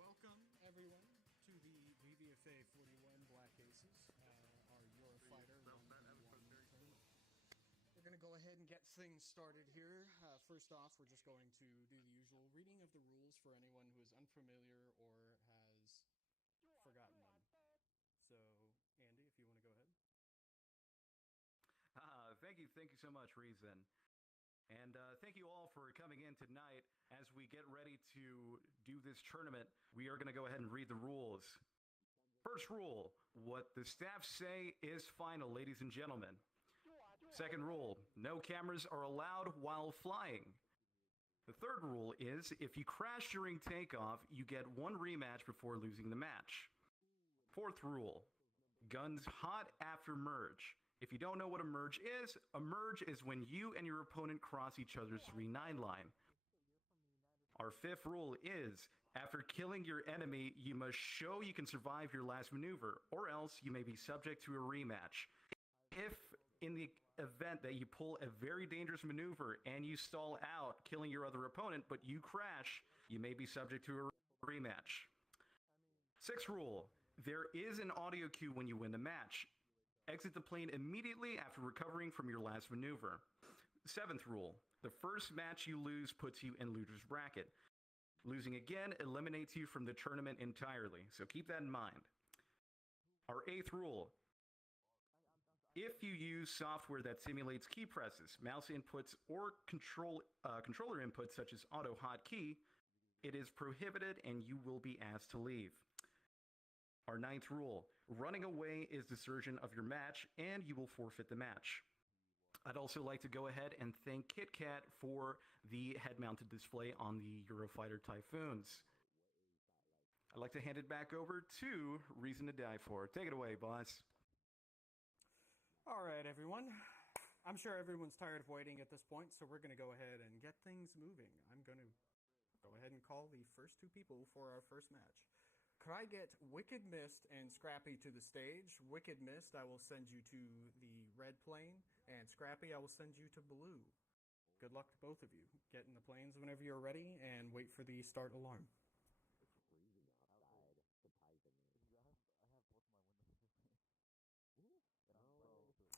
welcome everyone to the VVFA-41 Black Aces, our Eurofighter 1v1 tournament. We're going to go ahead and get things started here. First off, we're just going to do the usual reading of the rules for anyone who is unfamiliar or has forgotten them. So, Andy, if you want to go ahead. Thank you so much, Reason. And thank you all for coming in tonight. As we get ready to do this tournament, we are going to go ahead and read the rules. First rule, what the staff say is final, ladies and gentlemen. Second rule, no cameras are allowed while flying. The third rule is, if you crash during takeoff, you get one rematch before losing the match. Fourth rule, guns hot after merge. If you don't know what a merge is when you and your opponent cross each other's 3-9 line. Our fifth rule is, after killing your enemy, you must show you can survive your last maneuver, or else you may be subject to a rematch. If, in the event that you pull a very dangerous maneuver and you stall out, killing your other opponent, but you crash, you may be subject to a rematch. Sixth rule, there is an audio cue when you win the match. Exit the plane immediately after recovering from your last maneuver. Seventh rule, the first match you lose puts you in loser's bracket. Losing again eliminates you from the tournament entirely, so keep that in mind. Our eighth rule, if you use software that simulates key presses, mouse inputs, or controller inputs such as auto hotkey, it is prohibited and you will be asked to leave. Our ninth rule, running away is desertion of your match and you will forfeit the match. I'd also like to go ahead and thank KitKat for the head-mounted display on the Eurofighter Typhoons. I'd like to hand it back over to Reason to Die For. Take it away, boss. All right, everyone. I'm sure everyone's tired of waiting at this point, so we're going to go ahead and get things moving. I'm going to go ahead and call the first two people for our first match. Could I get Wicked Mist and Scrappy to the stage? Wicked Mist, I will send you to the red plane, and Scrappy, I will send you to blue. Good luck to both of you. Get in the planes whenever you're ready, and wait for the start alarm.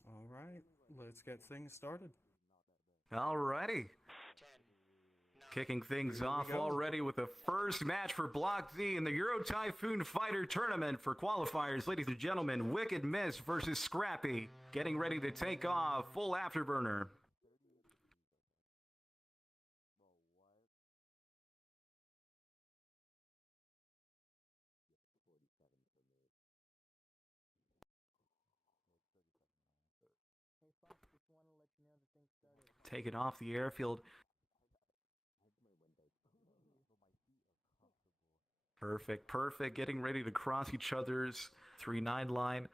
All right, let's get things started. All righty. Kicking things off already with the first match for Block D in the Euro Typhoon Fighter Tournament for qualifiers. Ladies and gentlemen, Wicked Mist versus Scrappy. Getting ready to take off, full afterburner. Taking off the airfield. Perfect. Getting ready to cross each other's 3-9 line.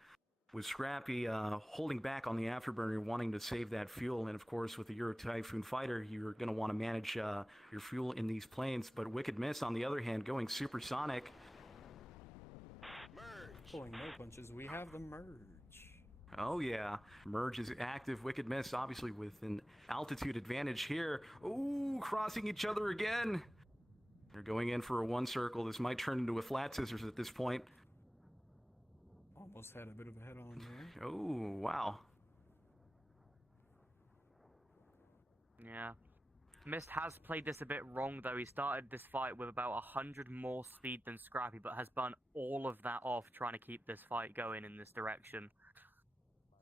With Scrappy holding back on the afterburner, wanting to save that fuel. And of course, with the Euro Typhoon Fighter, you're going to want to manage your fuel in these planes. But Wicked Mist, on the other hand, going supersonic. Merge. Pulling no punches, we have the merge. Oh yeah, merge is active. Wicked Mist, obviously with an altitude advantage here. Ooh, crossing each other again. They're going in for a one circle. This might turn into a flat scissors at this point. Almost had a bit of a head-on there. Oh, wow. Yeah. Mist has played this a bit wrong, though. He started this fight with about 100 more speed than Scrappy, but has burned all of that off trying to keep this fight going in this direction.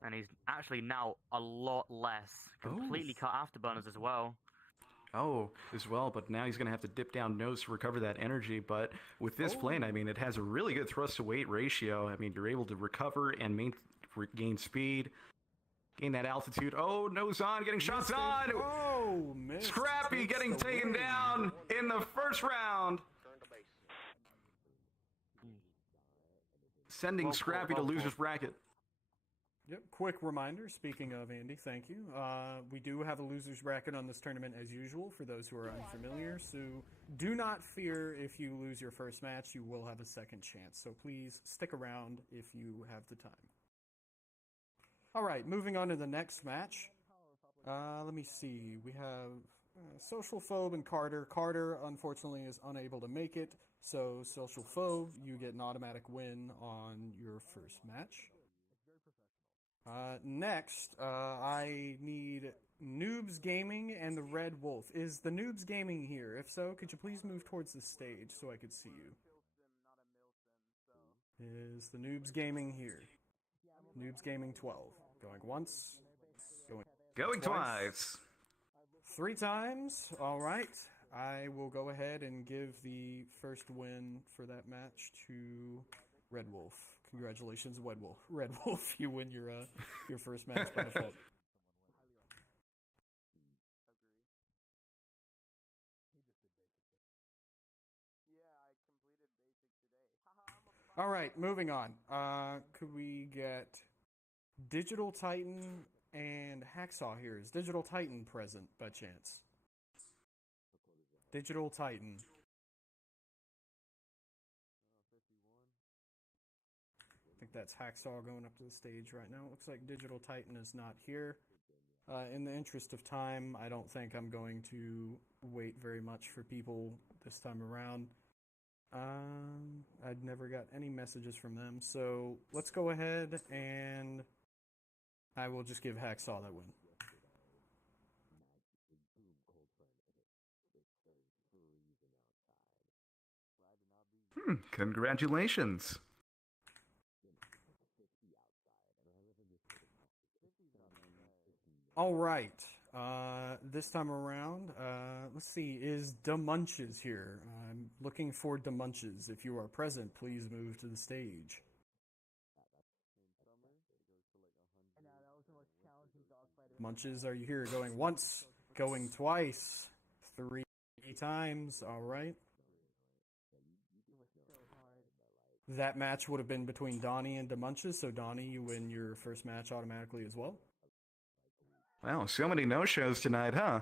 And he's actually now a lot less. Completely cut afterburners as well. Oh, as well, but now he's going to have to dip down nose to recover that energy. But with this plane, I mean, it has a really good thrust-to-weight ratio. I mean, you're able to recover and gain speed, gain that altitude. Oh, nose on, getting shots on! Oh, missed. Scrappy getting taken down in the first round. Sending Scrappy to loser's bracket. Yep, quick reminder, speaking of Andy, thank you. We do have a loser's bracket on this tournament as usual for those who are unfamiliar, so do not fear if you lose your first match, you will have a second chance. So please stick around if you have the time. All right, moving on to the next match. Let me see. We have Social Phobe and Carter. Carter, unfortunately, is unable to make it. So, Social Phobe, you get an automatic win on your first match. Next, I need Noobs Gaming and the Red Wolf. Is the Noobs Gaming here? If so, could you please move towards the stage so I could see you? Is the Noobs Gaming here? Noobs Gaming 12. Going once. Going twice. 3 times. All right. I will go ahead and give the first win for that match to Red Wolf. Congratulations, Red Wolf. You win your first match by default. All right, moving on. Could we get Digital Titan and Hacksaw here? Is Digital Titan present by chance? Digital Titan. I think that's Hacksaw going up to the stage right now. It looks like Digital Titan is not here. In the interest of time, I don't think I'm going to wait very much for people this time around. I'd never got any messages from them, so let's go ahead and I will just give Hacksaw that win. Congratulations. All right. This time around, let's see, is DeMunches here? I'm looking for DeMunches. If you are present, please move to the stage. Munches, are you here? Going once, going twice, 3 times. All right. That match would have been between Donnie and DeMunches, so Donnie, you win your first match automatically as well. Wow, so many no-shows tonight, huh?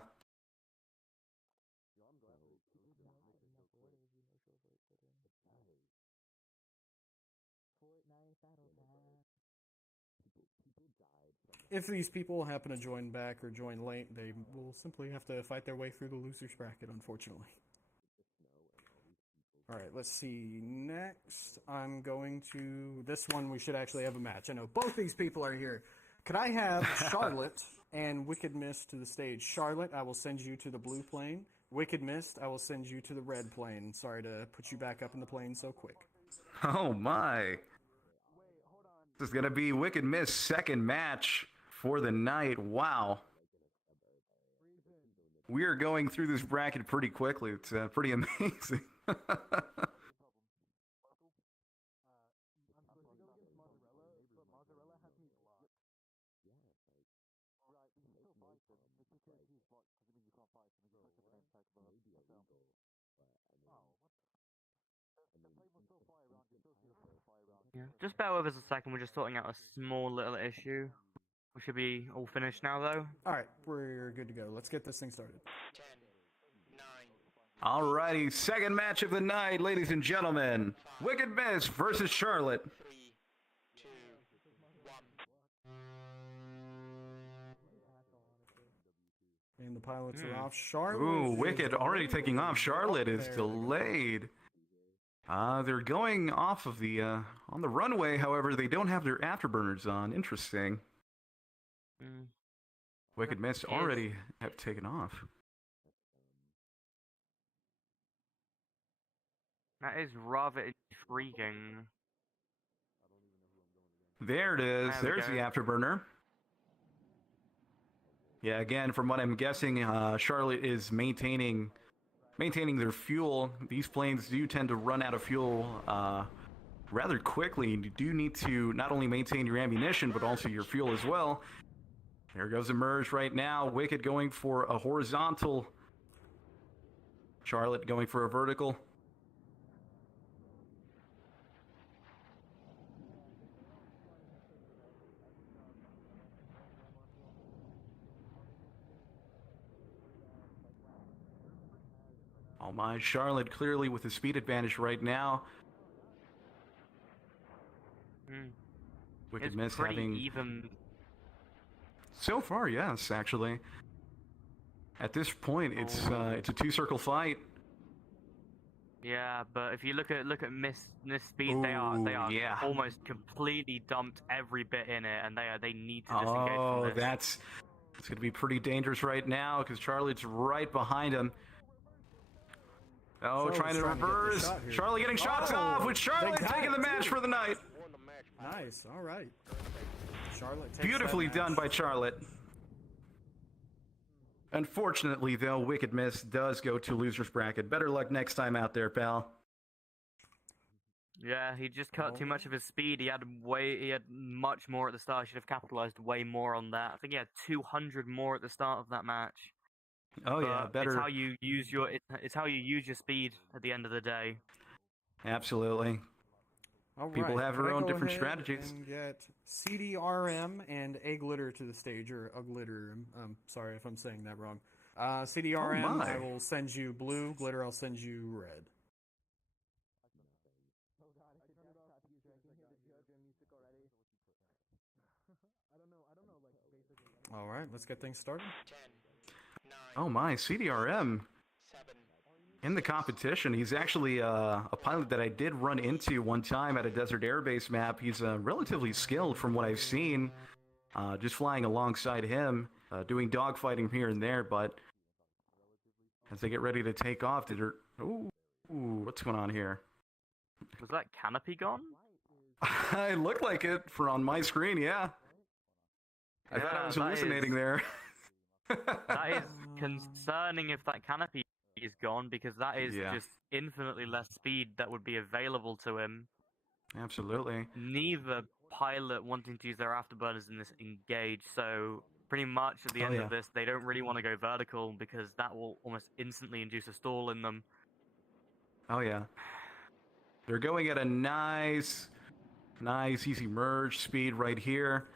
If these people happen to join back or join late, they will simply have to fight their way through the loser's bracket, unfortunately. All right, let's see. Next, I'm going to... This one, we should actually have a match. I know both these people are here. Could I have Charlotte and Wicked Mist to the stage? Charlotte, I will send you to the blue plane. Wicked Mist, I will send you to the red plane. Sorry to put you back up in the plane so quick. Oh my. This is going to be Wicked Mist's second match for the night. Wow. We are going through this bracket pretty quickly. It's pretty amazing. Yeah. Just bear with us a second. We're just sorting out a small little issue. We should be all finished now, though. All right, we're good to go. Let's get this thing started. 10, 9. Alrighty, second match of the night, ladies and gentlemen. Wicked Mist versus Charlotte. 3, 2, 1. And the pilots are off. Charlotte. Ooh, Wicked already taking off. Charlotte is delayed. They're going off of the, on the runway, however, they don't have their afterburners on. Interesting. Wicked Mist already have taken off. That is rather intriguing. There it is. There we There's the go. afterburner. Yeah, again, from what I'm guessing, Charlotte is maintaining their fuel. These planes do tend to run out of fuel rather quickly. You do need to not only maintain your ammunition, but also your fuel as well. There goes a merge right now. Wicked going for a horizontal. Charlotte going for a vertical. Oh my, Charlotte clearly with the speed advantage right now. Wicked It's Mist pretty having... even. So far, yes, actually. At this point, it's a two-circle fight. Yeah, but if you look at Miss Speed, they are yeah. almost completely dumped every bit in it, and they need to disengage from this. That's going to be pretty dangerous right now because Charlie's right behind him. Oh, trying to reverse. Charlie getting shots off with Charlotte taking the match for the night. Nice. All right. Charlotte takes Beautifully that match. done by Charlotte. Unfortunately, though, Wicked Miss does go to loser's bracket. Better luck next time out there, pal. Yeah, he just cut too much of his speed. He had much more at the start. Should have capitalized way more on that. I think he had 200 more at the start of that match. Oh yeah, better. It's how you use your speed at the end of the day. Absolutely. All People right. have Can their I own go different ahead strategies. And get CDRM and A Glitter to the stage, or A Glitter. I'm sorry if I'm saying that wrong. CDRM, Oh my. I will send you blue. Glitter, I'll send you red. All right, let's get things started. 10, 9, Oh my, CDRM 7, in the competition. He's actually a pilot that I did run into one time at a desert air base map. He's relatively skilled from what I've seen, just flying alongside him, doing dogfighting here and there, but as they get ready to take off, ooh, what's going on here? Was that canopy gone? It looked like it on my screen, yeah. I thought I was hallucinating there. That is concerning if that canopy is gone, because that is just infinitely less speed that would be available to him. Absolutely. Neither pilot wanting to use their afterburners in this engage, so pretty much at the end of this, they don't really want to go vertical because that will almost instantly induce a stall in them. Oh yeah. They're going at a nice easy merge speed right here.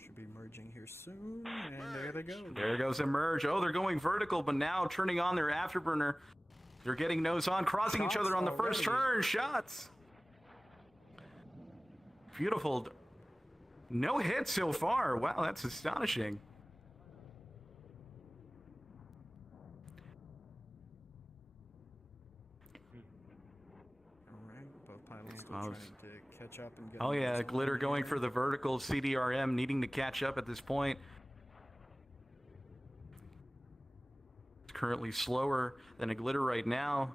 Should be merging here soon, and there they go. There goes a merge. Oh, they're going vertical, but now turning on their afterburner. They're getting nose on, crossing each other on the first turn. Shots. Beautiful. No hits so far. Wow, that's astonishing. All right, both pilots still trying to catch up and get. Oh yeah, Glitter going for the vertical, CDRM needing to catch up at this point. It's currently slower than a Glitter right now.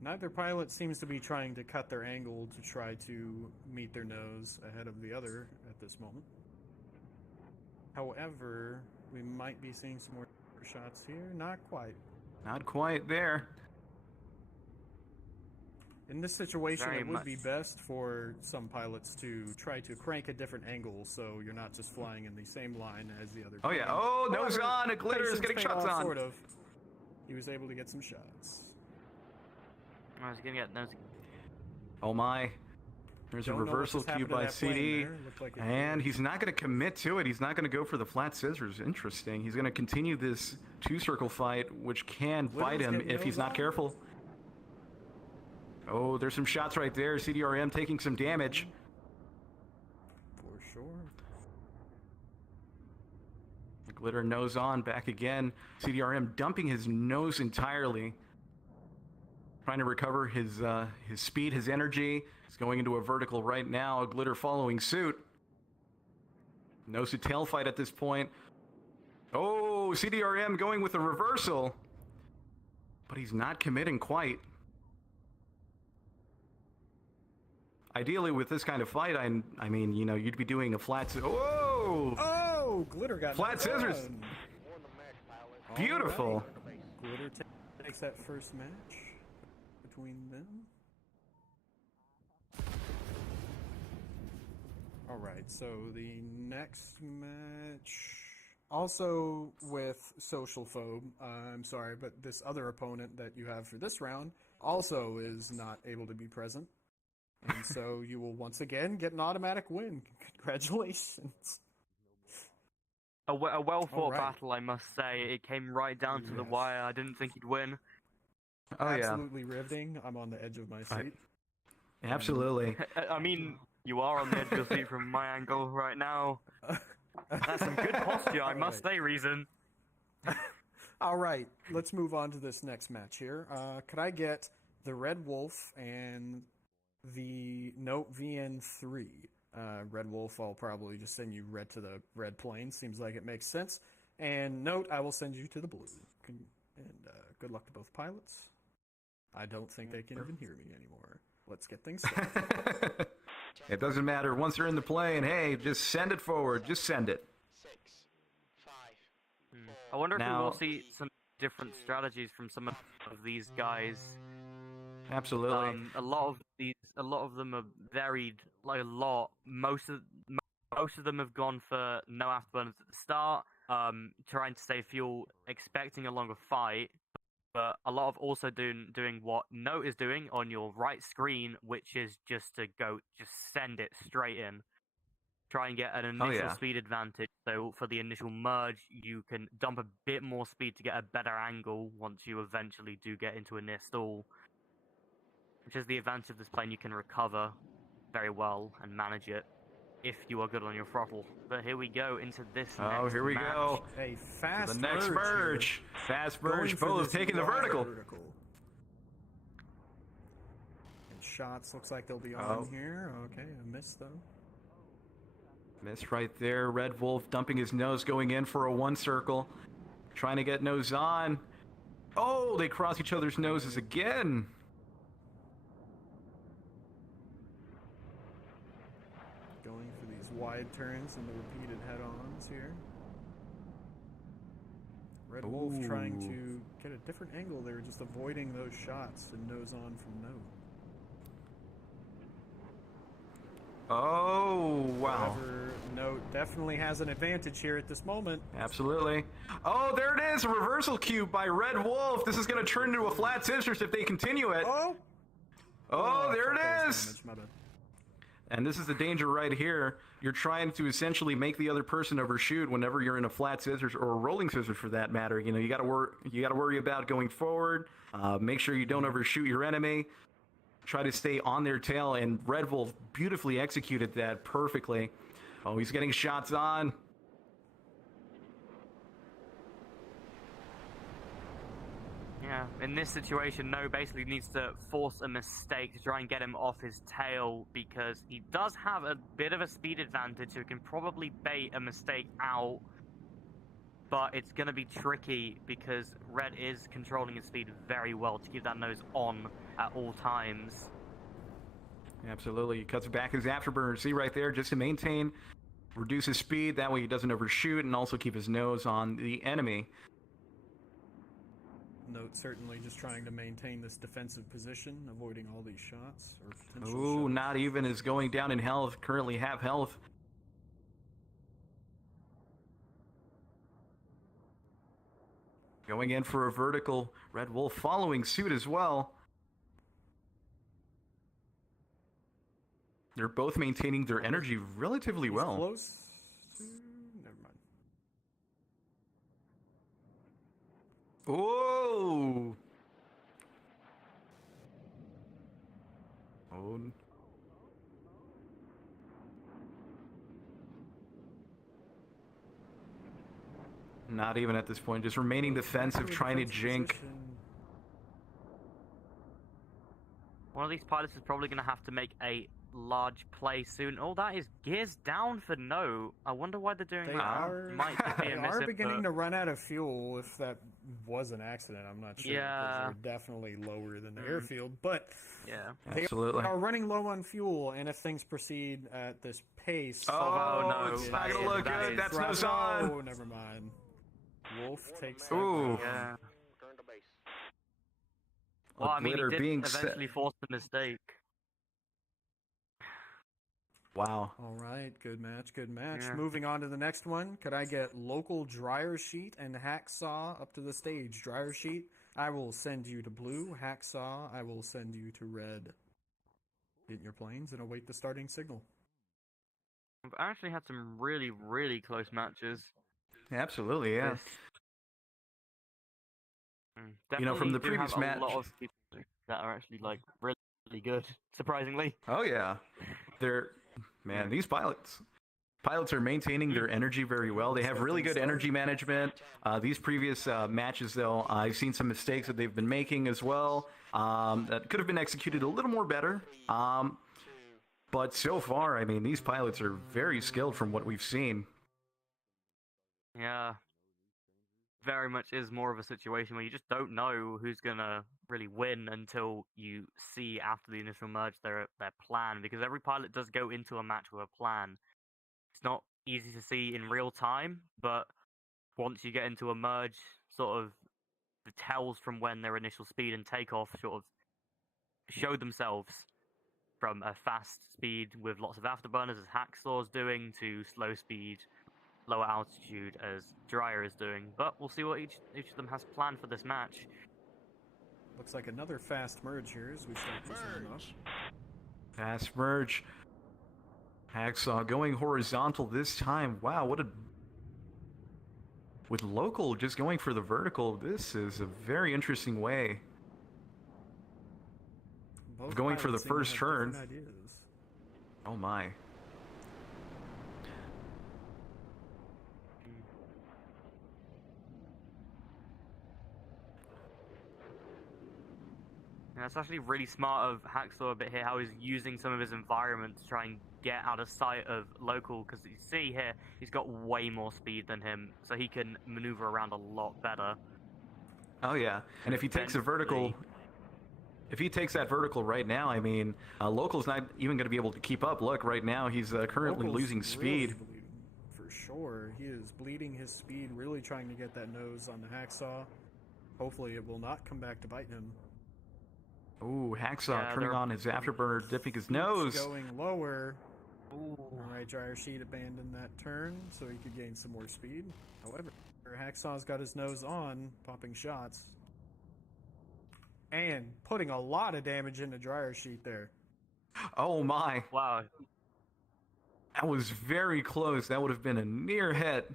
Neither pilot seems to be trying to cut their angle to try to meet their nose ahead of the other at this moment. However, we might be seeing some more shots here. Not quite. Not quite there. In this situation, Very it would much. be best for some pilots to try to crank a different angle so you're not just flying in the same line as the other. Oh yeah, plane. oh, nose However, on, a Glitter is patience getting paid shots off, on. Sort of. He was able to get some shots. I was gonna get nose. Oh my. There's a Don't know what reversal just happened cue to by that plane CD. there. Looked like it And did. he's not going to commit to it. He's not going to go for the flat scissors. Interesting. He's going to continue this two-circle fight, which can bite him getting if he's nose not on. careful. Oh, there's some shots right there. CDRM taking some damage. For sure. Glitter nose on, back again. CDRM dumping his nose entirely. Trying to recover his speed, his energy. He's going into a vertical right now. Glitter following suit. Nose to tail fight at this point. Oh, CDRM going with a reversal. But he's not committing quite. Ideally, with this kind of fight, I mean, you know, you'd be doing a flat... Whoa! Oh, Glitter got Flat nose scissors. on. All Beautiful. right. Glitter takes that first match between them. All right, so the next match, also with Social Phobe. I'm sorry, but this other opponent that you have for this round also is not able to be present. And so you will once again get an automatic win. Congratulations. A well-fought Alright. battle, I must say. It came right down to the Yes. wire. I didn't think he'd win. Oh, yeah. Absolutely riveting. I'm on the edge of my seat. Absolutely. I mean, you are on the edge of your seat from my angle right now. That's some good posture, I must say, Reason. All right, let's move on to this next match here. Could I get the Red Wolf and the Note VN3? Red Wolf, I'll probably just send you red to the red plane. Seems like it makes sense. And Note, I will send you to the blue. And good luck to both pilots. I don't think they can even hear me anymore. Let's get things started. It doesn't matter. Once they're in the plane, hey, just send it forward. Just send it. 6, 5, 4. I wonder if we Now- will see some different strategies from some of these guys. Absolutely. A lot of them are varied. Like a lot. Most of them have gone for no afterburners at the start, trying to save fuel, expecting a longer fight. But a lot of also doing what Note is doing on your right screen, which is just to just send it straight in. Try and get an initial speed advantage. So for the initial merge, you can dump a bit more speed to get a better angle once you eventually do get into a near stall. Which is the advantage of this plane. You can recover very well and manage it if you are good on your throttle. But here we go into this next Here we match. go. A fast The next merge. Fast merge. Both taking the vertical. And shots looks like they'll be on here. Okay, a miss though. Miss right there. Red Wolf dumping his nose, going in for a one circle. Trying to get nose on. Oh, they cross each other's noses again. Going for these wide turns and the repeated head-ons here. Red Wolf trying to get a different angle there, just avoiding those shots and nose on from Note. Oh, wow. However, Note definitely has an advantage here at this moment. Absolutely. Oh, there it is. A reversal cube by Red Wolf. This is going to turn into a flat scissors if they continue it. Oh, there it is. Damage, my bad. And this is the danger right here. You're trying to essentially make the other person overshoot whenever you're in a flat scissors or a rolling scissors for that matter. You know, you got to worry about going forward. Make sure you don't overshoot your enemy. Try to stay on their tail, and Red Wolf beautifully executed that perfectly. Oh, he's getting shots on. Yeah, in this situation, No basically needs to force a mistake to try and get him off his tail, because he does have a bit of a speed advantage, so he can probably bait a mistake out. But it's going to be tricky because Red is controlling his speed very well to keep that nose on at all times. Absolutely. He cuts back his afterburner. See right there, just to maintain, reduce his speed. That way he doesn't overshoot and also keep his nose on the enemy. Note certainly just trying to maintain this defensive position, avoiding all these shots or potential Ooh, shots. not even is going down in health. Currently half health. Going in for a vertical. Red Wolf following suit as well. They're both maintaining their energy relatively He's well. Close to... Never mind. Whoa! Oh. Not even at this point, just remaining defensive, trying to jink. Position. One of these pilots is probably going to have to make a large play soon. Oh, that is gears down for No. I wonder why they're doing They that. are, Might just be they a are misinput. beginning to run out of fuel. If that was an accident, I'm not sure. Yeah. Because they're definitely lower than the airfield. But Yeah. they Absolutely. are running low on fuel, and if things proceed at this pace... Oh, no. it's not That gonna is- look that good. is That's right. nose on. Oh, never mind. Wolf takes that Ooh. down. Yeah. Turn to base. Well, I mean, he glitter did being eventually force the mistake. Wow. All right, good match, good match. Yeah. Moving on to the next one. Could I get local dryer sheet and hacksaw up to the stage? Dryer sheet, I will send you to blue. Hacksaw, I will send you to red. Get in your planes and await the starting signal. We've actually had some really, really close matches. Absolutely, yeah. This- You know, from the Definitely do previous have match- a lot of people that are actually like really good, surprisingly. Oh, yeah. They're, man, these pilots, Pilots are maintaining their energy very well. They have really good energy management. These previous matches, though, I've seen some mistakes that they've been making as well. That could have been executed a little more better. But so far, I mean, these pilots are very skilled from what we've seen. Yeah. Very much is more of a situation where you just don't know who's going to really win until you see after the initial merge their plan, because every pilot does go into a match with a plan. It's not easy to see in real time, but once you get into a merge, sort of the tells from when their initial speed and takeoff sort of show themselves, from a fast speed with lots of afterburners as Hacksaw's doing to slow speed, lower altitude as Dryer is doing. But we'll see what each of them has planned for this match. Looks like another fast merge here as we start this one off. Fast merge. Hacksaw going horizontal this time. Wow, what a... With local just going for the vertical, this is a very interesting way of going for the first turn. Oh my. Yeah, it's actually really smart of Hacksaw a bit here, how he's using some of his environment to try and get out of sight of local, because you see here, he's got way more speed than him, so he can maneuver around a lot better. Oh yeah, and if he takes a vertical... If he takes that vertical right now, I mean, local's not even going to be able to keep up. Look, right now he's currently Local's losing speed. Really for sure. He is bleeding his speed, really trying to get that nose on the Hacksaw. Hopefully it will not come back to bite him. Ooh, Hacksaw turning on his afterburner, dipping his nose. Going lower. Alright, Dryer Sheet abandoned that turn so he could gain some more speed. However, Hacksaw's got his nose on, popping shots. And putting a lot of damage into Dryer Sheet there. Oh my. Wow. That was very close. That would have been a near hit.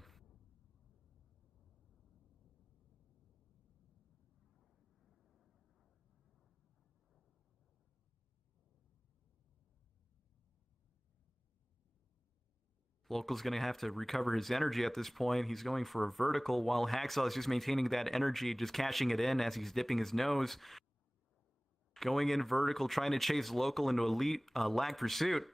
Local's going to have to recover his energy at this point. He's going for a vertical while Hacksaw is just maintaining that energy, just cashing it in as he's dipping his nose. Going in vertical, trying to chase local into elite lag pursuit.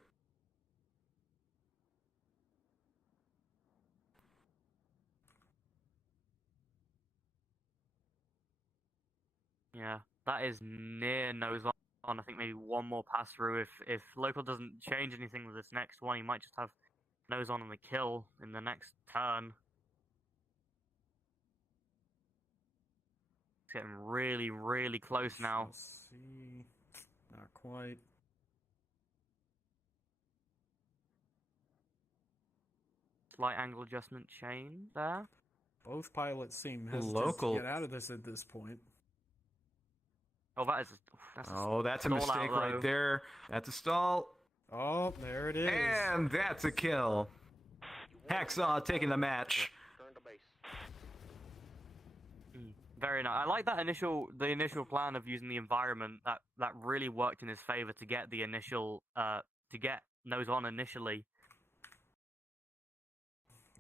Yeah, that is near nose on. I think maybe one more pass through. If local doesn't change anything with this next one, he might just have nose on the kill in the next turn. It's getting really, really close now. Let's see. Not quite. Slight angle adjustment chain there. Both pilots seem hesitant Local. to get out of this at this point. Oh, that's a mistake right there. That's a stall. Oh, there it is. And that's a kill. Hacksaw taking the match. Very nice. I like that the initial plan of using the environment. That really worked in his favor to get the initial to get nose on initially.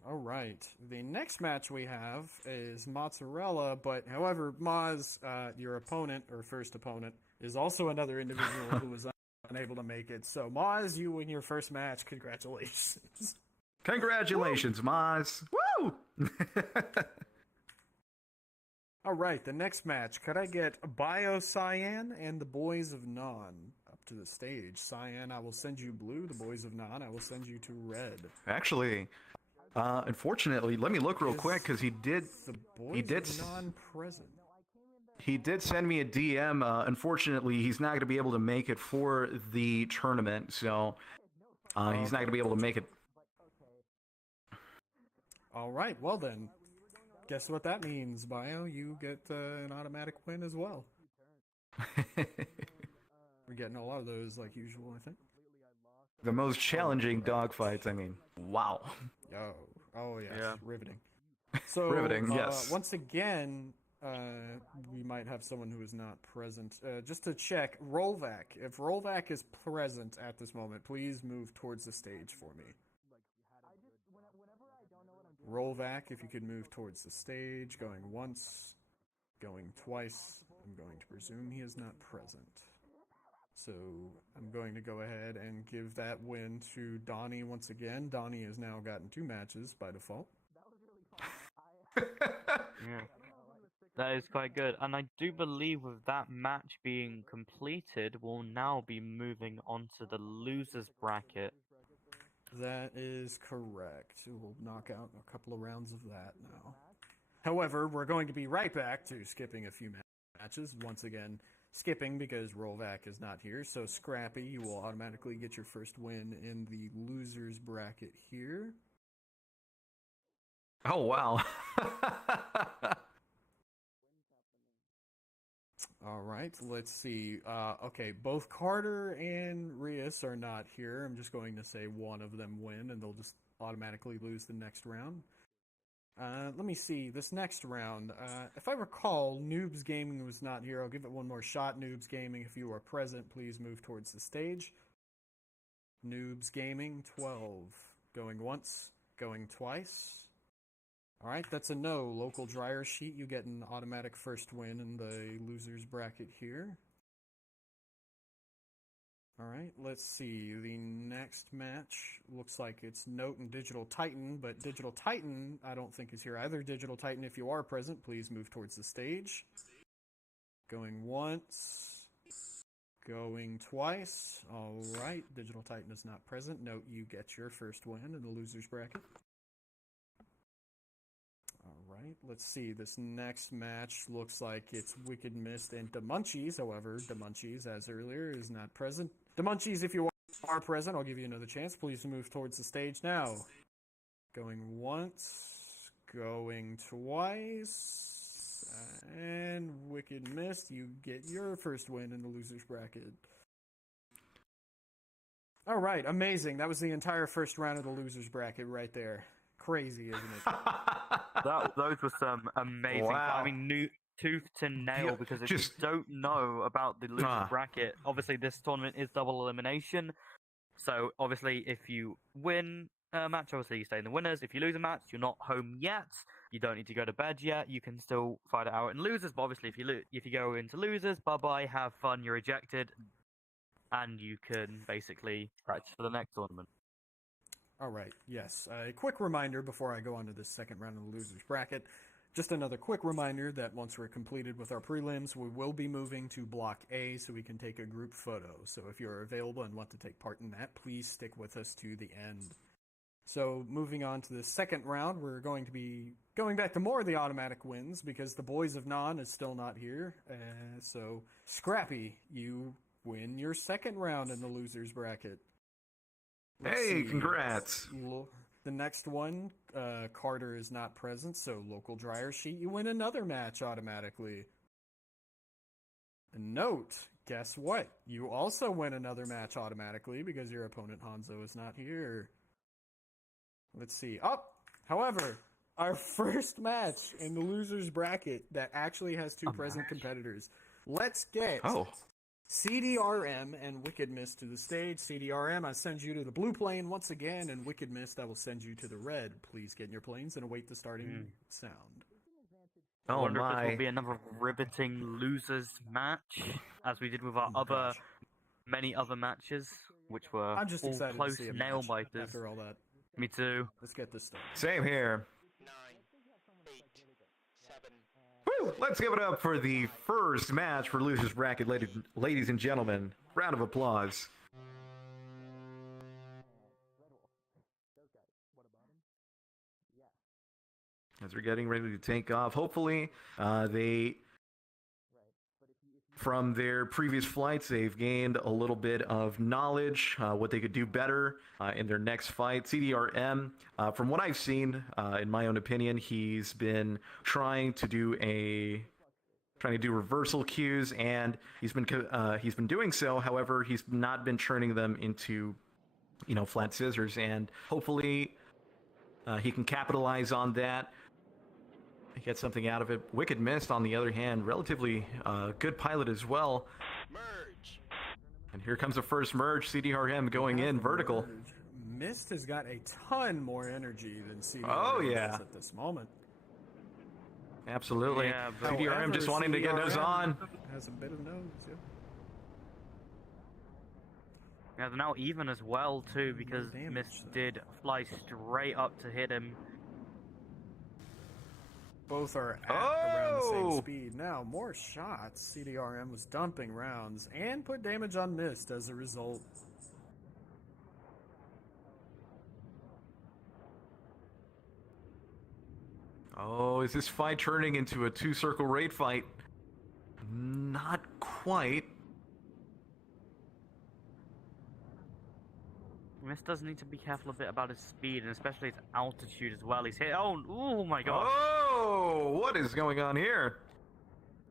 All right. The next match we have is Mozzarella, but however, Moz, your opponent or first opponent, is also another individual who was unable to make it. So Moz, you win your first match. Congratulations. Congratulations, Moz. Woo! All right, the next match. Could I get Bio Cyan and the Boys of Non up to the stage? Cyan, I will send you blue. The Boys of Non, I will send you to red. Actually, unfortunately, let me look real quick because he did non-present. He did send me a DM. Unfortunately, he's not going to be able to make it for the tournament, so he's not going to be able to make it. All right, well then. Guess what that means, Bio? You get an automatic win as well. We're getting a lot of those like usual, I think. The most challenging dogfights, I mean, wow. Oh yes, riveting. So, riveting, yes. Once again, we might have someone who is not present. Just to check, Rollvac. If Rollvac is present at this moment, please move towards the stage for me. Rollback, if you could move towards the stage, going once, going twice. I'm going to presume he is not present. So I'm going to go ahead and give that win to Donnie once again. Donnie has now gotten 2 matches by default. Yeah. That is quite good. And I do believe with that match being completed, we'll now be moving on to the losers bracket. That is correct. We'll knock out a couple of rounds of that now. However, we're going to be right back to skipping a few matches. Once again, skipping because Rollback is not here. So Scrappy, you will automatically get your first win in the losers bracket here. Oh, wow. All right, let's see. Okay, both Carter and Rios are not here. I'm just going to say one of them win, and they'll just automatically lose the next round. Let me see. This next round, if I recall, Noobs Gaming was not here. I'll give it one more shot. Noobs Gaming, if you are present, please move towards the stage. Noobs Gaming, 12. Going once, going twice. All right, that's a no. Local dryer sheet, you get an automatic first win in the losers bracket here. All right, let's see. The next match looks like it's Note and Digital Titan, but Digital Titan I don't think is here either. Digital Titan, if you are present, please move towards the stage. Going once, going twice. All right, Digital Titan is not present. Note, you get your first win in the losers bracket. Alright, let's see. This next match looks like it's Wicked Mist and DeMunchies. However, DeMunchies, as earlier, is not present. DeMunchies, if you are present, I'll give you another chance. Please move towards the stage now. Going once, going twice, and Wicked Mist, you get your first win in the losers bracket. Alright, amazing. That was the entire first round of the losers bracket right there. Crazy, isn't it? Those were some amazing. Wow. I mean, tooth to nail, because if you don't know about the losers bracket, obviously this tournament is double elimination. So obviously, if you win a match, obviously you stay in the winners. If you lose a match, you're not home yet. You don't need to go to bed yet. You can still fight it out in losers. But obviously, if you go into losers, bye-bye, have fun, you're ejected, and you can basically practice for the next tournament. All right, yes. A quick reminder before I go on to this second round of the losers bracket. Just another quick reminder that once we're completed with our prelims, we will be moving to Block A so we can take a group photo. So if you're available and want to take part in that, please stick with us to the end. So moving on to the second round, we're going to be going back to more of the automatic wins because the Boys of Non is still not here. So Scrappy, you win your second round in the losers bracket. Hey, congrats. The next one, Carter is not present, so local dryer sheet, you win another match automatically. And Note, guess what? You also win another match automatically because your opponent Hanzo is not here. Let's see. However, our first match in the losers bracket that actually has two present competitors. Let's get CDRM and Wicked Mist to the stage. CDRM, I send you to the blue plane once again, and Wicked Mist, I will send you to the red. Please get in your planes and await the starting sound. I wonder if this will be another riveting losers match, as we did with our many other matches, which were I'm just all close to see a nail match biters. after all that. Me too. Let's get this started. Same here. 9, 8, 7. Woo! Let's give it up for the first match for losers bracket, ladies and gentlemen. Round of applause. As we're getting ready to take off, hopefully from their previous flights, they've gained a little bit of knowledge, what they could do better in their next fight. CDRM, from what I've seen, in my own opinion, he's been trying to do reversal cues, and he's been doing so. However, he's not been turning them into, flat scissors, and hopefully he can capitalize on that. Get something out of it. Wicked Mist, on the other hand, relatively good pilot as well. Merge. And here comes the first merge. CDRM going in vertical. Mist has got a ton more energy than CDRM Oh, yeah. does at this moment. Absolutely. Yeah, but CDRM just wanting to get those on. Has a bit of nose, yeah. Yeah, they're now even as well too, because damage, Mist though. did fly straight up to hit him. Both are at around the Oh! same speed. Now, more shots. CDRM was dumping rounds and put damage on Mist as a result. Oh, is this fight turning into a two-circle raid fight? Not quite. Mist does need to be careful a bit about his speed, and especially his altitude as well. He's hit. Oh my god! Oh, what is going on here?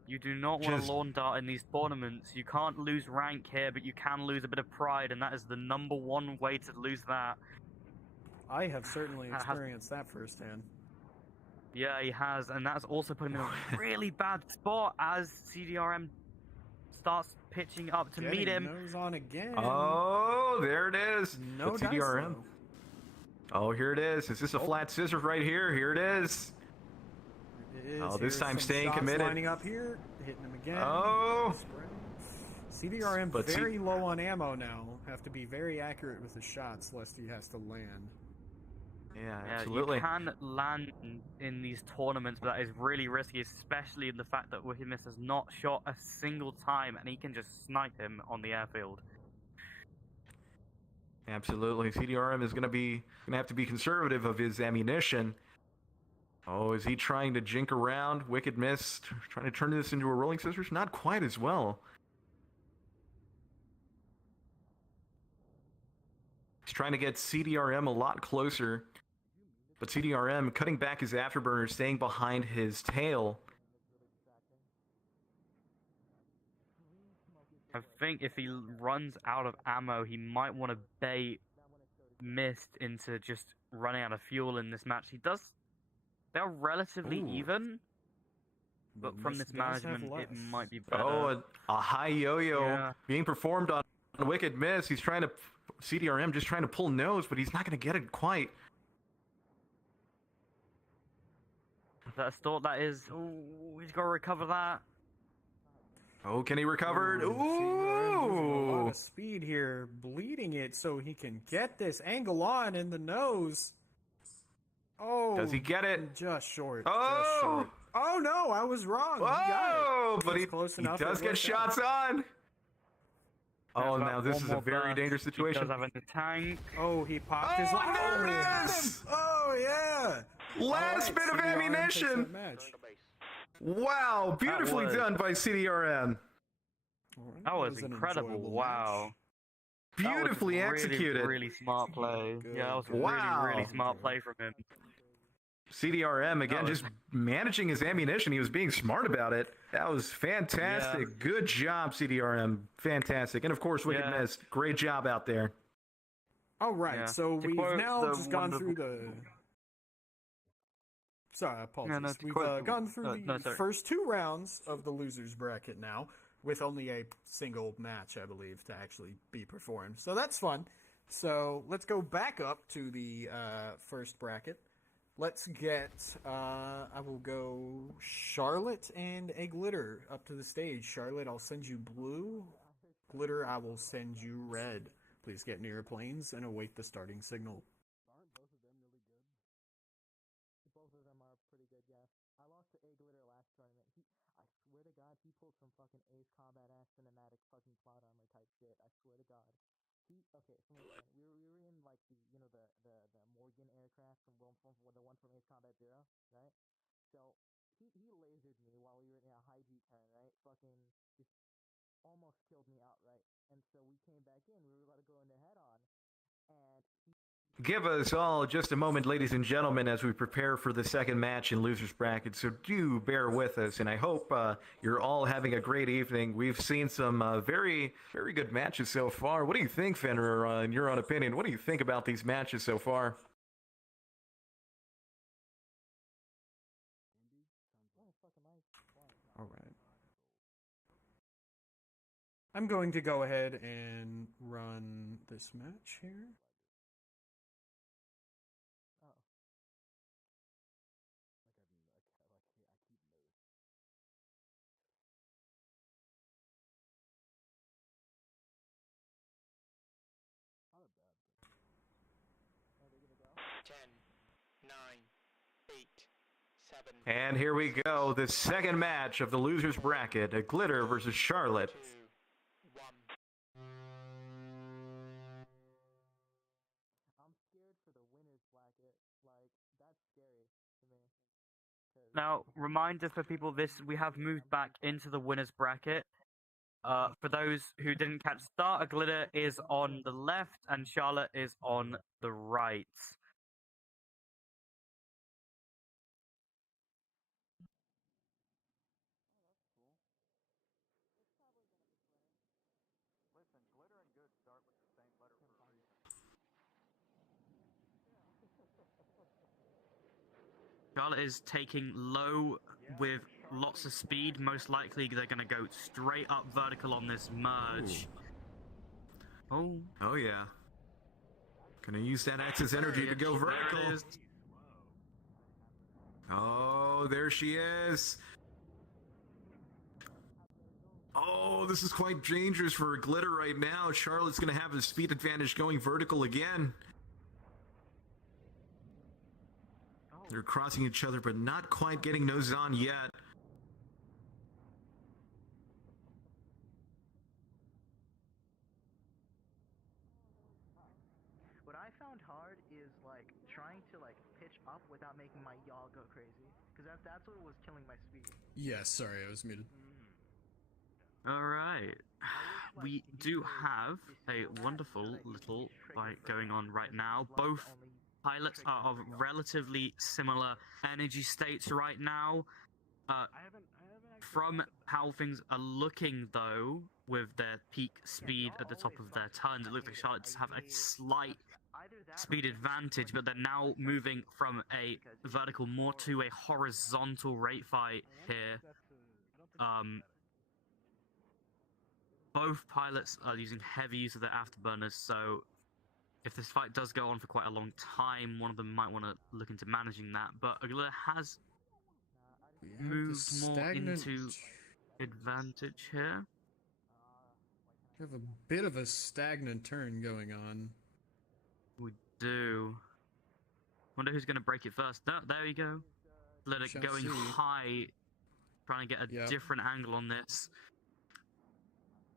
You do not want Just- to lawn dart in these tournaments. You can't lose rank here, but you can lose a bit of pride, and that is the #1 way to lose that. I have certainly That has- experienced that firsthand. Yeah, he has, and that's also put him in a really bad spot as CDRM starts pitching up to meet Getting him. nose on again. Oh, there it is. No But dice, CDRM. though. Oh, here it is. Is this a flat scissors right here? Here it is. It is. Oh, this Here's time some staying shots committed. Lining up here, hitting him again. Oh. CDRM But very low on ammo now. Have to be very accurate with the shots, lest he has to land. Yeah, Yeah, absolutely. you can land in these tournaments, but that is really risky, especially in the fact that Wikimis has not shot a single time, and he can just snipe him on the airfield. Absolutely. CDRM is gonna have to be conservative of his ammunition. Oh, is he trying to jink around? Wicked Mist, trying to turn this into a rolling scissors? Not quite as well. He's trying to get CDRM a lot closer. But CDRM cutting back his afterburner, staying behind his tail. I think if he runs out of ammo, he might want to bait Mist into just running out of fuel in this match. They're relatively Ooh. even, but from Mist this does have management, it less. might be better. Oh, a high yo-yo Yeah. being performed on Wicked Miss. He's trying to, CDRM just trying to pull nose, but he's not going to get it quite. That's thought that is. Oh, he's got to recover that. Oh, can he recover? CDRM losing a lot Ooh. of speed here, bleeding it so he can get this angle on in the nose. Oh, Does he get it? Just short. Oh! Just short. Oh no, I was wrong. He got Oh, it. but Just he close does enough, it get worked shots out. on. Oh, There's now that this one is a more very burst. dangerous He situation. does have in the tank. Oh, he popped his. Oh, there it got him. is! Oh yeah. Last All right, bit of CDRM takes ammunition. that match. Wow, beautifully was- done by CDRM. All right, That was an incredible. enjoyable Wow. match. That was Beautifully really, executed. Really smart play. Good, Yeah, that was good. Wow. really smart play from him. CDRM again, That was- just managing his ammunition. He was being smart about it. That was fantastic. Yeah. Good job, CDRM. Fantastic. And of course, Wicked Yeah. Miss. Great job out there. All right, Yeah. so To we've quote now the just gone through wonderful- the. Sorry, apologies. no, to We've quote the- gone through the no, sorry. first two rounds of the losers bracket now, with only a single match, I believe, to actually be performed. So that's fun. So let's go back up to the first bracket. Let's get. I will go Charlotte and a Glitter up to the stage. Charlotte, I'll send you blue. Glitter, I will send you red. Please get near your planes and await the starting signal. Aren't both of them really good? Both of them are pretty good, yeah. I lost to A Glitter last tournament. I swear to God, he pulled some fucking Ace Combat ass cinematic fucking plot armor type shit. I swear to God. Okay, so we were in like the Morgan aircraft from the one from Ace Combat 0, right? So he lasered me while we were in a high G turn, right? Fucking just almost killed me outright. And so we came back in. We were about to go into head on, and he. Give us all just a moment, ladies and gentlemen, as we prepare for the second match in Losers Bracket. So do bear with us, and I hope you're all having a great evening. We've seen some very, very good matches so far. What do you think, Fenrir, in your own opinion? What do you think about these matches so far? All right. I'm going to go ahead and run this match here. 10, 9, 8, 7. And here we go, the second match of the losers bracket, a Glitter versus Charlotte. 2, 1. I'm scared for the winners bracket. Like, that's scary to me. 'Cause Now, reminder for people: we have moved back into the winners bracket. For those who didn't catch the start, Glitter is on the left and Charlotte is on the right. Charlotte is taking low with lots of speed. Most likely they're going to go straight up vertical on this merge. Oh. Oh yeah. Gonna use that excess energy to go vertical. There it is. Oh, there she is. Oh, this is quite dangerous for Glitter right now. Charlotte's gonna have a speed advantage going vertical again. They're crossing each other, but not quite getting nose on yet. what I found hard is like trying to like pitch up without making my yaw go crazy, because that's what was killing my speed. Yes, sorry, I was muted. All right. We do have a wonderful little fight going on right now. Both pilots are of relatively similar energy states right now. From how things are looking, though, with their peak speed at the top of their turns, it looks like Charlotte have a slight speed advantage, but they're now moving from a vertical more to a horizontal rate fight here. Both pilots are using heavy use of their afterburners, so if this fight does go on for quite a long time, one of them might want to look into managing that. But Glitter has moved more into advantage here. We have a bit of a stagnant turn going on. We do. Wonder who's going to break it first. No, there we go. Glitter Shall going see. high, trying to get a different angle on this.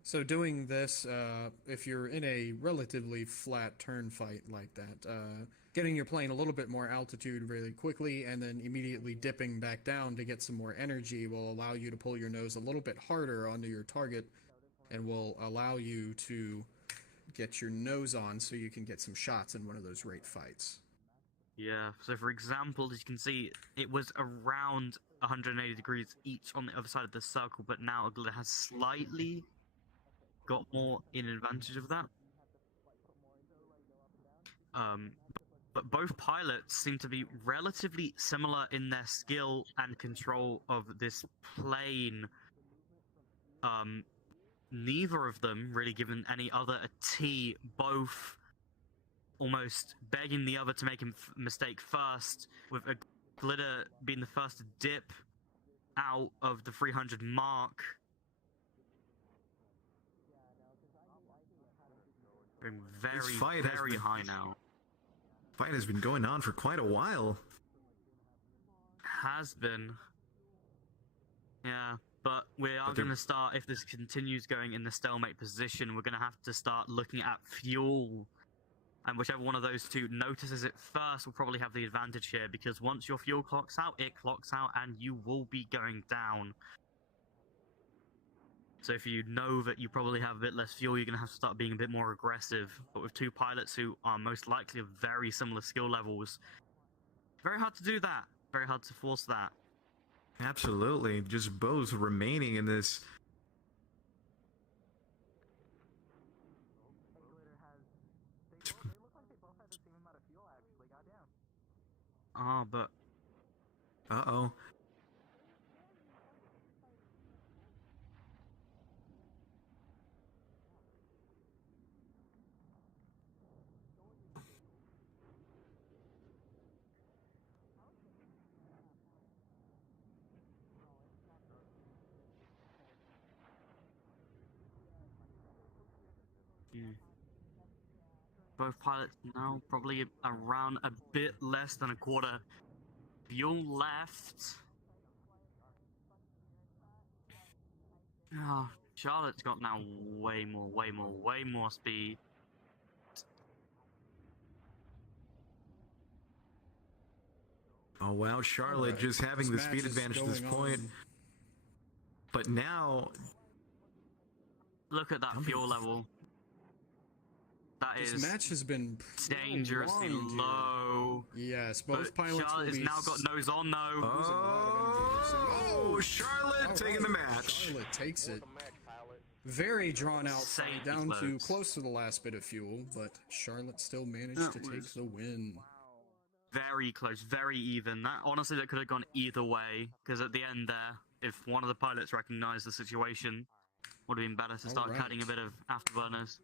So doing this, if you're in a relatively flat turn fight like that, getting your plane a little bit more altitude really quickly and then immediately dipping back down to get some more energy will allow you to pull your nose a little bit harder onto your target and will allow you to get your nose on so you can get some shots in one of those rate fights. Yeah, so for example, as you can see, it was around 180 degrees each on the other side of the circle, but now Glitter has slightly got more in advantage of that. But both pilots seem to be relatively similar in their skill and control of this plane. Neither of them really given any other a T, both almost begging the other to make a mistake first, with a Glitter being the first to dip out of the 300 mark. Very high now. Fight has been going on for quite a while. Has been. Yeah, but we are going to start, if this continues going in the stalemate position, we're going to have to start looking at fuel. And whichever one of those two notices it first will probably have the advantage here, because once your fuel clocks out, it clocks out and you will be going down. So if you know that you probably have a bit less fuel, you're going to have to start being a bit more aggressive. But with two pilots who are most likely of very similar skill levels, very hard to do that. Very hard to force that. Absolutely. Just both remaining in this. They look like they both had the same amount of fuel, actually. Goddamn. Ah, but... Uh-oh. both pilots now probably around a bit less than a quarter fuel left. Oh, Charlotte's got now way more speed. Oh wow, Charlotte just having the speed advantage at this point. But now, look at that fuel level. That this is match has been dangerously low. Yes, both pilots. Charlotte has now got nose on though. Oh, Charlotte taking the match. Charlotte takes it. Very drawn out fight, down to close to the last bit of fuel, but Charlotte still managed to take the win. Very close, very even. That honestly, that could have gone either way. Because at the end there, if one of the pilots recognized the situation, would have been better to start cutting a bit of afterburners.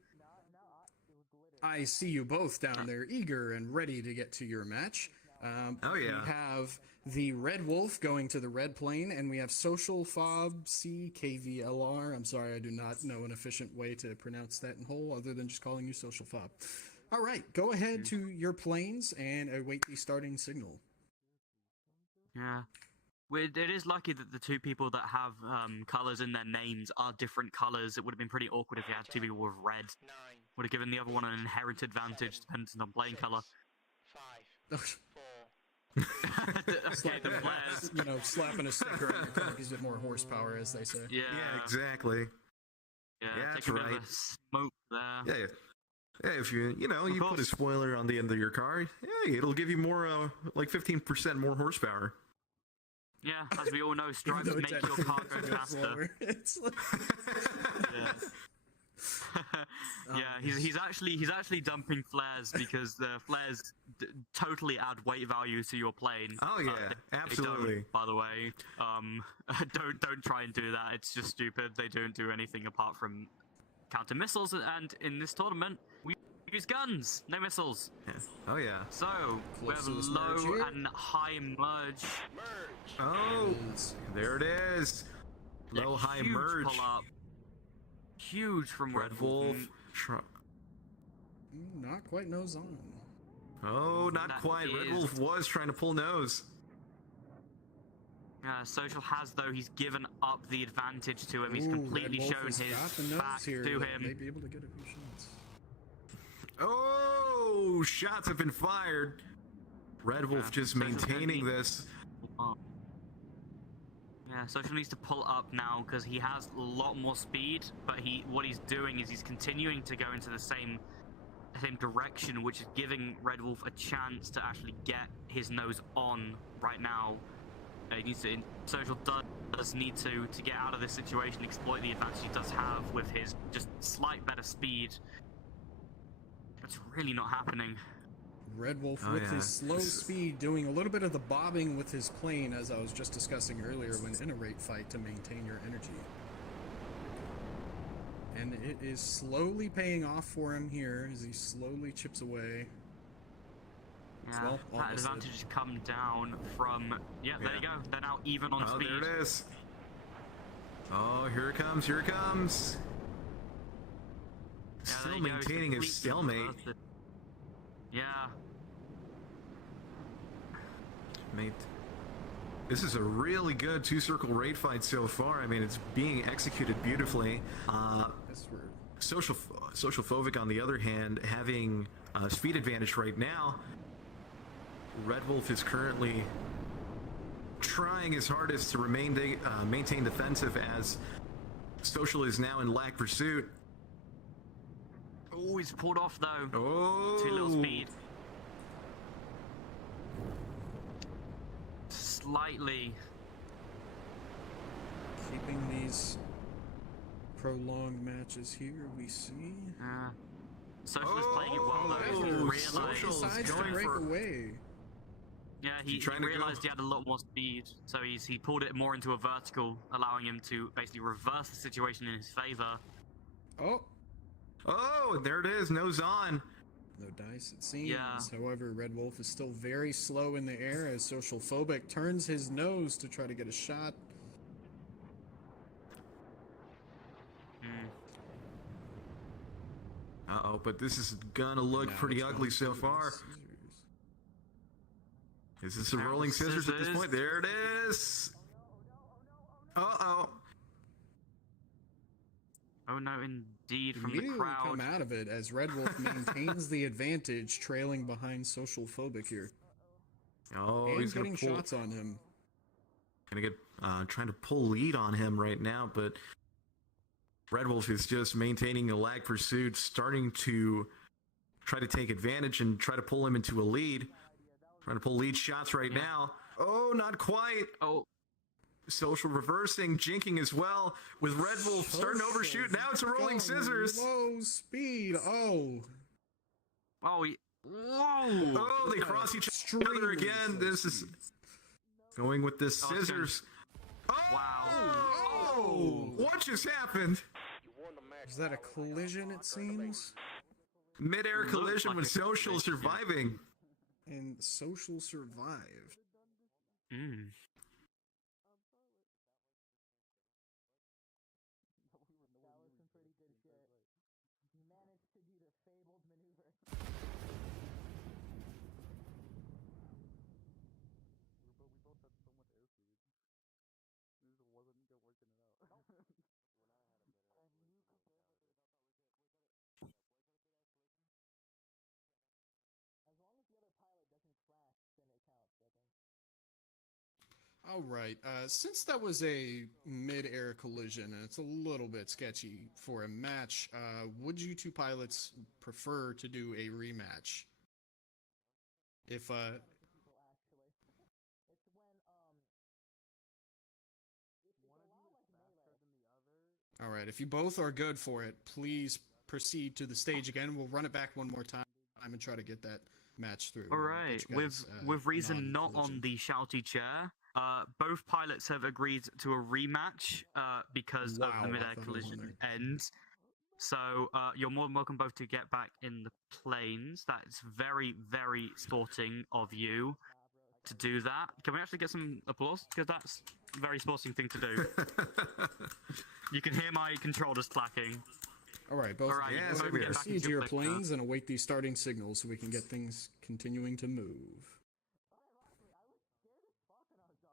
I see you both down there, eager and ready to get to your match. We have the Red Wolf going to the red plane, and we have Social Fob CKVLR. I'm sorry, I do not know an efficient way to pronounce that in whole, other than just calling you Social Fob. All right, go ahead to your planes and await the starting signal. Yeah. It is lucky that the two people that have colors in their names are different colors. It would have been pretty awkward if you had two people with red. Would have given the other one an inherent advantage depending on playing color. 5, 4. Okay, the flares. You know, slapping a sticker on your car gives it more horsepower, as they say. Yeah, exactly. Yeah, that's take a bit right. of a smoke there. Yeah. Yeah, if you put a spoiler on the end of your car, yeah, it'll give you more, like 15% more horsepower. Yeah, as we all know, stripes make your car go faster. He's actually dumping flares because the flares totally add weight value to your plane. Oh yeah, absolutely. They don't, by the way, don't try and do that. It's just stupid. They don't do anything apart from counter missiles, and in this tournament we use guns, no missiles. Yeah. Oh yeah. So we have low and high merge. Oh, there it is. Low high merge. Pull up. Huge from Red Wolf. Not quite nose on. Oh, not quite. Red Wolf was trying to pull nose. Social has, though, he's given up the advantage to him. He's completely shown his back to him. May be able to get a few shots. Oh, shots have been fired. Red Wolf just maintaining this. Yeah, Social needs to pull up now because he has a lot more speed, but what he's doing is he's continuing to go into the same direction, which is giving Red Wolf a chance to actually get his nose on right now. Social does need to get out of this situation, exploit the advantage he does have with his just slight better speed. That's really not happening. Red Wolf with his slow speed doing a little bit of the bobbing with his plane, as I was just discussing earlier, when in a rate fight, to maintain your energy. And it is slowly paying off for him here as he slowly chips away. Yeah, that advantage has come down from... Yeah, there you go. They're now even on speed. Oh, there it is. Oh, here it comes, here it comes. Yeah, still maintaining his stalemate. Yeah. Mate. This is a really good two-circle raid fight so far. I mean, it's being executed beautifully. Social Phobic, on the other hand, having speed advantage right now. Red Wolf is currently trying his hardest to maintain defensive, as Social is now in lag pursuit. Oh, he's pulled off though. Oh. Too little speed. Slightly. Keeping these prolonged matches here, we see. Social is playing it well though. Social decides to break away. Yeah, he realized he had a lot more speed, so he pulled it more into a vertical, allowing him to basically reverse the situation in his favor. Oh, and there it is, nose on. No dice, it seems. Yeah. However, Red Wolf is still very slow in the air as Social Phobic turns his nose to try to get a shot. Uh-oh, but this is gonna look Now pretty it's ugly going so to far. scissors. Is this a Now rolling scissors at this scissors. point? There it is! Uh-oh. Oh no, indeed, from the Immediately crowd. come out of it as Red Wolf maintains the advantage, trailing behind Social Phobic here. Oh, And he's gonna getting pull. shots on him. Gonna get trying to pull lead on him right now, but Red Wolf is just maintaining a lag pursuit, starting to try to take advantage and try to pull him into a lead. Trying to pull lead shots right now. Oh, not quite. Oh, Social reversing, jinking as well, with Red Wolf starting to overshoot. Now it's a rolling Going scissors. Low speed. Oh. oh, whoa! Oh, they cross each other again. This is going with the scissors. Oh, Wow. oh, what just happened? Is that a collision, it seems? Mid-air Looked collision like with a Social collision. surviving. And Social survived. Mm. That was some pretty good shit. He managed to do the fabled maneuver. But we both had so much airspeed. It just wasn't working it out. As long as the other pilot doesn't crash, then it counts, I think. All right. Since that was a mid-air collision and it's a little bit sketchy for a match, would you two pilots prefer to do a rematch? If People actually. It's when if it's a lot like melee. all right, if you both are good for it, please proceed to the stage again. We'll run it back one more time and try to get that match through. All Get right, you with guys, reason not non-collision. on the shouty chair, both pilots have agreed to a rematch because Wow, of I the mid-air thought it was on collision ends. So you're more than welcome both to get back in the planes. That's very, very sporting of you to do that. Can we actually get some applause? Because that's a very sporting thing to do. You can hear my controllers clacking. All right, both All right, yes, both we are. proceed to your planes and await the starting signal so we can get things continuing to move.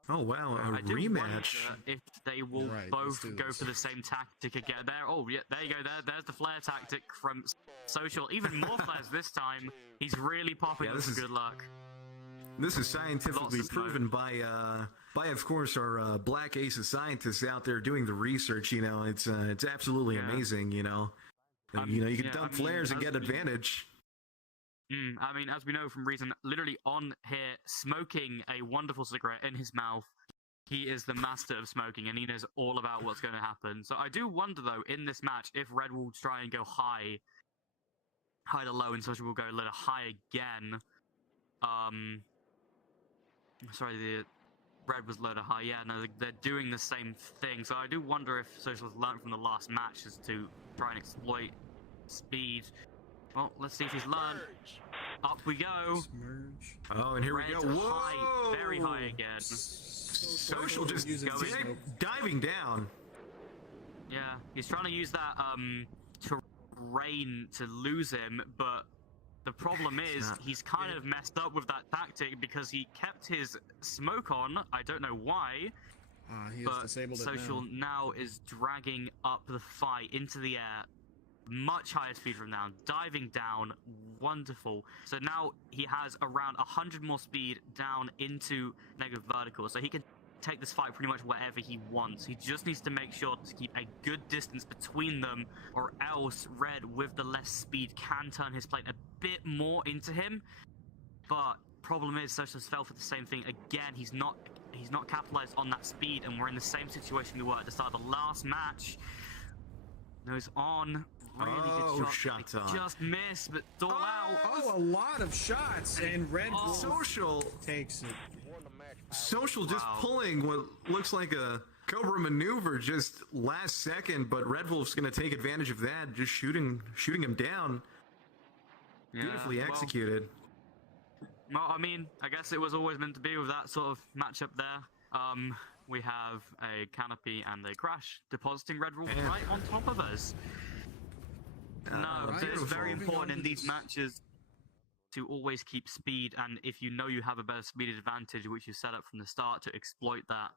Oh wow, a I do rematch. wonder if they will Right, both let's do go this. for the same tactic again. There, oh yeah, there you go. There's the flare tactic from Social. Even more flares this time. He's really popping Yeah, with this is- good luck. This is scientifically Lots of smoke. proven by of course our Black Aces scientists out there doing the research. You know, it's absolutely Yeah. amazing. You know, you can dump flares and get advantage. I mean, as we know from reason, literally on here, smoking a wonderful cigarette in his mouth. He is the master of smoking, and he knows all about what's going to happen. So I do wonder, though, in this match, if Red will try and go high to low, and Social will go a little high again. Sorry, the Red was low to high. Yeah, no, they're doing the same thing. So I do wonder if Social has learned from the last match is to try and exploit speed. Well, let's see if he's learned. Up we go. Merge. Oh, and here Red we go. Whoa! high, very high again. Social just Uses the smoke. diving down. Yeah, he's trying to use that terrain to lose him, but the problem is he's kind of messed up with that tactic because he kept his smoke on. I don't know why, He has but disabled it Social now. now is dragging up the fight into the air. Much higher speed from now, diving down, wonderful. So now he has around 100 more speed down into negative vertical, so he can take this fight pretty much wherever he wants. He just needs to make sure to keep a good distance between them, or else Red, with the less speed, can turn his plane a bit more into him. But problem is, Social's fell for the same thing again. He's not capitalized on that speed, and we're in the same situation we were at the start of the last match. Nose on. Really good shot. shots on. Just missed, but all out. Oh, a lot of shots, and Red Wolf Social takes it. Social just Wow. pulling what looks like a Cobra maneuver just last second, but Red Wolf's going to take advantage of that, just shooting him down. Yeah, Beautifully well, executed. Well, I mean, I guess it was always meant to be with that sort of matchup there. We have a canopy and a crash depositing Red Wolf Yeah. right on top of us. No, So it's very Moving important on in to these this- matches to always keep speed, and if you know you have a better speed advantage, which you set up from the start, to exploit that.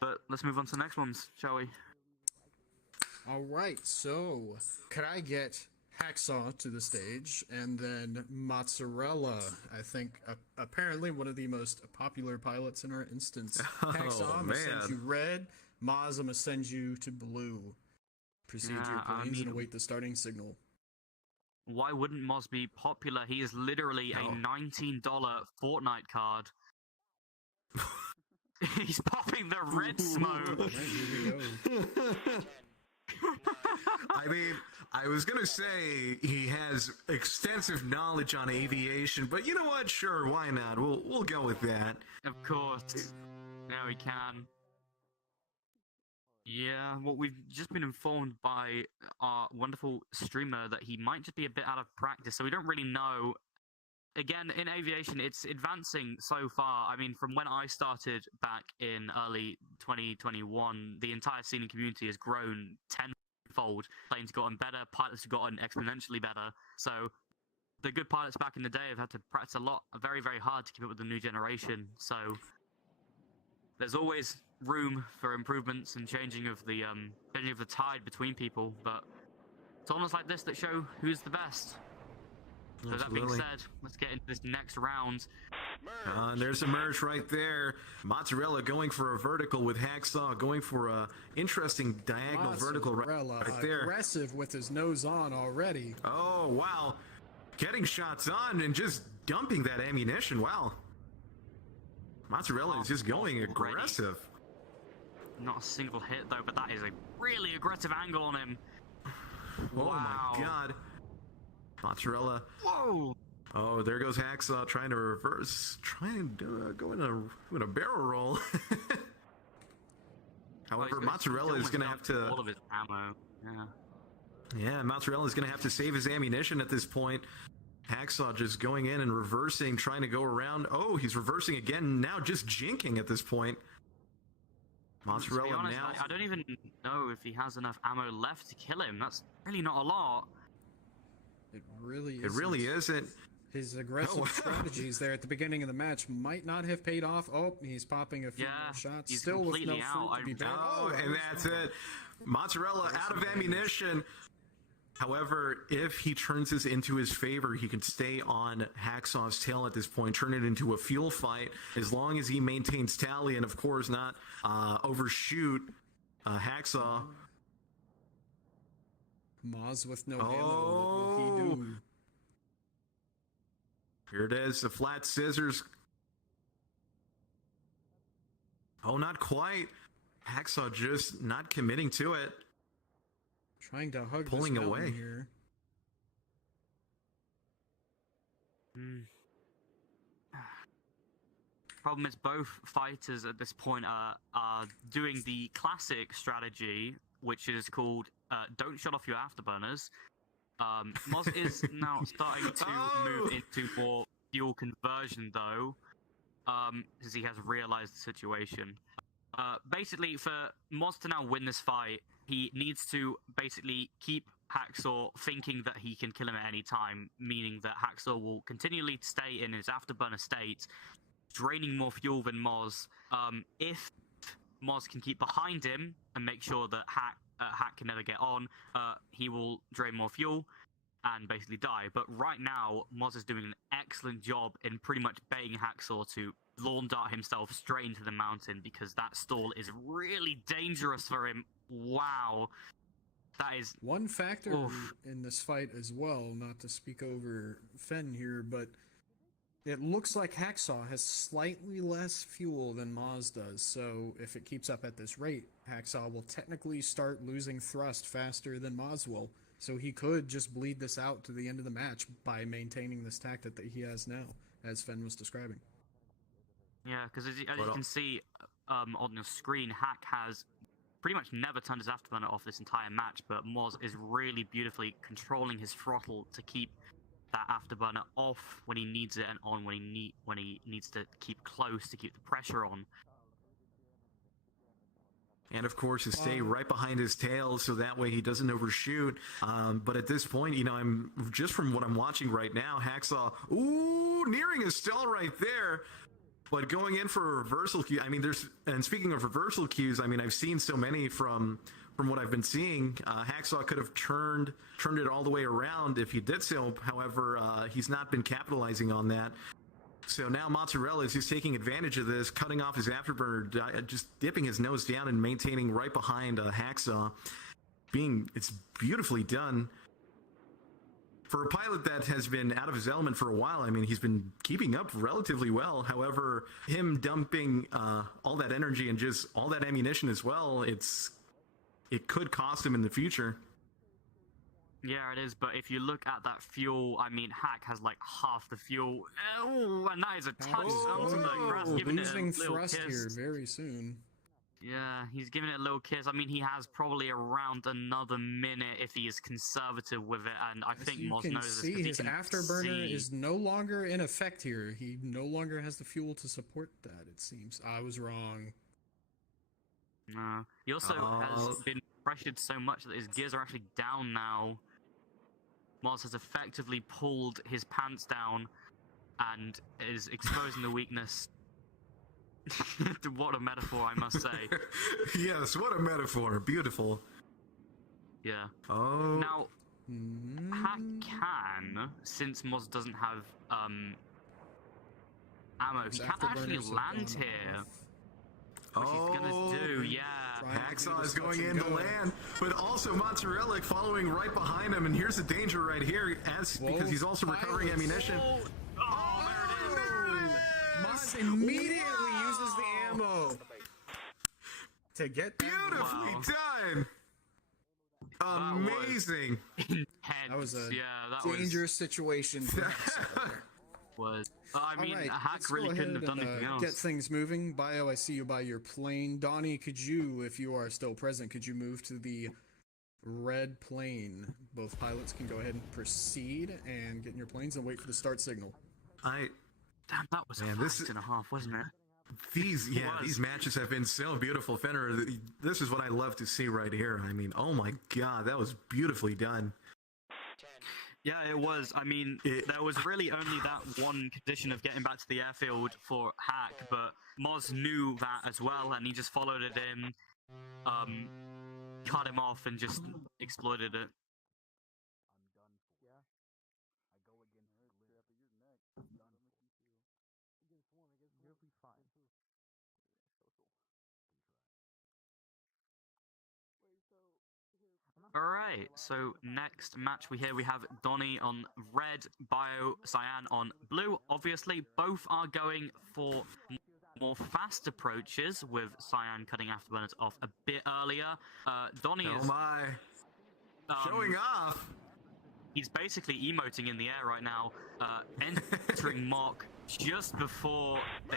But let's move on to the next ones, shall we? All right, so could I get Hacksaw to the stage and then Mozzarella? I think apparently one of the most popular pilots in our instance. Hacksaw, I'm gonna send you red. Maz, I'm gonna send you to blue. Proceed to your Yeah, I planes and mean- await the starting signal. Why wouldn't Moz be popular? He is literally a $19 Fortnite card. He's popping the red smoke. All right, here we go. I mean, I was gonna say he has extensive knowledge on aviation, but you know what? Sure, why not? We'll go with that. Of course. Now we can. Yeah, well, we've just been informed by our wonderful streamer that he might just be a bit out of practice, so we don't really know. Again, in aviation, it's advancing so far. I mean, from when I started back in early 2021, the entire scene and community has grown tenfold. Planes have gotten better, pilots have gotten exponentially better. So the good pilots back in the day have had to practice a lot, very, very hard to keep up with the new generation. So there's always room for improvements and changing of the tide between people. But it's almost like this that show who's the best. So that being Absolutely. said, let's get into this next round. And there's a merge right there. Mozzarella going for a vertical with Hacksaw going for a interesting diagonal vertical Mozzarella, right there. aggressive with his nose on already. Oh, wow. Getting shots on and just dumping that ammunition. Wow. Mozzarella is just going Already. aggressive. Not a single hit though, but that is a really aggressive angle on him. Oh Wow. my god. Mozzarella. Whoa! Oh, there goes Hacksaw trying to reverse, trying to go in a barrel roll. However, He's Mozzarella is almost going to have dumped to. all of his ammo. Yeah. Yeah, Mozzarella is going to have to save his ammunition at this point. Hacksaw just going in and reversing, trying to go around. Oh, he's reversing again. Now just jinking at this point. Mozzarella to be honest, now. I don't even know if he has enough ammo left to kill him. That's really not a lot. It really is. It really isn't. His aggressive Oh. strategies there at the beginning of the match might not have paid off. Oh, he's popping a few Yeah, more shots. he's Still with no completely fruit out. to be bared. Oh, and that's it. Mozzarella out of ammunition. However, if he turns this into his favor, he can stay on Hacksaw's tail at this point, turn it into a fuel fight, as long as he maintains tally and, of course, not overshoot Hacksaw. Maz with no Oh. ammo. What will he do? Here it is, the flat scissors. Oh, not quite. Hacksaw just not committing to it. Trying to hug Pulling this mountain away. here. Problem is, both fighters at this point are doing the classic strategy, which is called "don't shut off your afterburners." Moz is now starting to move into more fuel conversion, though, because he has realized the situation. Basically, for Moz to now win this fight, he needs to basically keep Hacksaw thinking that he can kill him at any time, meaning that Hacksaw will continually stay in his afterburner state, draining more fuel than Moz. If Moz can keep behind him and make sure that Hack can never get on, he will drain more fuel and basically die. But right now, Moz is doing an excellent job in pretty much baiting Hacksaw to lawn dart himself straight into the mountain, because that stall is really dangerous for him. Wow. That is... One factor Oof. in this fight as well, not to speak over Fen here, but it looks like Hacksaw has slightly less fuel than Maz does, so if it keeps up at this rate, Hacksaw will technically start losing thrust faster than Maz will. So he could just bleed this out to the end of the match by maintaining this tactic that he has now, as Fen was describing. Yeah, because as you can see on your screen, Hack has pretty much never turned his afterburner off this entire match, but Moz is really beautifully controlling his throttle to keep that afterburner off when he needs it and on when he needs to keep close to keep the pressure on. and of course to stay right behind his tail so that way he doesn't overshoot. But at this point, you know, I'm just from what I'm watching right now, Hacksaw, nearing a stall right there. But going in for a reversal cue, I mean, and speaking of reversal cues, I mean, I've seen so many from what I've been seeing. Hacksaw could have turned it all the way around if he did so. However, he's not been capitalizing on that. So now Mozzarella is just taking advantage of this, cutting off his afterburner, just dipping his nose down and maintaining right behind Hacksaw. It's beautifully done. For a pilot that has been out of his element for a while, I mean, he's been keeping up relatively well. However, him dumping all that energy and just all that ammunition as well, it could cost him in the future. Yeah, it is, but if you look at that fuel, I mean, Hack has like half the fuel. Oh, and that is a touch onto the grass, giving it a losing little thrust kiss. here very soon. Yeah, he's giving it a little kiss. I mean, he has probably around another minute if he is conservative with it, and I think you Moz can knows this. see 'cause he his can afterburner see- is no longer in effect here. He no longer has the fuel to support that, it seems. I was wrong. No. He also has been pressured so much that his gears are actually down now. Moz has effectively pulled his pants down and is exposing the weakness. What a metaphor, I must say. Yes, what a metaphor. Beautiful. Yeah. Oh. Now, Hack can, since Moz doesn't have ammo, he can actually land here. Which he's gonna do, yeah. Hacksaw is going in to land, but also Mozzarella following right behind him, and here's the danger right here, because he's also recovering ammunition. Oh, there it is! Moz immediately uses the ammo to get that Beautifully Wow. done! Amazing! That was a that dangerous situation for was. I mean, Alright, Hack let's really go couldn't have ahead done and, anything else. Get things moving. Bio, I see you by your plane. Donnie, could you, if you are still present, could you move to the red plane? Both pilots can go ahead and proceed and get in your planes and wait for the start signal. Damn, that was a fast and a half, wasn't it? These matches have been so beautiful. Fenner, this is what I love to see right here. I mean, oh my god, that was beautifully done. Yeah, it was. I mean, there was really only that one condition of getting back to the airfield for Hack, but Moz knew that as well, and he just followed it in, cut him off, and just exploited it. Alright, so next match we have Donnie on red, Bio, Cyan on blue. Obviously, both are going for more fast approaches, with Cyan cutting afterburners off a bit earlier. Donnie is... showing off! He's basically emoting in the air right now, entering Mock just before they...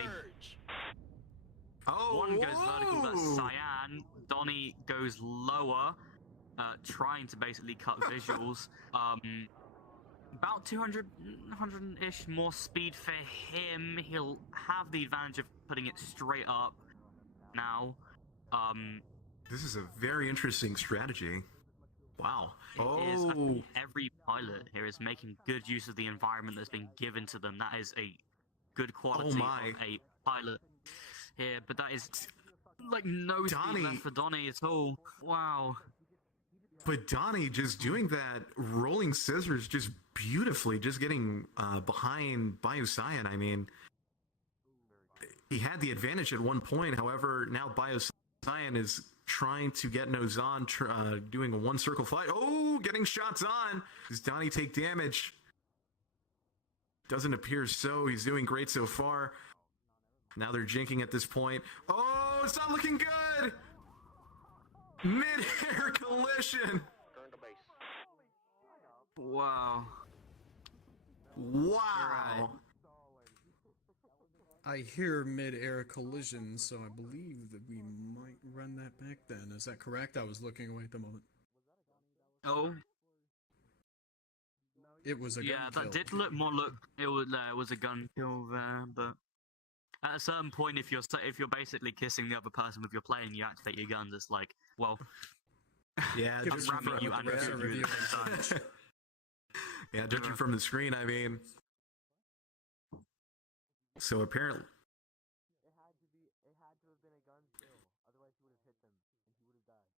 One goes vertical, that's Cyan. Donnie goes lower. Trying to basically cut visuals. About 100-ish more speed for him. He'll have the advantage of putting it straight up now. This is a very interesting strategy. Wow. It is. I think every pilot here is making good use of the environment that's been given to them. That is a good quality of a pilot here, but that is like no speed left for Donnie at all. Wow. But Donnie just doing that rolling scissors just beautifully, just getting behind Biocyan. I mean, he had the advantage at one point. However, now Biocyan is trying to get nose on, doing a one circle flight. Oh, getting shots on. Does Donnie take damage? Doesn't appear so. He's doing great so far. Now they're jinking at this point. Oh, it's not looking good. Mid-air collision. Wow. Wow. I hear mid-air collision, so I believe that we might run that back then. Is that correct? I was looking away at the moment. Oh. It was a gun kill. That did look more it was a gun kill there, but At a certain point, if you're basically kissing the other person with your plane, you activate your guns. It's like, well, Yeah, Give I'm us judging ramming from you what and the rest shooting of you you at the same time. yeah, judging from the screen, I mean. So apparently, It had to have been a gun kill. Otherwise, he would have hit them and he would have died.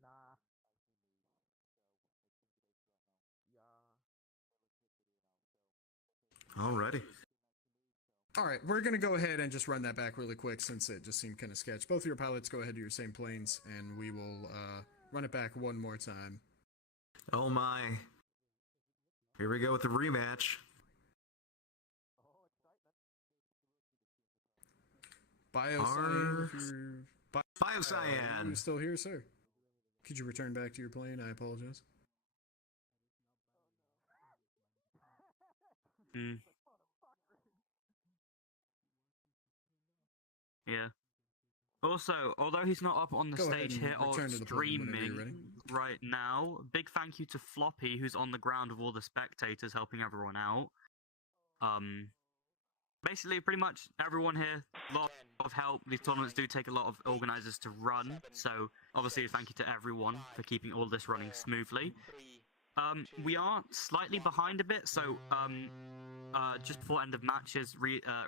Nah. Yeah. alrighty. All right, we're going to go ahead and just run that back really quick since it just seemed kind of sketch. Both of your pilots go ahead to your same planes, and we will run it back one more time. Oh my. Here we go with the rematch. Biocyan, if you're... Biocyan. Are you still here, sir? Could you return back to your plane? I apologize. Mm. Yeah. Also, although he's not up on the Go ahead stage and here or return to the plane whenever you're ready. streaming right now, big thank you to Floppy, who's on the ground with all the spectators helping everyone out. Basically, pretty much everyone here, a lot of help. These tournaments do take a lot of organizers to run, so obviously thank you to everyone for keeping all this running smoothly. We are slightly behind a bit, so just before end of matches,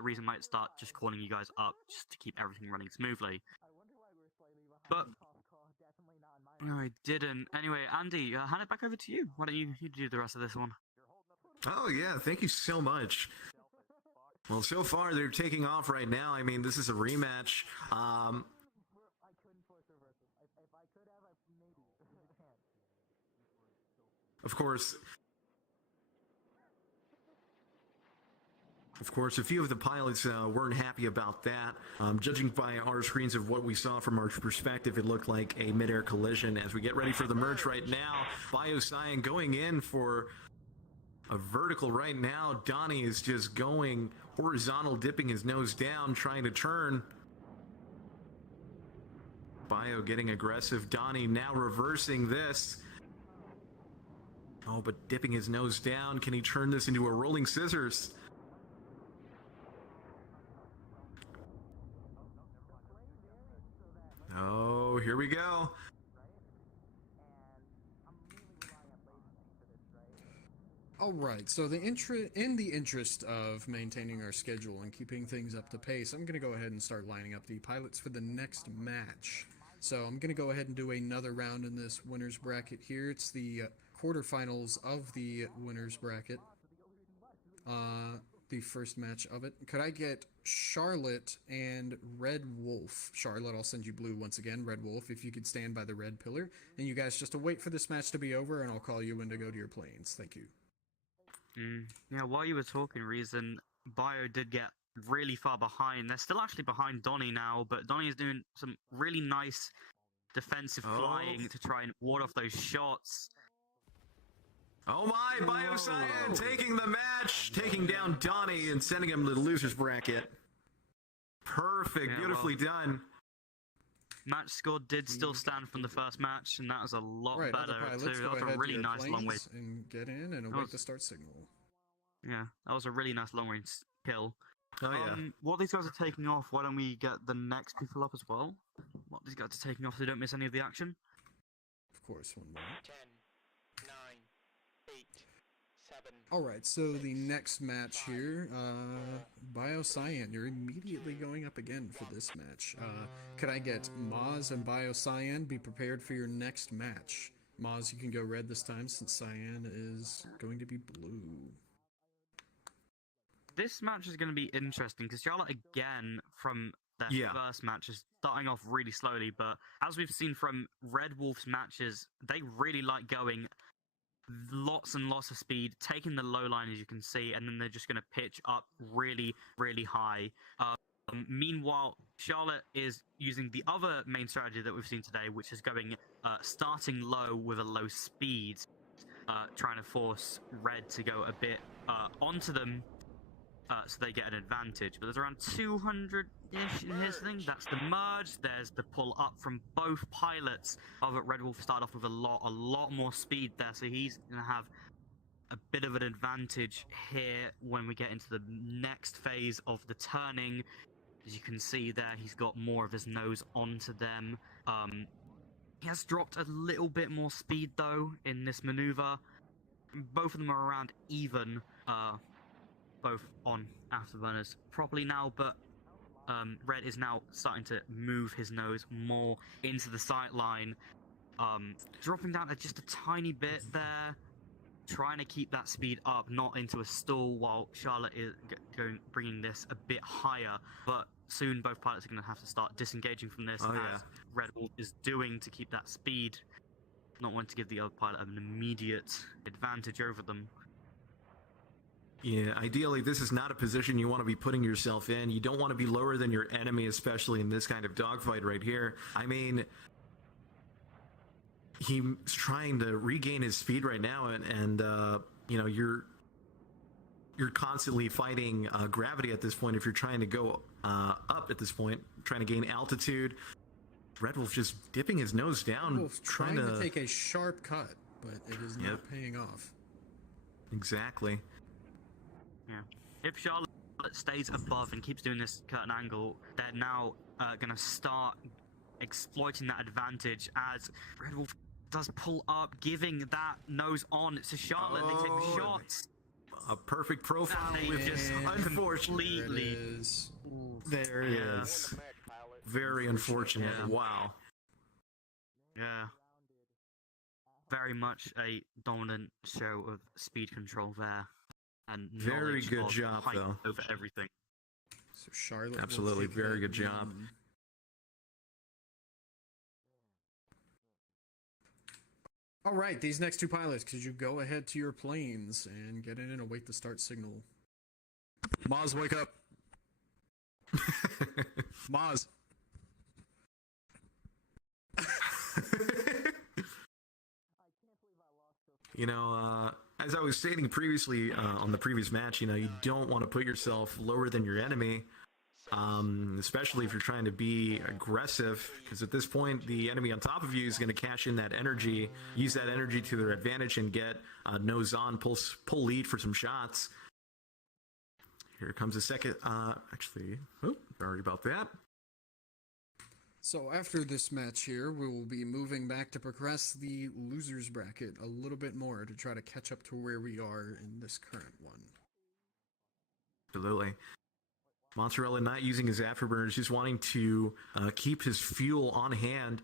Reason might start just calling you guys up just to keep everything running smoothly. I wonder why we're slightly behind. But Call. Definitely not in my no, I didn't. Anyway, Andy, hand it back over to you. Why don't you do the rest of this one? Oh yeah, thank you so much. Well, so far they're taking off right now. I mean, this is a rematch. I couldn't force reversal. If I could have, maybe. I can't. Of course, a few of the pilots weren't happy about that. Judging by our screens of what we saw from our perspective, it looked like a mid-air collision. As we get ready for the merge right now, Biocyan going in for a vertical right now. Donnie is just going horizontal, dipping his nose down, trying to turn. Bio getting aggressive. Donnie now reversing this. Oh, but dipping his nose down. Can he turn this into a rolling scissors? Oh, here we go. All right, so in the interest of maintaining our schedule and keeping things up to pace, I'm going to go ahead and start lining up the pilots for the next match. So I'm going to go ahead and do another round in this winner's bracket here. It's the quarterfinals of the winner's bracket. The first match of it. Could I get Charlotte and Red Wolf? Charlotte, I'll send you blue once again. Red Wolf, if you could stand by the red pillar. And you guys just wait for this match to be over, and I'll call you when to go to your planes. Thank you. Yeah, while you were talking, Reason, Bio did get really far behind. They're still actually behind Donnie now, but Donnie is doing some really nice defensive flying to try and ward off those shots. Oh my, Biocyan taking the match, taking down Donnie and sending him to the loser's bracket. Perfect, Yeah, beautifully done. Match score did still stand from the first match, and that was a lot Right, other better pilots, too. go That was ahead a to really your nice long way. planes and get in and await the start signal. Yeah, that was a really nice long range kill. Oh yeah. While these guys are taking off, why don't we get the next people up as well? While these guys are taking off so they don't miss any of the action. Of course, one more. 10, 9, 8, 7. All right, so the next match here, Biocyan, you're immediately going up again for this match. Could I get Maz and Biocyan? Be prepared for your next match. Maz, you can go red this time since Cyan is going to be blue. This match is going to be interesting because Charlotte, again, from their first match, is starting off really slowly. But as we've seen from Red Wolf's matches, they really like going lots and lots of speed, taking the low line, as you can see, and then they're just going to pitch up really, really high. Meanwhile, Charlotte is using the other main strategy that we've seen today, which is going starting low with a low speed, trying to force Red to go a bit onto them. So they get an advantage, but there's around 200-ish in his thing. That's the merge. There's the pull up from both pilots. Red Wolf start off with a lot more speed there, so he's gonna have a bit of an advantage here when we get into the next phase of the turning. As you can see there, he's got more of his nose onto them. He has dropped a little bit more speed though in this maneuver. Both of them are around even, both on afterburners properly now, but Red is now starting to move his nose more into the sight line, dropping down just a tiny bit there, trying to keep that speed up, not into a stall, while Charlotte is bringing this a bit higher. But soon both pilots are going to have to start disengaging from this, as Red Bull is doing to keep that speed, not wanting to give the other pilot an immediate advantage over them. Yeah, ideally, this is not a position you want to be putting yourself in. You don't want to be lower than your enemy, especially in this kind of dogfight right here. I mean, he's trying to regain his speed right now, and you know, you're constantly fighting gravity at this point if you're trying to go up at this point, trying to gain altitude. Red Wolf just dipping his nose down, Wolf trying to take a sharp cut, but it is not paying off. Exactly. Yeah. If Charlotte stays above and keeps doing this cut and angle, they're now going to start exploiting that advantage as Red Wolf does pull up, giving that nose on to Charlotte. They take the shots. A perfect profile with just unfortunately. There it is. Very unfortunate. Yeah. Wow. Yeah. Very much a dominant show of speed control there. And very good job, though. Over everything. So Charlotte, absolutely very good job. All right, these next two pilots, could you go ahead to your planes and get in and await the start signal? Maz, wake up. Maz. You know, as I was stating previously on the previous match, you know, you don't want to put yourself lower than your enemy, especially if you're trying to be aggressive, because at this point, the enemy on top of you is going to cash in that energy, use that energy to their advantage, and get nose on, pull lead for some shots. Here comes a second. Actually, sorry about that. So after this match here, we will be moving back to progress the losers bracket a little bit more to try to catch up to where we are in this current one. Absolutely. Mozzarella not using his afterburners, just wanting to keep his fuel on hand.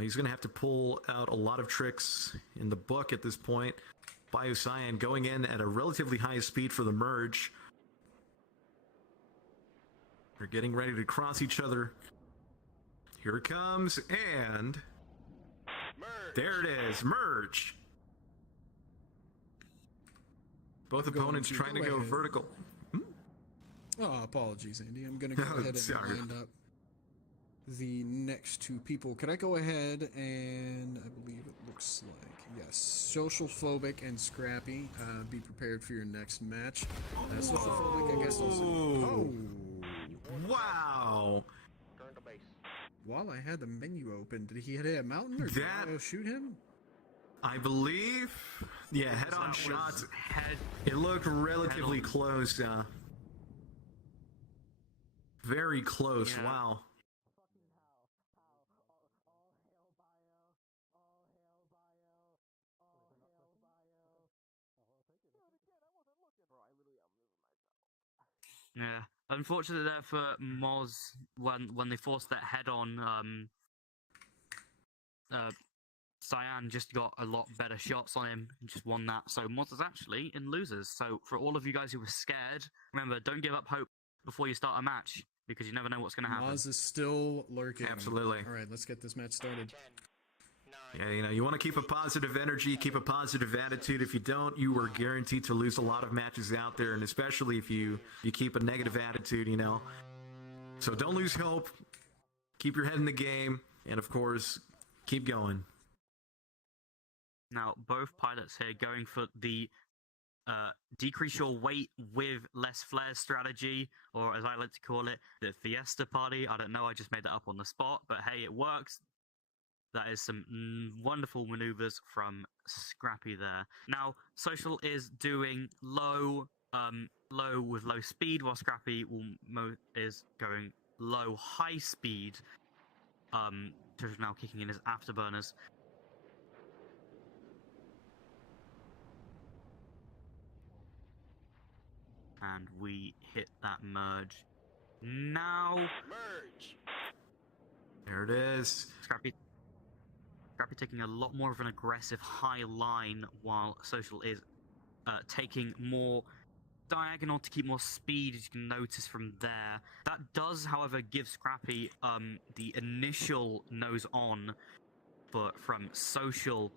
He's going to have to pull out a lot of tricks in the book at this point. Biocyan going in at a relatively high speed for the merge. They're getting ready to cross each other. Here it comes, and merge. There it is, merge. Both opponents trying to go vertical. Oh, apologies, Andy. I'm going to go ahead and wind up the next two people. Could I go ahead and, I believe it looks like, yes, Social Phobic and Scrappy, be prepared for your next match. Social Phobic, I guess also. Oh! Wow! While I had the menu open, did he hit a mountain or did I shoot him? I believe, yeah, head-on shots. It looked relatively close. Very close. Yeah. Wow. Yeah, unfortunately there for Moz, when they forced that head on, Cyan just got a lot better shots on him and just won that. So Moz is actually in losers. So for all of you guys who were scared, remember, don't give up hope before you start a match, because you never know what's going to happen. Moz is still lurking. Absolutely. All right, let's get this match started. Yeah, you know, you want to keep a positive energy, keep a positive attitude. If you don't, you are guaranteed to lose a lot of matches out there, and especially if you keep a negative attitude, you know. So don't lose hope. Keep your head in the game, and of course, keep going. Now, both pilots here going for the decrease your weight with less flares strategy, or as I like to call it, the Fiesta Party. I don't know, I just made that up on the spot, but hey, it works. That is some wonderful maneuvers from Scrappy there. Now, Social is doing low with low speed, while Scrappy is going low high speed. Social now kicking in his afterburners. And we hit that merge. Now Merge. There it is. Scrappy taking a lot more of an aggressive high line, while Social is taking more diagonal to keep more speed, as you can notice from there. That does, however, give Scrappy the initial nose on, but from Social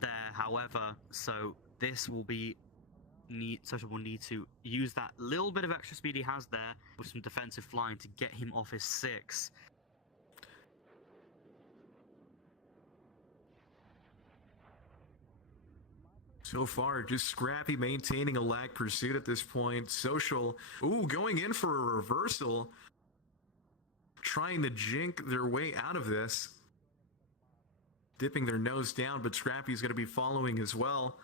there, however, so this will be Social will need to use that little bit of extra speed he has there with some defensive flying to get him off his 6. So far, just Scrappy maintaining a lag pursuit at this point. Social, going in for a reversal. Trying to jink their way out of this. Dipping their nose down, but Scrappy's going to be following as well.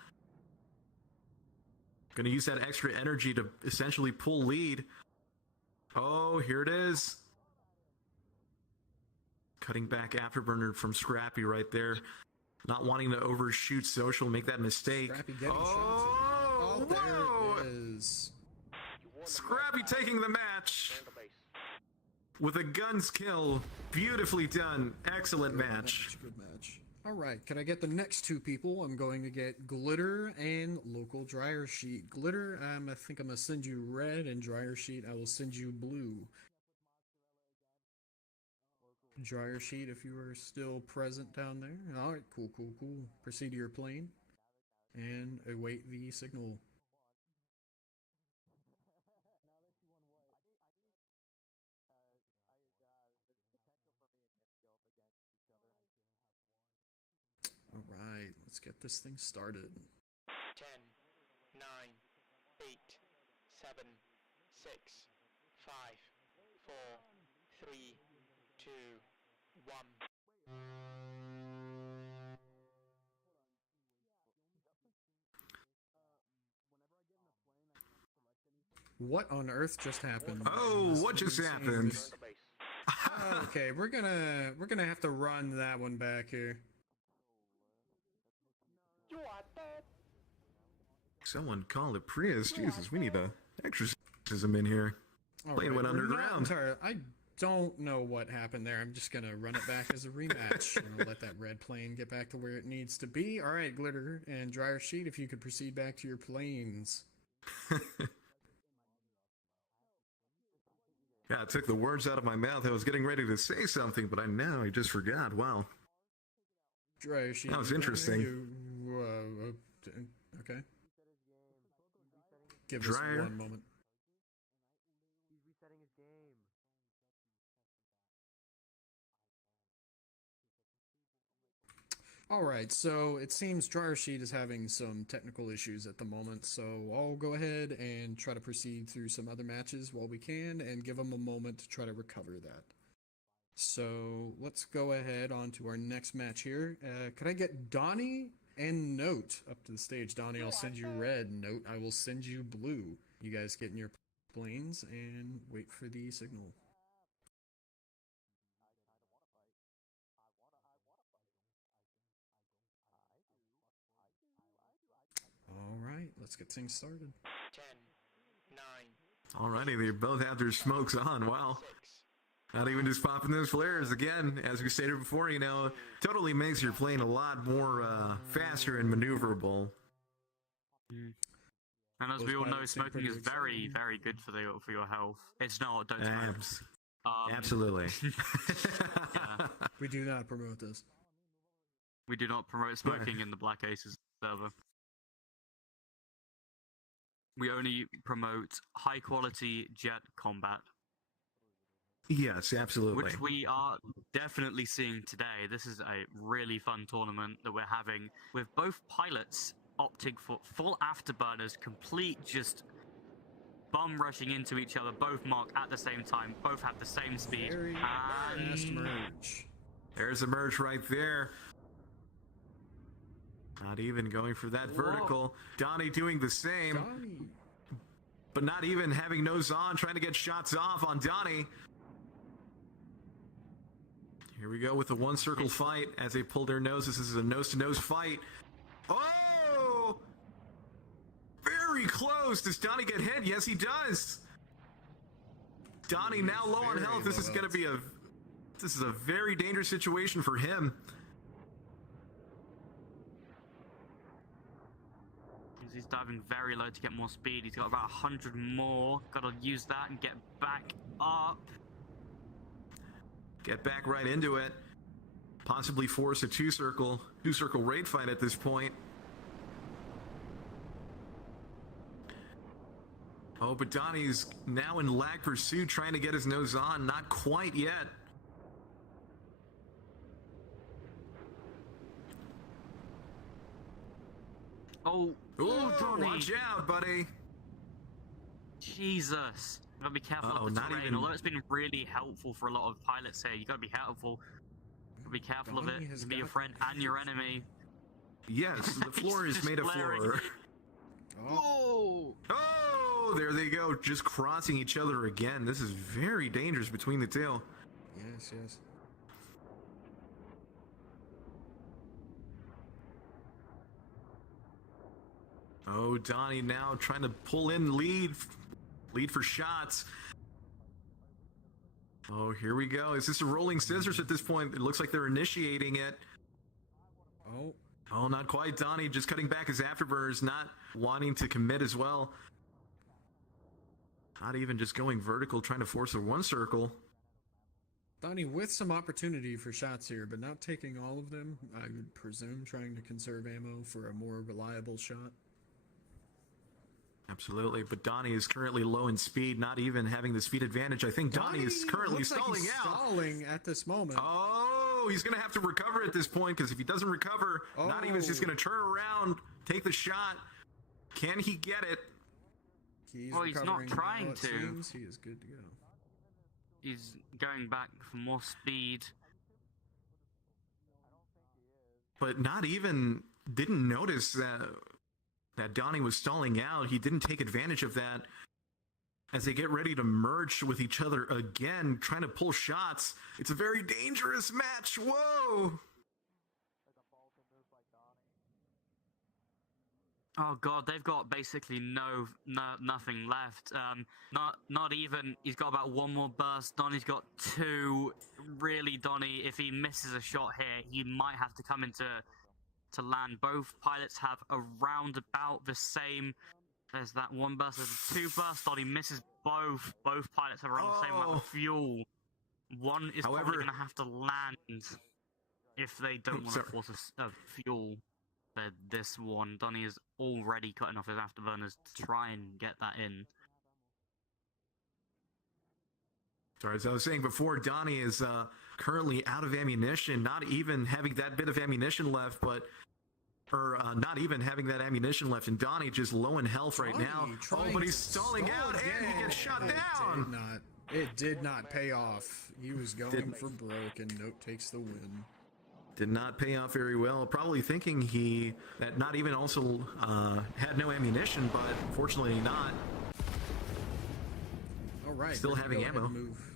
Going to use that extra energy to essentially pull lead. Oh, here it is. Cutting back afterburner from Scrappy right there. Not wanting to overshoot Social, make that mistake. Scrappy getting oh, shots. Whoa! There it is. Scrappy taking the match with a guns kill. Beautifully done. Excellent match. Good match. All right, can I get the next 2 people? I'm going to get Glitter and Local Dryer Sheet. Glitter, I think I'm going to send you red, and Dryer Sheet, I will send you blue. Dryer Sheet, if you are still present down there. All right, cool. Proceed to your plane and await the signal. All right, let's get this thing started. 10, 9, 8, 7, 6, 5, 4, 3, 2, 1. What on earth just happened? Oh, what just happened? Okay, we're gonna have to run that one back here. You are dead. Someone call it Prius. Jesus, we need a exorcism in here. Plane went we're not underground. I don't know what happened there. I'm just gonna run it back as a rematch. And I'll let that red plane get back to where it needs to be. All right, Glitter and Dryer Sheet, if you could proceed back to your planes. Yeah, it took the words out of my mouth. I was getting ready to say something, but I just forgot. Wow. Dryer Sheet. That was interesting. Okay. Give Dryer. us one moment. He's resetting his game. Alright, so it seems Dryer Sheet is having some technical issues at the moment, so I'll go ahead and try to proceed through some other matches while we can and give him a moment to try to recover that. So let's go ahead on to our next match here. Could I get Donnie and Note up to the stage? Donnie, I'll send you red. Note, I will send you blue. You guys get in your planes and wait for the signal. Alright, let's get things started. 10, 9. Alrighty, they both have their smokes on. Wow. Not even just popping those flares again. As we stated before, totally makes your plane a lot more faster and maneuverable. And as we all know, smoking is very, very good for your health. It's not. Don't smoke. Absolutely. Yeah. We do not promote this. We do not promote smoking in the Black Aces server. We only promote high quality jet combat. Yes, absolutely. Which we are definitely seeing today. This is a really fun tournament that we're having with both pilots opting for full afterburners, complete just bum rushing into each other, both mark at the same time, both have the same speed. Very fast merge. There's a merge right there. Not even going for that vertical. Donnie doing the same. Donnie. But not even having nose on, trying to get shots off on Donnie. Here we go with the one circle fight as they pull their nose. This is a nose-to-nose fight. Oh! Very close. Does Donnie get hit? Yes, he does. Donnie now low on health. This is going to be a very dangerous situation for him. He's diving very low to get more speed. He's got about 100 more. Got to use that and get back up. Get back right into it. Possibly force a two-circle raid fight at this point. Oh, but Donnie's now in lag pursuit, trying to get his nose on. Not quite yet. Oh, Donnie. Watch out, buddy. Jesus. You gotta be careful Uh-oh, of the not terrain. even- Although it's been really helpful for a lot of pilots here, you gotta be helpful. Be careful of Donnie it. has It can be your got friend and your enemy. Yes, the floor is Just made of blaring. floor. Oh, Whoa! Oh, there they go, just crossing each other again. This is very dangerous between the two. yes, yes. Oh, Donnie now trying to pull in lead for shots. Oh, here we go. Is this a rolling scissors at this point? It looks like they're initiating it. Oh, Oh, not quite. Donnie just cutting back his afterburners, not wanting to commit as well. Not even just going vertical, trying to force a one circle. Donnie with some opportunity for shots here, but not taking all of them. I would presume trying to conserve ammo for a more reliable shot. Absolutely, but Donnie is currently low in speed, not even having the speed advantage. I think Donnie is currently looks like stalling he's out. Stalling at this moment. Oh, he's going to have to recover at this point, because if he doesn't recover, not even just going to turn around, take the shot. Can he get it? He's Well, he's not recovering now, trying it to. seems. He is good to go. He's going back for more speed. But not even, didn't notice that Donnie was stalling out. He didn't take advantage of that as they get ready to merge with each other again, trying to pull shots. It's a very dangerous match. Whoa! Oh god, they've got basically nothing left. Not even. He's got about one more burst. Donnie's got two. Really, Donnie, if he misses a shot here, he might have to come into land. Both pilots have around about the same. There's that one burst. There's a two burst. Donnie misses both. Both pilots have around the same amount of fuel. One is However- probably going to have to land if they don't want to Sorry. force a fuel. This one, Donnie is already cutting off his afterburners to try and get that in. Sorry, as I was saying before, Donnie is currently out of ammunition, not even having that bit of ammunition left, not even having that ammunition left, and Donnie just low in health right now. Oh, but he's stalling out, and he gets shot down. It did not pay off. He was going for broke, and Note takes the win. Did not pay off very well. Probably thinking that not even also had no ammunition, but fortunately not. All right, Still we're gonna having go ahead ammo. and move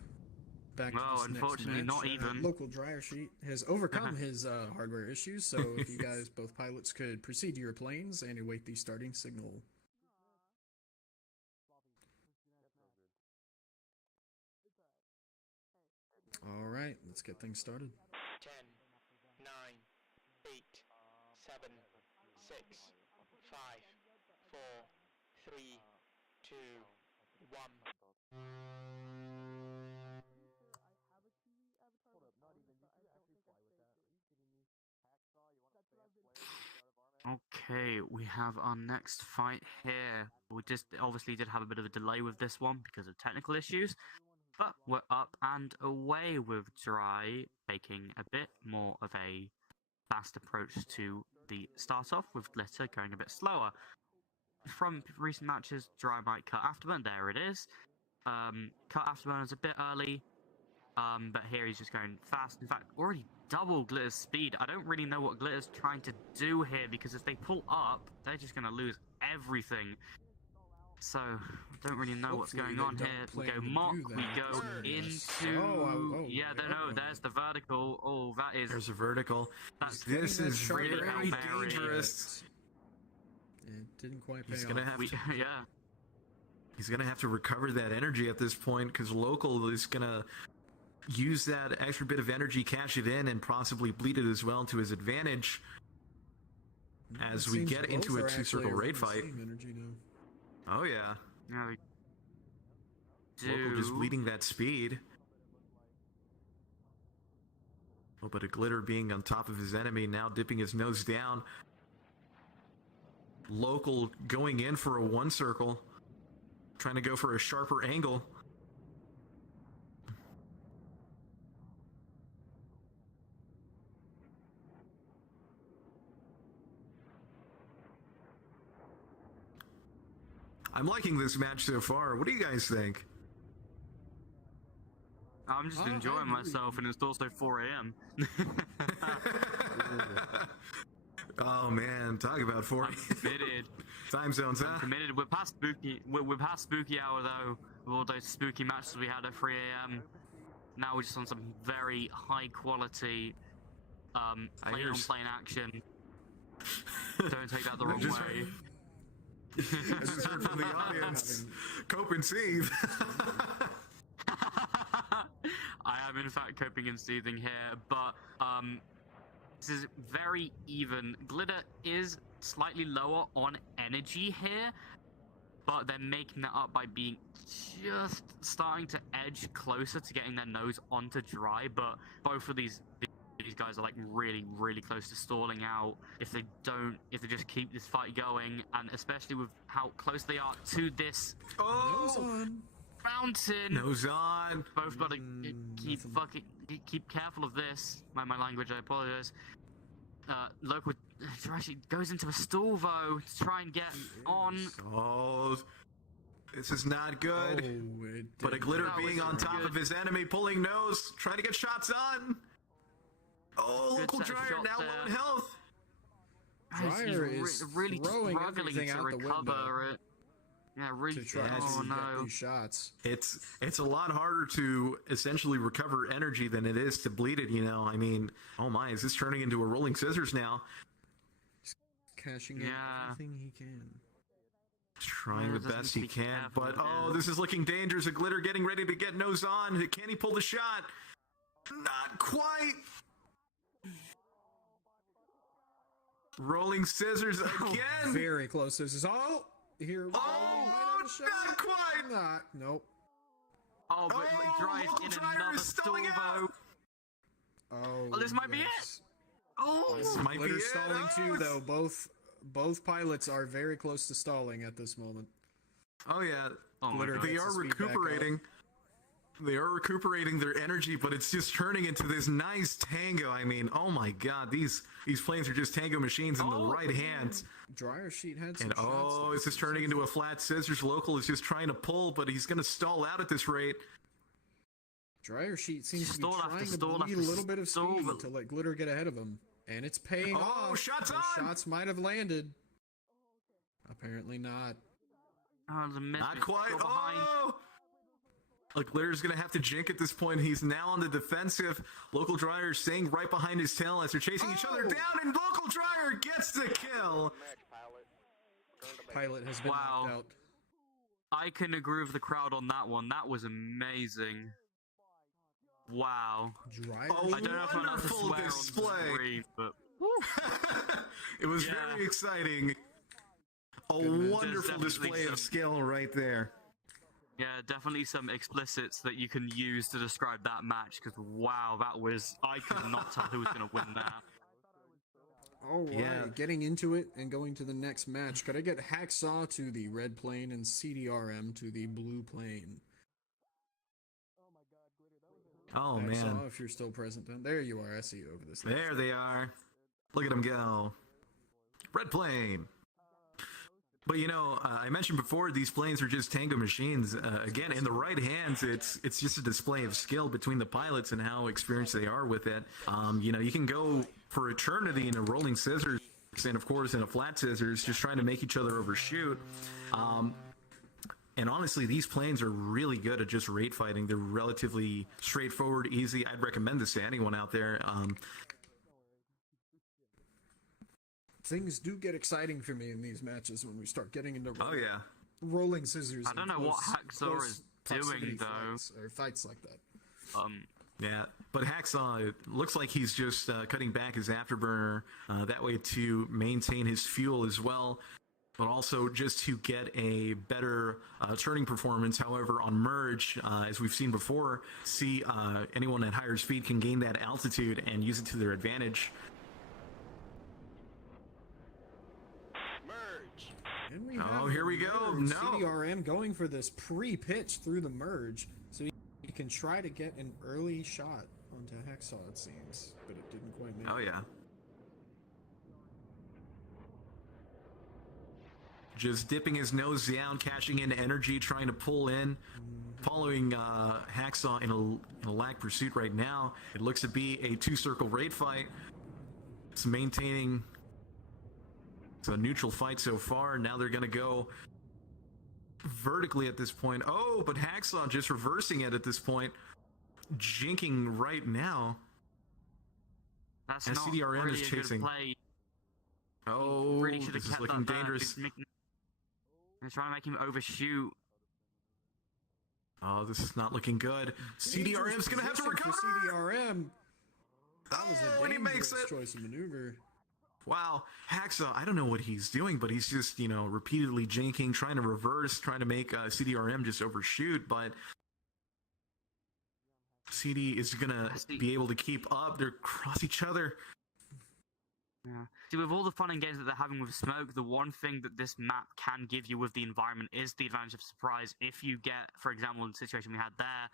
back Well, to this unfortunately, next match. not even. Local dryer sheet has overcome his hardware issues, so if you guys, both pilots, could proceed to your planes and await the starting signal. All right, let's get things started. 10, 9, 8, 7, 6, 5, 4, 3, 2, 1. Okay, we have our next fight here. We just obviously did have a bit of a delay with this one because of technical issues, but we're up and away with Dry, taking a bit more of a fast approach to the start off, with Glitter going a bit slower. From recent matches, Dry might cut Afterburn. There it is. Cut Afterburn is a bit early, but here he's just going fast. In fact, already double Glitter's speed. I don't really know what Glitter's trying to do here, because if they pull up, they're just going to lose everything. So, I don't really know what's Hopefully going they on don't here. We plan go to mock, do we that. go Yes. into... Oh, yeah, they no, are there's the vertical. Oh, that is... There's a vertical. That's This Getting that is sharper really very angle Hail Mary. dangerous. It didn't quite pay He's off. gonna have to. yeah. He's gonna have to recover that energy at this point, because local is gonna use that extra bit of energy, cash it in, and possibly bleed it as well to his advantage. As It we seems get into both a are two-circle actually raid around the fight. same energy now. Oh yeah, Yeah, we local just do. bleeding that speed. Oh, but a glitter being on top of his enemy, now dipping his nose down. Local going in for a one circle, trying to go for a sharper angle. I'm liking this match so far. What do you guys think? I'm just I enjoying agree. myself, and it's also 4 a.m. Oh man, talk about 4 I'm committed. time zones, huh? I'm committed. We're past spooky. We're past spooky hour though. With all those spooky matches we had at 3 a.m. Now we're just on some very high quality, plane on plane action. Don't take that the wrong way. I just heard from the audience. Cope and seethe. I am in fact coping and seething here, but this is very even. Glitter is slightly lower on energy here, but they're making that up by being just starting to edge closer to getting their nose onto dry. But both of these guys are like really close to stalling out if they just keep this fight going, and especially with how close they are to this Nose on. mountain. Nose on. Both gotta Nothing. keep careful of this. My language, I apologize. Local actually goes into a stall though to try and get on. Oh, this is not good. Oh, it But a did glitter That being was on top good. of his enemy, pulling nose, trying to get shots on. Oh, Good local set of dryer shots now low in there. health. Dryer He's is really throwing struggling everything to out the window recover it. Yeah, really. to try Oh to no. get these shots. It's a lot harder to essentially recover energy than it is to bleed it, you know. I mean, oh my, is this turning into a rolling scissors now? Cashing in Yeah. everything he can. Trying Yeah, the doesn't best need he to be can, careful, but yeah. oh, this is looking dangerous. A glitter getting ready to get nose on. Can he pull the shot? Not quite. Rolling scissors again. Very close. This is all here. We go. Oh, Might have a shot. not quite. Not. Nope. Oh, but Oh, Dry's local in dryer another is stalling stall out. though. Oh. Well, this might be it. yes. Oh, This might be Glitter it. stalling Oh, too, it's- though. Both pilots are very close to stalling at this moment. Oh yeah, oh my Glitter God. they gets are his feet back up. recuperating. They are recuperating their energy, but it's just turning into this nice tango. I mean, oh my god, these planes are just tango machines in the Oh. right hand. Dryer sheet had some And shots. oh, there. it's just turning into a flat scissors. Local is just trying to pull, but he's going to stall out at this rate. Dryer sheet seems to be Stall after trying to stall bleed a after little bit of stall, speed but- to let Glitter get ahead of him, and it's paying Oh, off. shots Those on! Shots might have landed. Apparently not. Oh, there's a miss. Not but quite. still behind. Oh! Like, Glitter's going to have to jink at this point. He's now on the defensive. Local Dryer staying right behind his tail as they're chasing each other Oh! down, and Local Dryer gets the kill. Pilot has been Wow. knocked out. I can agree with the crowd on that one. That was amazing. Wow. Dryer Oh, I don't know if I'm allowed to Wonderful swear display. on the screen, but It was Yeah. very exciting. A Good match. wonderful There's display definitely of some- skill right there. yeah, definitely some explicits that you can use to describe that match. Because wow, that was I could not tell who was going to win that. All right, Yeah. getting into it and going to the next match. Could I get Hacksaw to the red plane and CDRM to the blue plane? Oh, Hacksaw, man. if you're still present, then there you are. I see you over this. There they are. Look at them go. Red plane. But I mentioned before these planes are just tango machines. Again, in the right hands, it's just a display of skill between the pilots and how experienced they are with it. You can go for eternity in a rolling scissors, and of course in a flat scissors, just trying to make each other overshoot. And honestly, these planes are really good at just rate fighting. They're relatively straightforward, easy. I'd recommend this to anyone out there. Things do get exciting for me in these matches when we start getting into rolling scissors. I don't know what Hacksaw is doing though. Or fights like that. Yeah, but Hacksaw, it looks like he's just cutting back his afterburner that way to maintain his fuel as well, but also just to get a better turning performance. However, on merge, as we've seen before, anyone at higher speed can gain that altitude and use it to their advantage. And we here we go. No. CDRM going for this pre-pitch through the merge, so he can try to get an early shot onto Hacksaw, it seems, but it didn't quite make it. Oh, yeah. Just dipping his nose down, cashing in energy, trying to pull in. Following Hacksaw in a lag pursuit right now. It looks to be a two-circle raid fight. It's maintaining... It's a neutral fight so far. Now they're going to go vertically at this point. Oh, but Hacksaw just reversing it at this point. Jinking right now. That's and not CDRM really is a good chasing. play. Oh, Really this is looking dangerous. He's trying to make him overshoot. Oh, this is not looking good. CDRM's going to have to recover. For CDRM. That was a when he makes it. choice of maneuver. Wow, Hacksaw, I don't know what he's doing, but he's just, repeatedly jinking, trying to reverse, trying to make CDRM just overshoot, but CD is going to be able to keep up. They're cross each other. Yeah. See, with all the fun and games that they're having with smoke, the one thing that this map can give you with the environment is the advantage of surprise. If you get, for example, the situation we had there,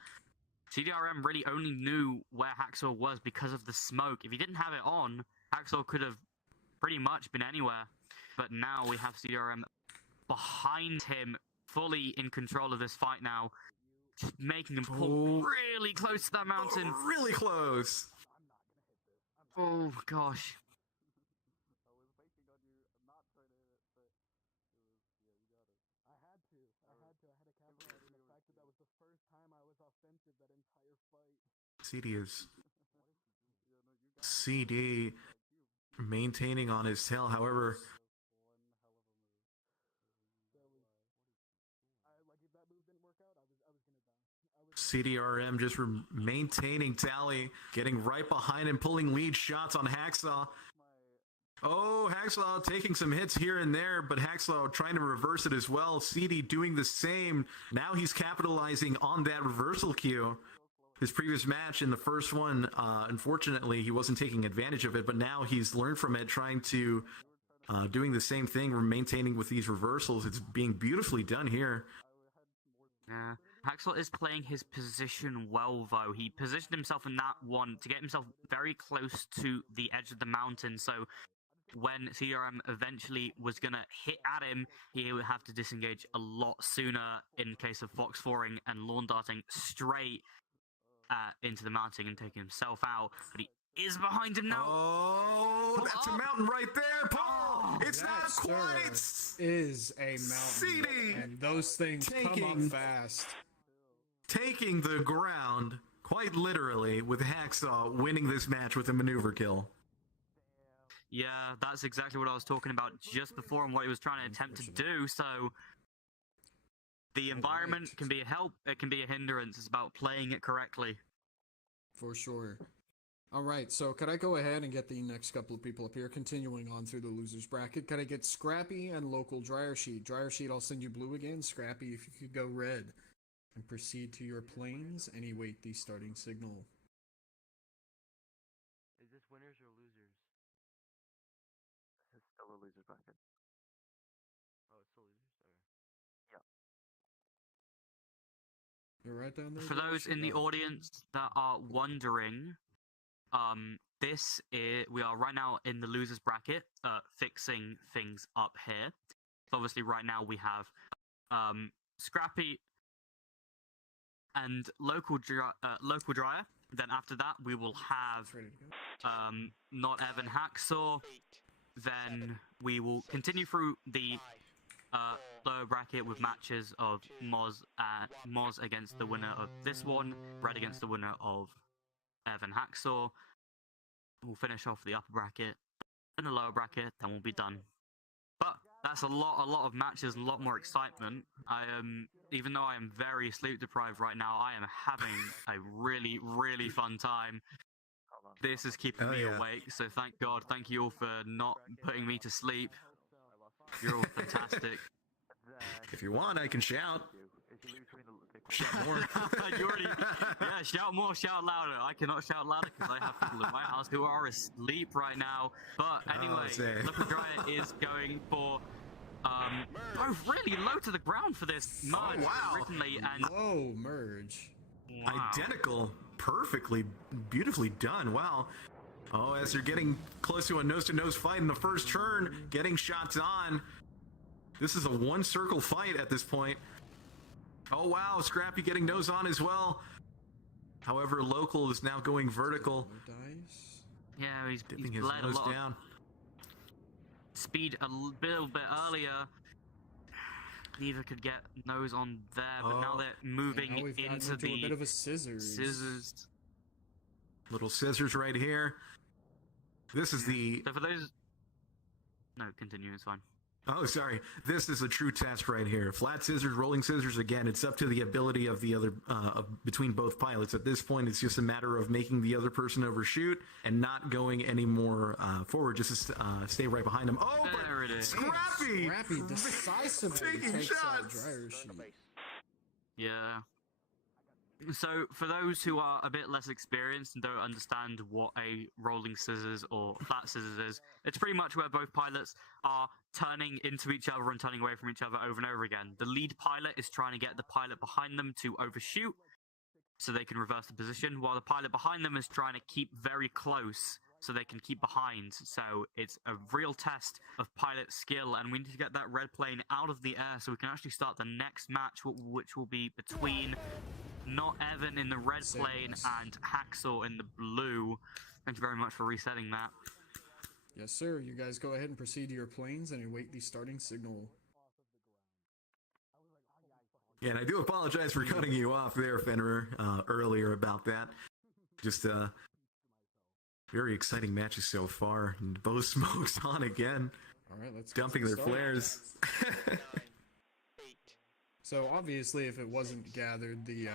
CDRM really only knew where Hacksaw was because of the smoke. If he didn't have it on, Hacksaw could have pretty much been anywhere, but now we have CDRM behind him, fully in control of this fight now, just making him pull really close to that mountain. Oh, really close. Oh gosh. I had to capitalize on the fact that that was the first time I was offensive that entire fight. CD maintaining on his tail. However, CDRM just maintaining tally, getting right behind and pulling lead shots on Hacksaw. Oh, Hacksaw taking some hits here and there, but Hacksaw trying to reverse it as well. CD doing the same. Now he's capitalizing on that reversal cue. His previous match in the first one, unfortunately, he wasn't taking advantage of it, but now he's learned from it, trying to doing the same thing, maintaining with these reversals. It's being beautifully done here. Yeah, Hacksaw is playing his position well, though. He positioned himself in that one to get himself very close to the edge of the mountain, so when CRM eventually was going to hit at him, he would have to disengage a lot sooner in case of Fox 4ing and lawn darting straight into the mountain and taking himself out, but he is behind him now. Oh, that's a mountain right there, Paul. It's not quite. Is a mountain, CD, and those things come up fast. Taking the ground, quite literally, with Hacksaw winning this match with a maneuver kill. Yeah, that's exactly what I was talking about just before and what he was trying to attempt to do. So the environment can be a help, it can be a hindrance. It's about playing it correctly. For sure. All right, so could I go ahead and get the next couple of people up here, continuing on through the losers bracket? Could I get Scrappy and local Dryer Sheet? Dryer Sheet, I'll send you blue again. Scrappy, if you could go red and proceed to your planes and await the starting signal. Is this winners or losers? This is still a loser bracket. Oh, it's still losers? Or... Yeah. You're right down there. For those in the audience that are wondering, we are right now in the losers bracket, fixing things up here. Obviously, right now we have Scrappy and Local Dryer. Then after that, we will have It's ready to go. Not Evan Hacksaw. Then we will continue through the lower bracket with matches of Moz against the winner of this one, Red against the winner of Evan Hacksaw. We'll finish off the upper bracket and the lower bracket, then we'll be done. But that's a lot of matches, a lot more excitement. I am, even though I am very sleep deprived right now, I am having a really fun time. This is keeping me awake, so thank God. Thank you all for not putting me to sleep. You're all fantastic. If you want, I can shout. Shout more. You already, yeah, shout more, shout louder. I cannot shout louder because I have people in my house who are asleep right now. But anyway, Local Dryer is going for both really low to the ground for this merge originally, and Whoa, merge. wow. Identical, perfectly, beautifully done. Wow. Oh, as they're getting close to a nose-to-nose fight in the first turn, getting shots on. This is a one-circle fight at this point. Oh, wow, Scrappy getting nose on as well. However, Local is now going vertical. More dice. Yeah, he's Dipping his bled a nose lot down. of speed a little bit earlier. Neither could get nose on there, but now they're moving Now we've gotten into into a bit the of a scissors. Little scissors right here. This is the... So for those... No, continue, it's fine. Oh, sorry. This is a true test right here. Flat scissors, rolling scissors. Again, it's up to the ability of the other, between both pilots. At this point, it's just a matter of making the other person overshoot and not going any more forward. Just to stay right behind them. Oh, There it but is. Scrappy! Scrappy decisively Taking takes out shots. Dryer Sheet. Yeah. So, for those who are a bit less experienced and don't understand what a rolling scissors or flat scissors is, it's pretty much where both pilots are turning into each other and turning away from each other over and over again. The lead pilot is trying to get the pilot behind them to overshoot so they can reverse the position, while the pilot behind them is trying to keep very close so they can keep behind. So it's a real test of pilot skill, and we need to get that red plane out of the air so we can actually start the next match, which will be between Not Evan in the red plane and Hacksaw in the blue. Thank you very much for resetting that. Yes, sir. You guys go ahead and proceed to your planes and await the starting signal. Yeah, and I do apologize for cutting you off there, Fenrir, earlier about that. Just very exciting matches so far, and both smokes on again. All right, let's dumping get their started. flares. So obviously, if it wasn't gathered, the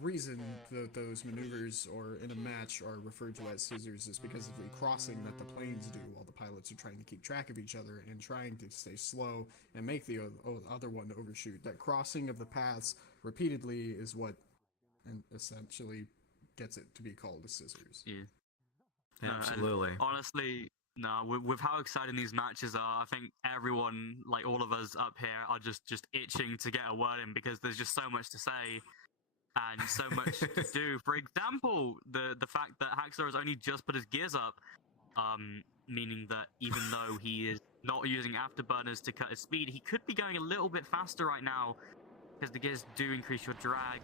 reason that those maneuvers or in a match are referred to as scissors is because of the crossing that the planes do while the pilots are trying to keep track of each other and trying to stay slow and make the other one overshoot. That crossing of the paths repeatedly is what essentially gets it to be called a scissors. Yeah. Absolutely. Honestly, no, with how exciting these matches are, I think everyone, like all of us up here, are just itching to get a word in because there's just so much to say and so much to do. For example, the fact that Hacksaw has only just put his gears up, meaning that even though he is not using afterburners to cut his speed, he could be going a little bit faster right now because the gears do increase your drag.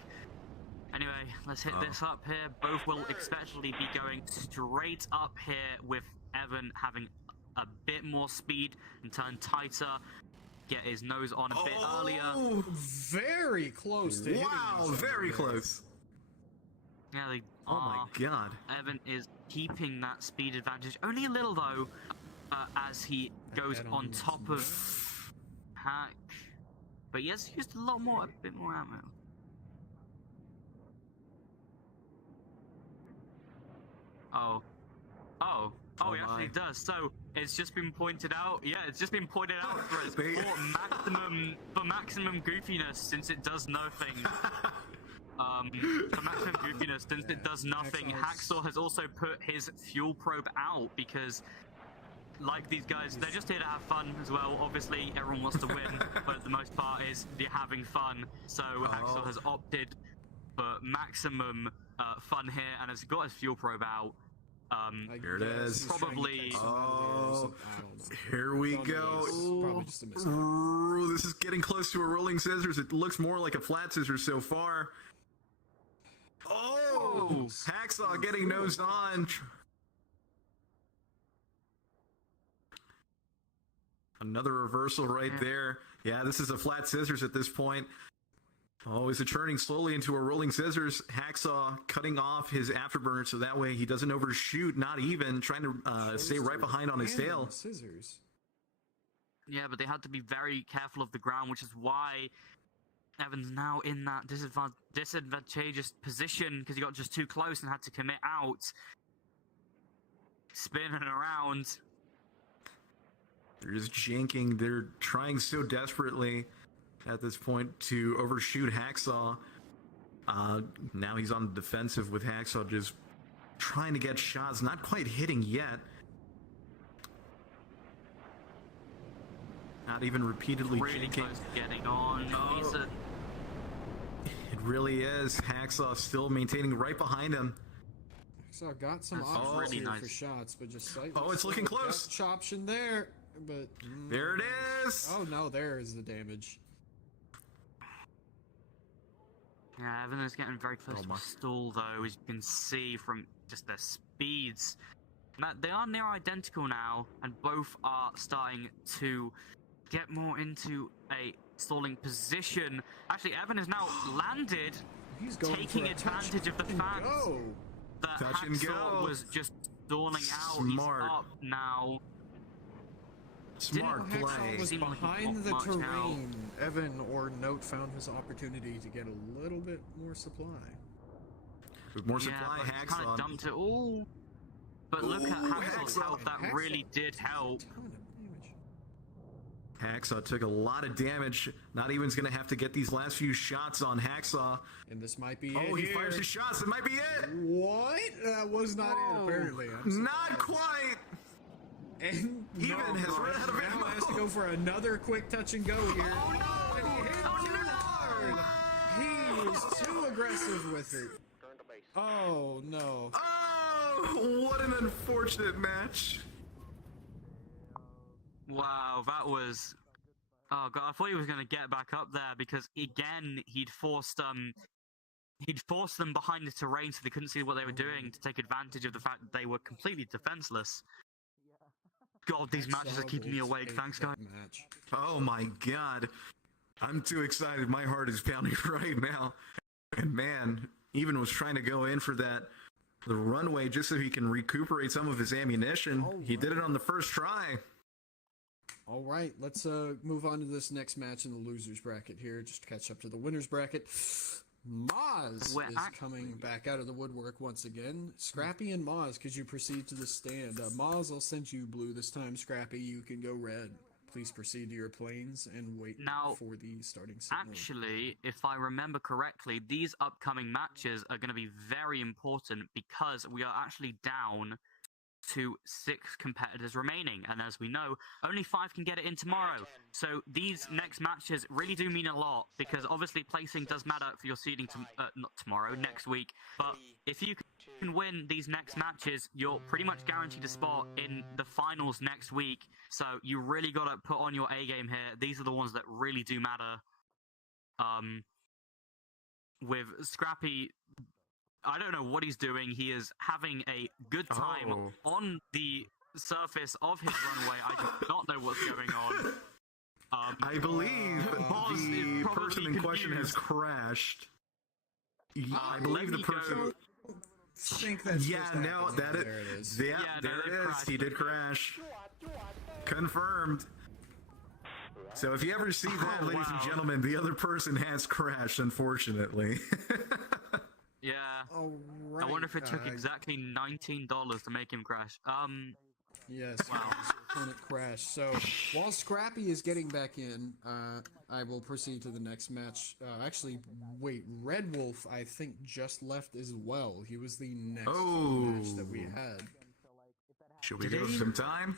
Anyway, let's hit this up here. Both will especially be going straight up here with Evan having a bit more speed and turn tighter, get his nose on a bit earlier. Very close to hitting each other very there. close. Yeah, they Oh my god. Evan is keeping that speed advantage. Only a little though, as he goes head on on top of Hack. But he has used a bit more ammo. Oh, he actually does. So it's just been pointed out. Yeah, it's just been pointed out for maximum goofiness, since it does nothing. For maximum goofiness, since it does nothing. Hacksaw has also put his fuel probe out because, like these guys, they're just here to have fun as well. Obviously, everyone wants to win, but the most part is they're having fun. So Hacksaw has opted for maximum fun here and has got his fuel probe out. Here it is. Probably. Oh, here we go. Probably just a miss. this is getting close to a rolling scissors. It looks more like a flat scissors so far. Oh! Hacksaw getting nosed on. Another reversal right there. Yeah, this is a flat scissors at this point. Oh, is it turning slowly into a rolling scissors? Hacksaw cutting off his afterburner so that way he doesn't overshoot, not even, trying to stay right behind on his tail. Scissors. Yeah, but they had to be very careful of the ground, which is why Evan's now in that disadvantageous position because he got just too close and had to commit out. Spinning around. They're just janking. They're trying so desperately at this point to overshoot Hacksaw. Now he's on the defensive with Hacksaw just trying to get shots, not quite hitting yet. Not even repeatedly Really janking. close to getting on. Oh. It really is. Hacksaw still maintaining right behind him. So I got some That's options really here nice. for shots, but just slightly. Oh, it's looking slow. close. Got option there, but There it is. oh no, there is the damage. Yeah, Evan is getting very close Oh to my. a stall, though, as you can see from just their speeds. Now, they are near identical now, and both are starting to get more into a stalling position. Actually, Evan has now landed, He's going taking for a touch advantage of the and fact go. that Touch and Hacksaw go. was just stalling out. Smart. He's up now. Smart Didn't play. Hacksaw was Seemed like he behind got the much terrain. Evan or Note found his opportunity to get a little bit more supply. With more Yeah, supply, but he kind of Hacksaw. dumped it all. But look at Ooh, Hacksaw's Hacksaw. health. That really did help. Ton of damage. Hacksaw took a lot of damage. Not even's gonna have to get these last few shots on Hacksaw. And this might be Oh, it he here. fires his shots. It might be it. What? That was not it, apparently. I'm Not surprised. quite. And Even has run out of now ammo. has to go for another quick touch and go here. Oh, no! And he hit Oh, too no! hard. He was too aggressive with it. Oh no. Oh, what an unfortunate match. Wow, that was. Oh god, I thought he was going to get back up there because again he'd forced them behind the terrain so they couldn't see what they were doing to take advantage of the fact that they were completely defenseless. God, these matches are keeping me awake. Thanks, guys. Match. Oh my god. I'm too excited. My heart is pounding right now. And man, Even was trying to go in for the runway just so he can recuperate some of his ammunition. He did it on the first try. All right, let's move on to this next match in the losers bracket here, just to catch up to the winners bracket. Maz is coming back out of the woodwork once again. Scrappy and Maz, could you proceed to the stand? Maz, I'll send you blue this time. Scrappy, you can go red. Please proceed to your planes and wait for the starting signal. Actually, if I remember correctly, these upcoming matches are going to be very important because we are actually down to 6 competitors remaining, and as we know, only 5 can get it in tomorrow. So these next matches really do mean a lot because obviously placing does matter for your seeding not tomorrow, next week. But if you can win these next matches, you're pretty much guaranteed a spot in the finals next week. So you really got to put on your A game here. These are the ones that really do matter. With Scrappy, I don't know what he's doing. He is having a good time on the surface of his runway. I do not know what's going on. I believe the person in question has crashed. I believe the person... Yeah, no, that is... There it is. Yeah, there it is. He did crash. Confirmed. So if you ever see that, ladies and gentlemen, the other person has crashed, unfortunately. Yeah. Right, I wonder if it took exactly $19 to make him crash. Yes, wow. Opponent crash. So while Scrappy is getting back in, I will proceed to the next match. Actually, wait, Red Wolf, I think, just left as well. He was the next match that we had. Should we give him some time?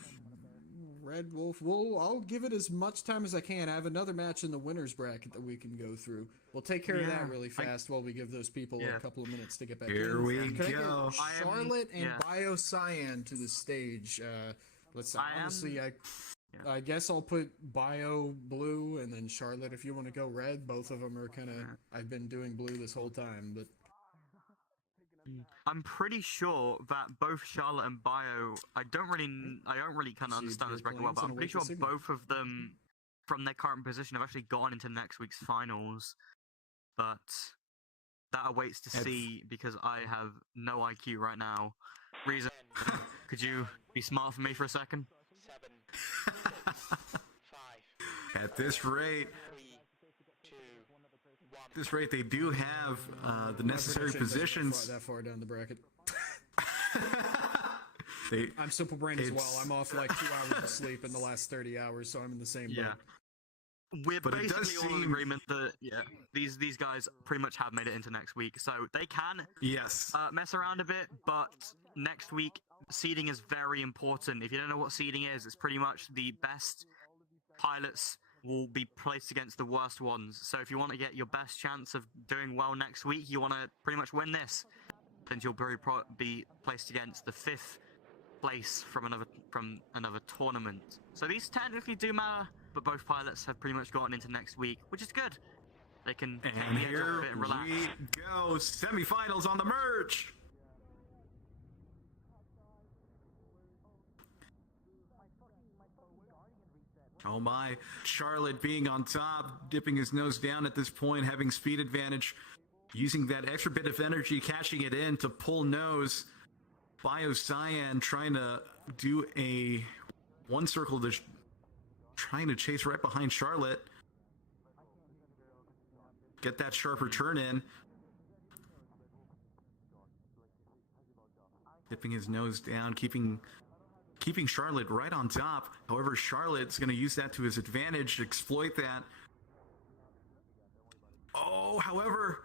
Red Wolf, well, I'll give it as much time as I can. I have another match in the winners bracket that we can go through. We'll take care of that really fast while we give those people a couple of minutes to get back in. Here we Can go. I get Charlotte and Biocyan to the stage. Let's honestly, I guess I'll put Bio blue and then Charlotte if you want to go red. Both of them are kind of. I've been doing blue this whole time, but I'm pretty sure that both Charlotte and Bio, I don't really kind of See understand this your record well, planes but and I'm pretty await the sure signal. both of them, from their current position, have actually gone into next week's finals. But that awaits to see because I have no IQ right now. Reason, could you be smart for me for a second? 7, 6, 5, At this rate, 3, 2, 1. they do have the necessary prediction doesn't go positions. that far down the bracket. They, I'm simple brain as well. It's- I'm off like 2 hours of sleep in the last 30 hours, so I'm in the same boat. We're But it does basically all in seem- agreement that these guys pretty much have made it into next week, so they can yes. mess around a bit. But next week, seeding is very important. If you don't know what seeding is, it's pretty much the best pilots will be placed against the worst ones. So if you want to get your best chance of doing well next week, you want to pretty much win this, then you'll be placed against the 5th place from another tournament. So these technically do matter, but both pilots have pretty much gotten into next week, which is good. They can take And the edge off here it and relax. we go. Semifinals on the merge. Oh my. Charlotte being on top, dipping his nose down at this point, having speed advantage, using that extra bit of energy, catching it in to pull nose. Bio-Cyan trying to do a one circle to trying to chase right behind Charlotte. Get that sharp return in. Dipping his nose down, keeping Charlotte right on top. However, Charlotte's going to use that to his advantage, exploit that. Oh, however,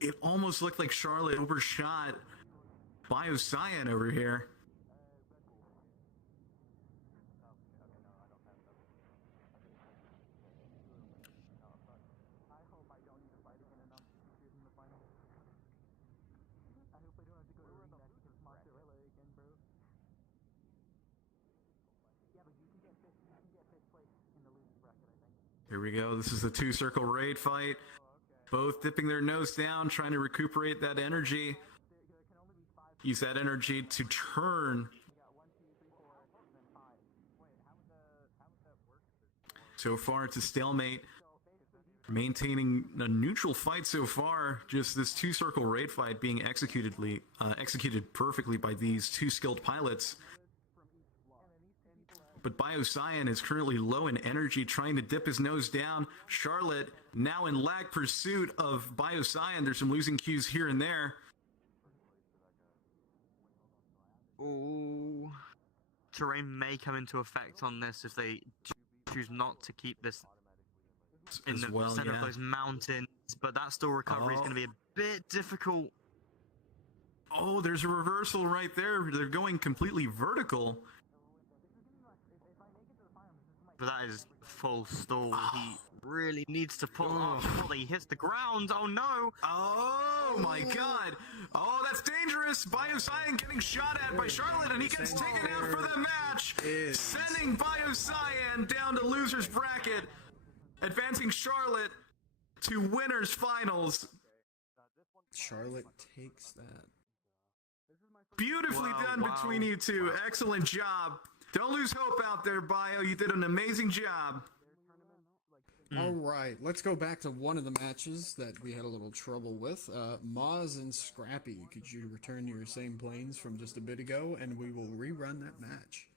it almost looked like Charlotte overshot Bio-Cyan over here. Here we go. This is the 2-circle raid fight. Both dipping their nose down, trying to recuperate that energy. Use that energy to turn. So far, it's a stalemate. Maintaining a neutral fight so far. Just this 2-circle raid fight being executed perfectly by these 2 skilled pilots. But Bio-Cyan is currently low in energy, trying to dip his nose down. Charlotte now in lag pursuit of Bio-Cyan. There's some losing cues here and there. Ooh. Terrain may come into effect on this if they choose not to keep this in the center of those mountains, but that still recovery is going to be a bit difficult. Oh, there's a reversal right there. They're going completely vertical. But that is full stall. He really needs to pull off before he hits the ground. Oh no! Oh my god! Oh, that's dangerous! Bio-Cyan getting shot at by Charlotte, and he gets taken out for the match! Sending Bio-Cyan down to loser's bracket, advancing Charlotte to winners finals. Charlotte takes that. Beautifully done between you two. Excellent job. Don't lose hope out there, Bio. You did an amazing job. All right, let's go back to one of the matches that we had a little trouble with. Moz and Scrappy, could you return your same planes from just a bit ago, and we will rerun that match.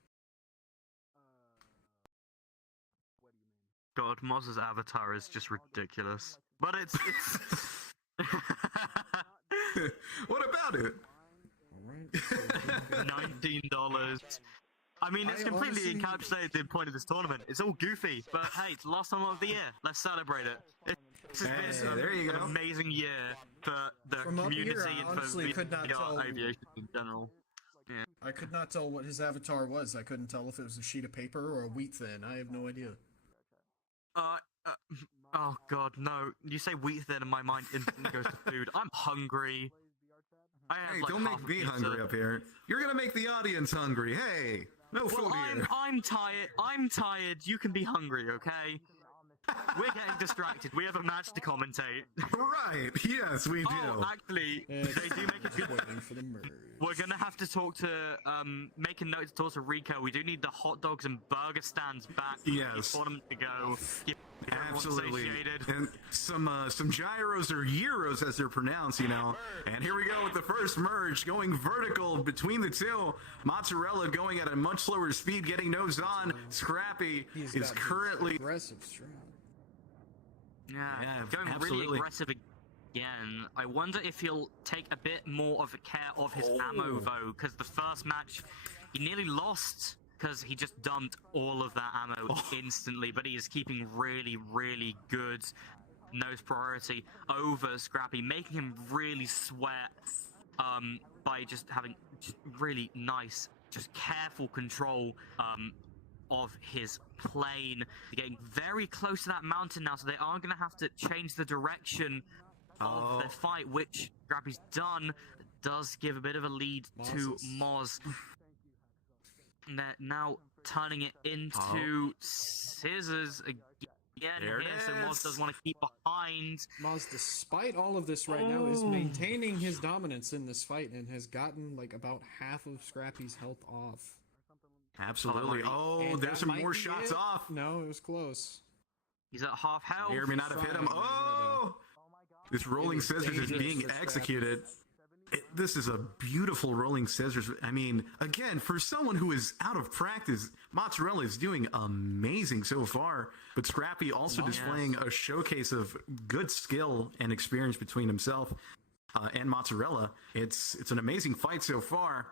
God, Moz's avatar is just ridiculous. But it's What about it? All right. $19. I mean, it's completely honestly- encapsulated the point of this tournament. It's all goofy, but hey, it's the last time of the year. Let's celebrate it. This has been there you an go. amazing year for the From up here, community I and honestly for could not VR tell- aviation in general. Yeah. I could not tell what his avatar was. I couldn't tell if it was a sheet of paper or a wheat thin. I have no idea. Oh god, no. You say wheat thin and my mind instantly goes to food. I'm hungry. I have Hey, like don't half make a me pizza. hungry up here. You're gonna make the audience hungry. Hey, no food Well, here. I'm tired. I'm tired. You can be hungry, okay? We're getting distracted. We have a match to commentate. Right. Yes, we do. Oh, actually, It's they do make a good. waiting for the merge. We're gonna have to talk to, make a note to talk to Rico. We do need the hot dogs and burger stands back. Yes. For them to go. Keep everyone Absolutely. satiated. And some gyros or gyros as they're pronounced, you know. And here we go with the first merge, going vertical between the two. Mozzarella going at a much slower speed, getting nose on. Scrappy He's is got currently aggressive strat. Yeah, going absolutely. really aggressive again. I wonder if he'll take a bit more of care of his ammo though, because the first match he nearly lost because he just dumped all of that ammo instantly. But he is keeping really, really good nose priority over Scrappy, making him really sweat by just having just really nice, just careful control of his plane. They're getting very close to that mountain now, so they are going to have to change the direction of their fight, which Scrappy's done. It does give a bit of a lead to Moz. And they're now turning it into scissors again There here, it so Moz is. does want to keep behind. Moz, despite all of this right now, is maintaining his dominance in this fight and has gotten like about half of Scrappy's health off. absolutely. Oh, And there's that some might more be shots it. off. No, it was close. He's at half health. May or may not have hit him. Trying, Oh, this rolling It is scissors is dangerous being for Scrappy. executed. This is a beautiful rolling scissors. I mean, again, for someone who is out of practice, Mozzarella is doing amazing so far. But Scrappy also displaying a showcase of good skill and experience between himself and Mozzarella. It's an amazing fight so far.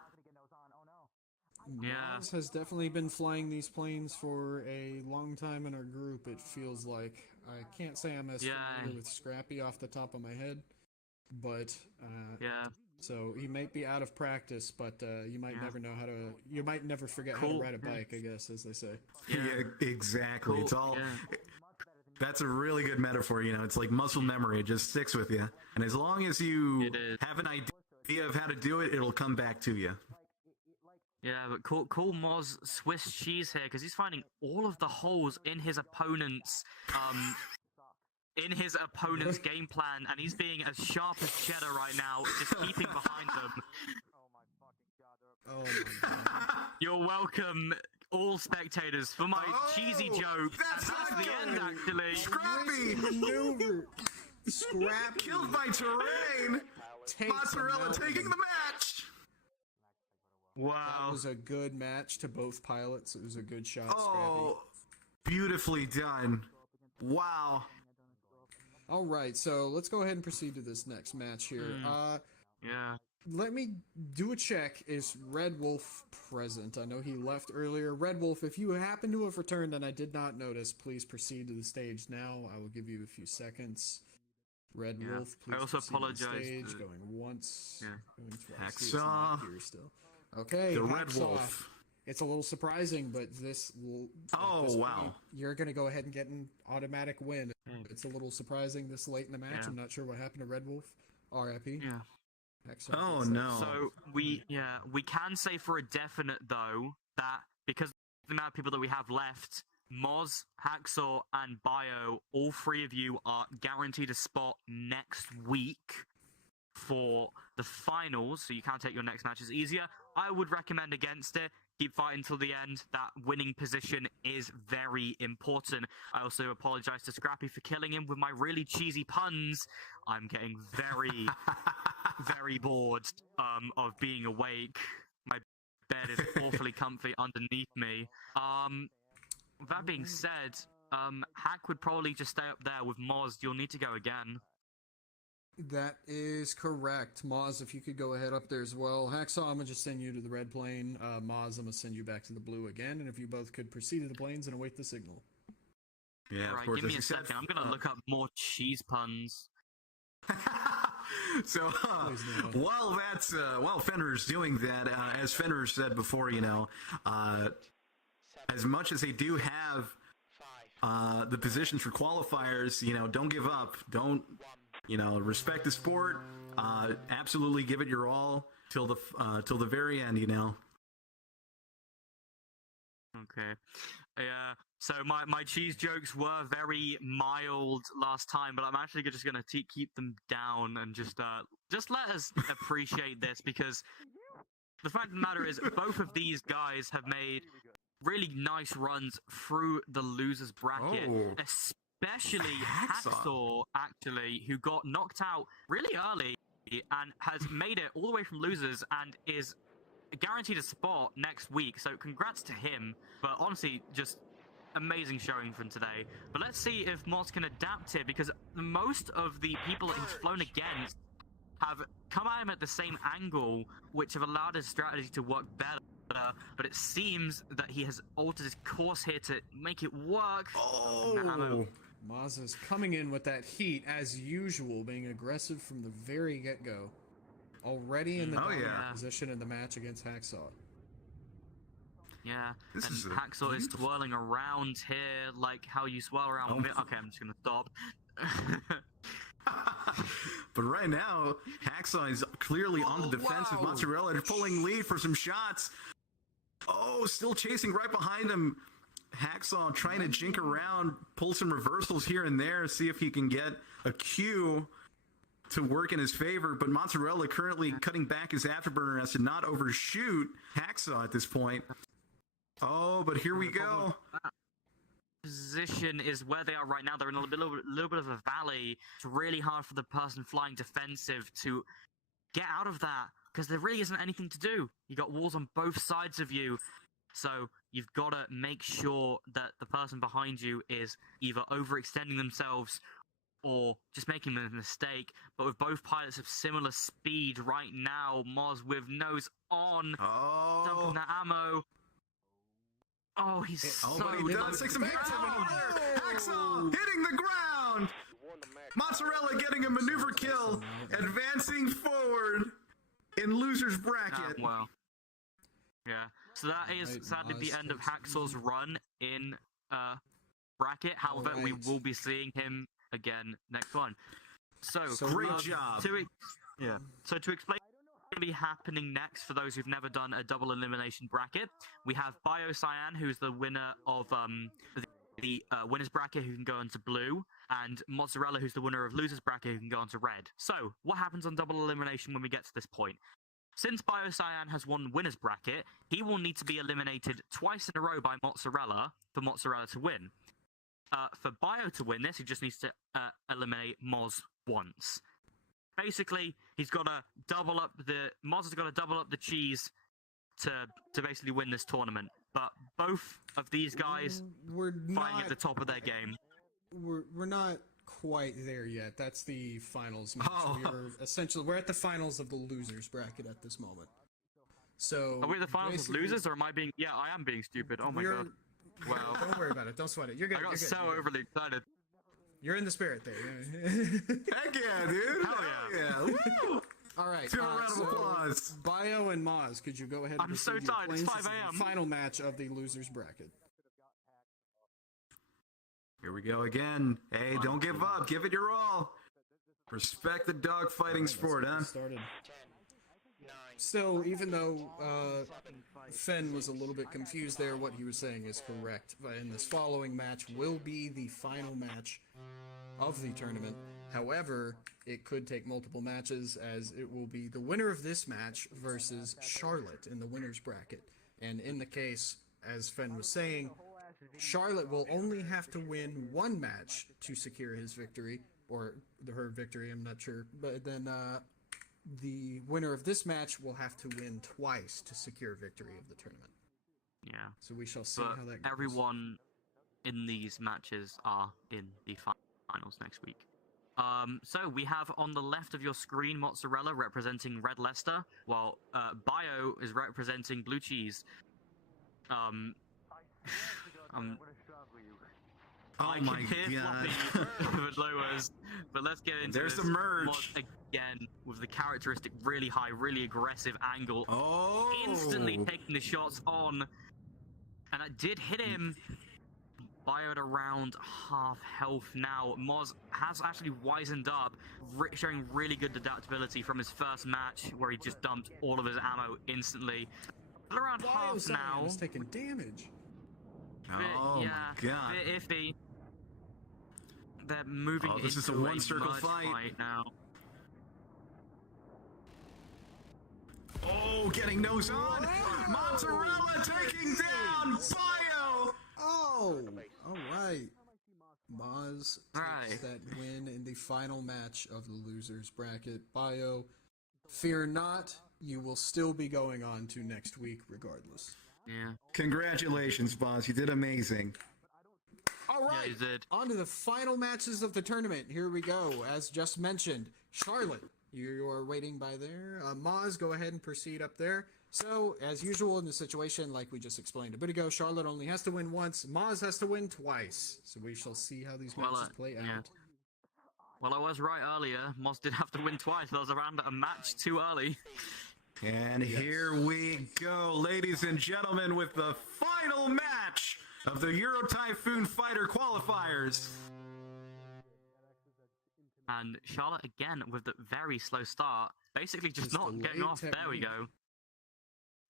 Yeah. Moz has definitely been flying these planes for a long time in our group, it feels like. I can't say I'm as familiar with Scrappy off the top of my head, but Yeah. so he might be out of practice, but you might never know how to. You might never forget how to ride a bike, I guess, as they say. Yeah, exactly. It's all. Yeah. That's a really good metaphor. You know, it's like muscle memory. It just sticks with you. And as long as you It is. have an idea of how to do it, it'll come back to you. Yeah, but call Moz Swiss cheese here, because he's finding all of the holes in his opponent's game plan, and he's being as sharp as cheddar right now, just keeping behind them. Oh my god. You're welcome, all spectators, for my cheesy joke. That's And that's not the end, good. actually. Scrappy Maneuver. Scrappy. killed by terrain. Takes him Mozzarella out. taking the match. That Wow. was a good match to both pilots. It was a good shot, Oh, beautifully done. Wow. Scrappy. All right, so let's go ahead and proceed to this next match here. Yeah. Let me do a check. Is Red Wolf present? I know he left earlier. Red Wolf, if you happen to have returned and I did not notice, please proceed to the stage now. I will give you a few seconds. Red Yeah. Wolf, please I also proceed to the apologize stage. to- Going once. Yeah. Going twice. Hacksaw. See, it's not here still. Okay, The Red Hacksaw. Wolf. It's a little surprising, but this will. at Oh, this wow. point, you're going to go ahead and get an automatic win. It's a little surprising this late in the match. Yeah. I'm not sure what happened to Red Wolf. RIP. Yeah. Hacksaw Oh, gets that. no. So we can say for a definite though that because of the amount of people that we have left, Moz, Hacksaw, and Bio, all three of you are guaranteed a spot next week for the finals, so you can take your next matches easier. I would recommend against it. Keep fighting till the end. That winning position is very important. I also apologize to Scrappy for killing him with my really cheesy puns. I'm getting very, very bored of being awake. My bed is awfully comfy underneath me. That being said, Hack would probably just stay up there with Moz. You'll need to go again. That is correct. Moz, if you could go ahead up there as well. Hacksaw, I'm going to just send you to the red plane. Moz, I'm going to send you back to the blue again. And if you both could proceed to the planes and await the signal. Yeah, All of right, course. give me as a you said, second. I'm gonna look up more cheese puns. So while Fenrir's doing that, as Fenrir said before, you know, as much as they do have the positions for qualifiers, you know, don't give up. Don't You know, respect the sport. Absolutely give it your all till the very end. You know. Okay. Yeah. So my cheese jokes were very mild last time, but I'm actually just gonna keep them down and just let us appreciate this, because the fact of the matter is both of these guys have made really nice runs through the losers bracket, especially Hacksaw, actually, who got knocked out really early and has made it all the way from losers and is guaranteed a spot next week. So congrats to him. But honestly, just amazing showing from today. But let's see if Moz can adapt here, because most of the people that he's flown against have come at him at the same angle, which have allowed his strategy to work better. But it seems that he has altered his course here to make it work. Oh, Moz is coming in with that heat as usual, being aggressive from the very get-go. Already in the dominant position in the match against Hacksaw. Yeah, and Hacksaw is twirling around here like how you swirl around. Okay, I'm just gonna stop. But right now, Hacksaw is clearly on the defensive. Mozzarella pulling lead for some shots. Oh, still chasing right behind him. Hacksaw trying to jink around, pull some reversals here and there, see if he can get a Q to work in his favor. But Mozzarella currently cutting back his afterburner as to not overshoot Hacksaw at this point. Oh, but here we go. Position is where they are right now. They're in a little bit of a valley. It's really hard for the person flying defensive to get out of that, because there really isn't anything to do. You got walls on both sides of you, so you've got to make sure that the person behind you is either overextending themselves or just making a mistake. But with both pilots of similar speed right now, Moz with nose on, dumping that ammo. Oh, he's but he does take some hits. Hacksaw hitting the ground. Mozzarella getting a maneuver kill, advancing forward in loser's bracket. Wow. Yeah. So that is sadly the end of Hacksaw's run in bracket. However, we will be seeing him again next one. So great job. So to explain what's going to be happening next for those who've never done a double elimination bracket, we have BioCyan, who's the winner of the winners bracket, who can go into blue, and Mozzarella, who's the winner of losers bracket, who can go into red. So what happens on double elimination when we get to this point? Since BioCyan has won winners bracket, he will need to be eliminated twice in a row by Mozzarella for Mozzarella to win. For Bio to win this, he just needs to eliminate Moz once. Basically, he's got to double up Moz has got to double up the cheese to basically win this tournament. But both of these guys fighting at the top of their game. We're not quite there yet. That's the finals match. We're at the finals of the losers bracket at this moment. So are we at the finals of losers, or am I being? Yeah, I am being stupid. Oh my god. Well, don't worry about it. Don't sweat it. You're good. I got so overly excited. You're in the spirit there. Heck yeah, dude. Hell yeah. Woo! All right. To a round of applause. Bio and Moz, could you go ahead and I'm so tired. It's 5 a.m. Final match of the losers bracket. Here we go again. Hey, don't give up. Give it your all. Respect the dogfighting sport, huh? Started. Still, even though Fen was a little bit confused there, what he was saying is correct. And this following match will be the final match of the tournament. However, it could take multiple matches, as it will be the winner of this match versus Charlotte in the winner's bracket. And in the case, as Fen was saying, Charlotte will only have to win one match to secure his victory, or her victory, I'm not sure. But then the winner of this match will have to win twice to secure victory of the tournament. Yeah. So we shall see how that goes. Everyone in these matches are in the finals next week. So we have on the left of your screen Mozzarella representing Red Leicester, while Bio is representing Blue Cheese. Oh my god. But let's get into There's this. the merge. Moz again with the characteristic really high, really aggressive angle. Oh! Instantly taking the shots on. And that did hit him. Bio Bio at around half health now. Moz has actually wisened up, showing really good adaptability from his first match where he just dumped all of his ammo instantly. At around half now. Is taking damage. Oh yeah, my god. Bit iffy. They're moving this is a into one-circle mud fight now. Oh, getting nose on! Mozzarella taking down Bio! Oh! Alright. Moz takes that win in the final match of the losers bracket. Bio, fear not, you will still be going on to next week regardless. Yeah. Congratulations, boss. You did amazing. Alright, on to the final matches of the tournament. Here we go. As just mentioned, Charlotte, you are waiting by there. Moz, go ahead and proceed up there. So, as usual in the situation, like we just explained a bit ago, Charlotte only has to win once. Moz has to win twice. So we shall see how these matches play out. Well, I was right earlier. Moz did have to win twice. I was around a match too early. And here we go, ladies and gentlemen, with the final match of the Euro Typhoon Fighter Qualifiers. And Charlotte again with the very slow start, basically just not getting off. There we go.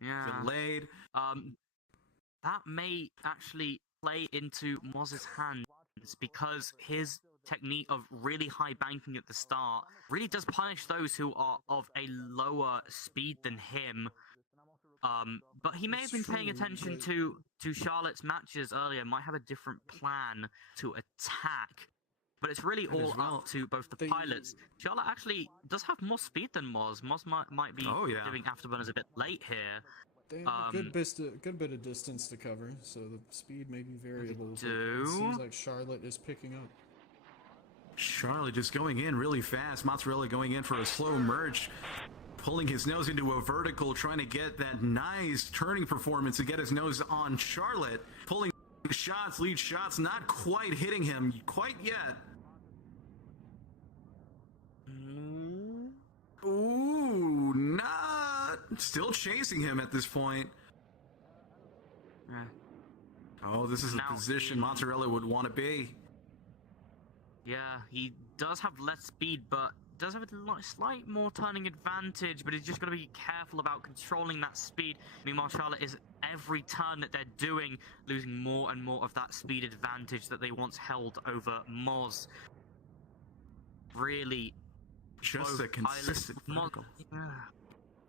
Yeah. Delayed. That may actually play into Moz's hands because his technique of really high banking at the start really does punish those who are of a lower speed than him. But he may have been paying attention to Charlotte's matches earlier, might have a different plan to attack. But it's really all up to both the pilots. Charlotte actually does have more speed than Moz. Moz might be doing afterburners a bit late here. They have a good bit of distance to cover, so the speed may be variable. It seems like Charlotte is picking up. Charlotte just going in really fast. Mozzarella going in for a slow merge, pulling his nose into a vertical, trying to get that nice turning performance to get his nose on Charlotte. Pulling shots, lead shots, not quite hitting him quite yet. Ooh, not still chasing him at this point. Oh, this is a position Mozzarella would want to be. Yeah, he does have less speed, but does have a slight more turning advantage, but he's just got to be careful about controlling that speed. Meanwhile, Charlotte is every turn that they're doing, losing more and more of that speed advantage that they once held over Moz. Really, just a consistent vertical.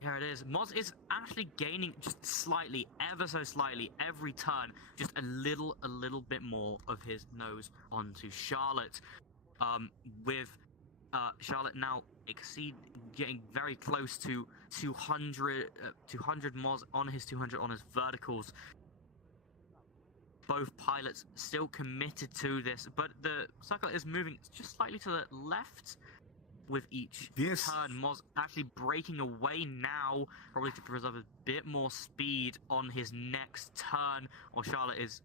Yeah, it is. Moz is actually gaining just slightly, ever so slightly, every turn, just a little bit more of his nose onto Charlotte. With Charlotte now getting very close to 200 Moz on his 200 on his verticals. Both pilots still committed to this, but the cycle is moving just slightly to the left with each turn. Moz actually breaking away now, probably to preserve a bit more speed on his next turn, or Charlotte is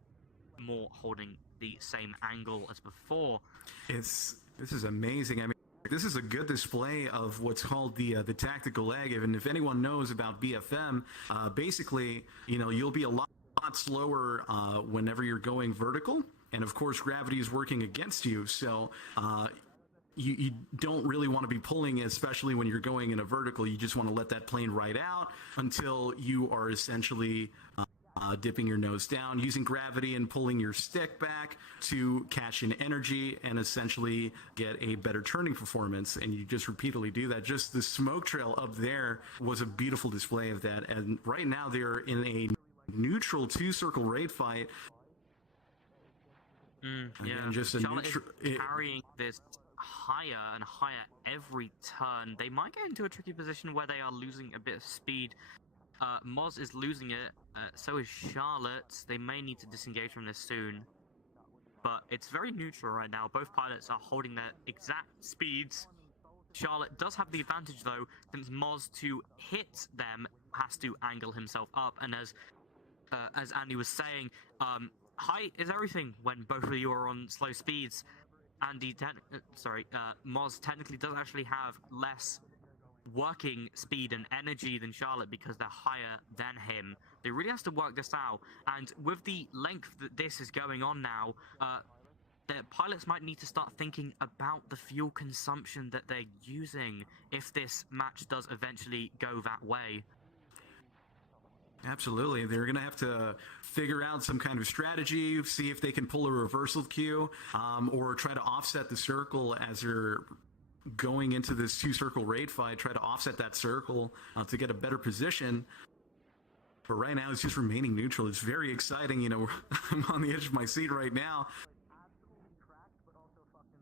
more holding the same angle as before. This is amazing. I mean, this is a good display of what's called the tactical lag. And if anyone knows about BFM, basically, you'll be a lot slower whenever you're going vertical, and of course gravity is working against you, so you don't really want to be pulling, especially when you're going in a vertical. You just want to let that plane ride out until you are essentially dipping your nose down, using gravity and pulling your stick back to catch in energy and essentially get a better turning performance. And you just repeatedly do that. Just the smoke trail up there was a beautiful display of that. And right now they're in a neutral two-circle raid fight. Again, just a Charlotte is carrying this higher and higher every turn. They might get into a tricky position where they are losing a bit of speed. Moz is losing it, so is Charlotte. They may need to disengage from this soon. But it's very neutral right now. Both pilots are holding their exact speeds. Charlotte does have the advantage, though, since Moz, to hit them, has to angle himself up. And as Andy was saying, height is everything when both of you are on slow speeds. Moz technically does actually have less working speed and energy than Charlotte because they're higher than him He really has to work this out. And with the length that this is going on now, the pilots might need to start thinking about the fuel consumption that they're using if this match does eventually go that way. Absolutely. They're going to have to figure out some kind of strategy, see if they can pull a reversal queue, or try to offset the circle as they're going into this two-circle raid fight, try to offset that circle to get a better position. But right now, it's just remaining neutral. It's very exciting. You know, I'm on the edge of my seat right now.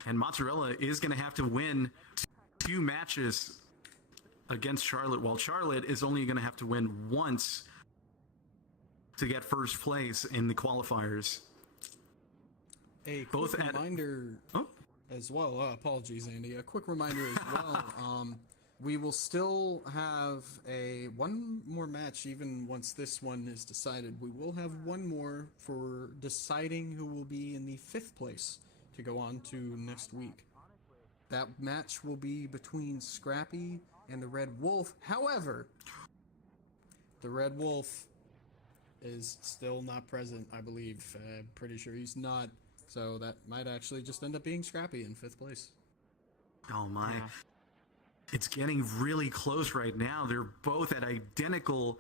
And Mozzarella is going to have to win 2 matches against Charlotte, while Charlotte is only going to have to win once to get first place in the qualifiers. A quick reminder as well. Apologies, Andy. A quick reminder as well. We will still have one more match even once this one is decided. We will have one more for deciding who will be in the 5th place to go on to next week. That match will be between Scrappy and the Red Wolf. However, the Red Wolf is still not present, I believe. I'm pretty sure he's not. So that might actually just end up being Scrappy in 5th place. Oh my. Yeah. It's getting really close right now. They're both at identical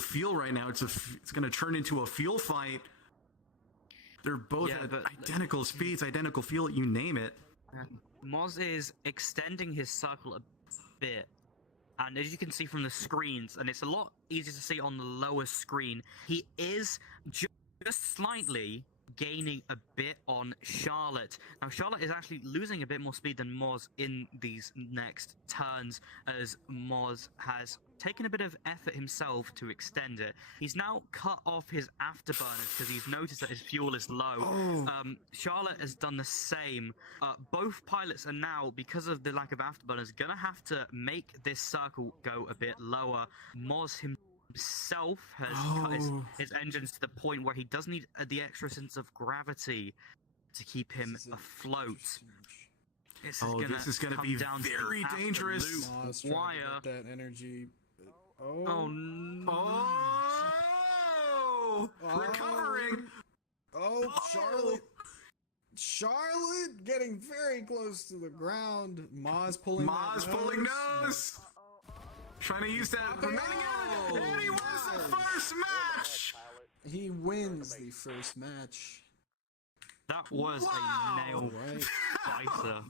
fuel right now. It's going to turn into a fuel fight. They're both at identical speeds, identical fuel, you name it. Moz is extending his circle a bit. And as you can see from the screens, and it's a lot easier to see on the lower screen, he is just slightly gaining a bit on Charlotte. Now, Charlotte is actually losing a bit more speed than Moz in these next turns, as Moz has taken a bit of effort himself to extend it. He's now cut off his afterburners because he's noticed that his fuel is low. Charlotte has done the same. Both pilots are now, because of the lack of afterburners, gonna have to make this circle go a bit lower. Moz himself has cut his engines to the point where he does need the extra sense of gravity to keep him afloat. This is going to be very dangerous. Wire. That energy. Recovering. Charlotte getting very close to the ground. Moz pulling nose. Trying to use that remaining energy. And he wins the first match. He wins the first match. That was a nail biter.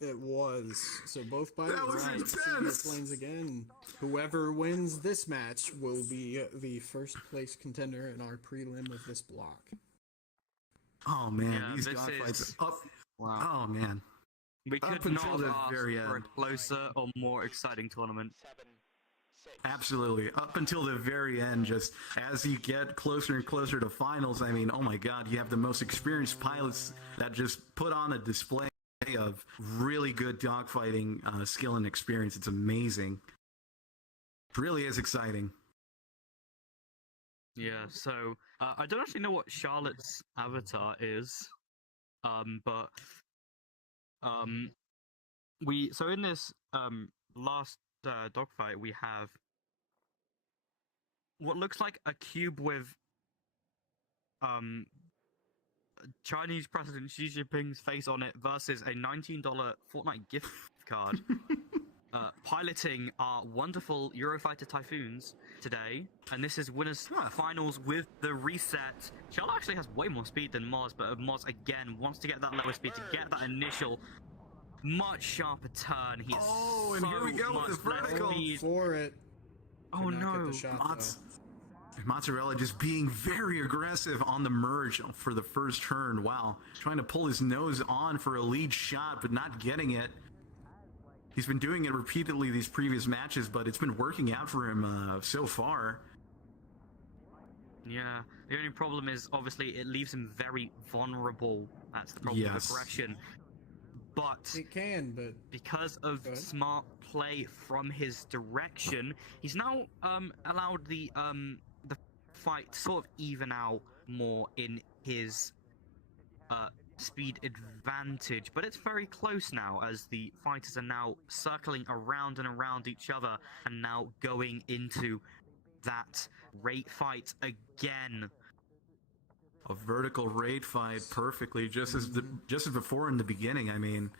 It was. So both pilots see their planes again. Whoever wins this match will be the first place contender in our prelim of this block. Oh man, these dogfights up. Wow. Oh man. We could not ask for a closer or more exciting tournament. Absolutely. Up until the very end, just as you get closer and closer to finals, I mean, oh my god, you have the most experienced pilots that just put on a display of really good dogfighting skill and experience. It's amazing. It really is exciting. Yeah, so I don't actually know what Charlotte's avatar is, but so in this last dogfight we have what looks like a cube with Chinese President Xi Jinping's face on it versus a $19 Fortnite gift card. Piloting our wonderful Eurofighter Typhoons today, and this is winners finals with the reset. Charlotte actually has way more speed than Moz, but Moz again wants to get that lower speed to get that initial much sharper turn. He has and here we go with the vertical for it. Oh no! Mozzarella just being very aggressive on the merge for the first turn. Wow, trying to pull his nose on for a lead shot, but not getting it. He's been doing it repeatedly these previous matches, but it's been working out for him so far. Yeah, the only problem is obviously it leaves him very vulnerable. That's the problem with aggression. But it can, but because of smart play from his direction, he's now allowed the fight to sort of even out more in his speed advantage. But it's very close now, as the fighters are now circling around and around each other and now going into that rate fight again. A vertical raid fight perfectly, just as before in the beginning. I mean,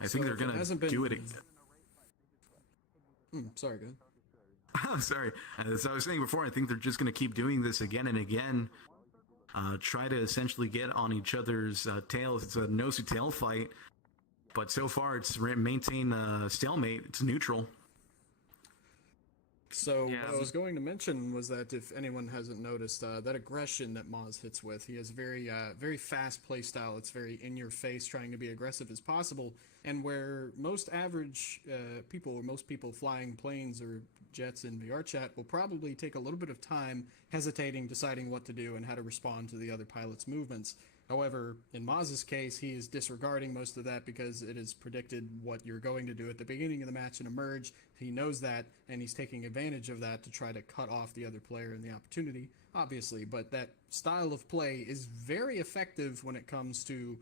I think they're if it gonna hasn't been- do it again. Sorry, go ahead. I'm sorry. As I was saying before, I think they're just gonna keep doing this again and again. Try to essentially get on each other's tails. It's a nose-to-tail fight, but so far it's maintained stalemate. It's neutral. So Yeah. what I was going to mention was that if anyone hasn't noticed, that aggression that Maz hits with, he has very fast play style. It's very in your face, trying to be aggressive as possible. And where most average people, or most people flying planes or jets in VR chat, will probably take a little bit of time hesitating, deciding what to do and how to respond to the other pilot's movements. However, in Maz's case, he is disregarding most of that because it is predicted what you're going to do at the beginning of the match and emerge. He knows that, and he's taking advantage of that to try to cut off the other player in the opportunity, obviously. But that style of play is very effective when it comes to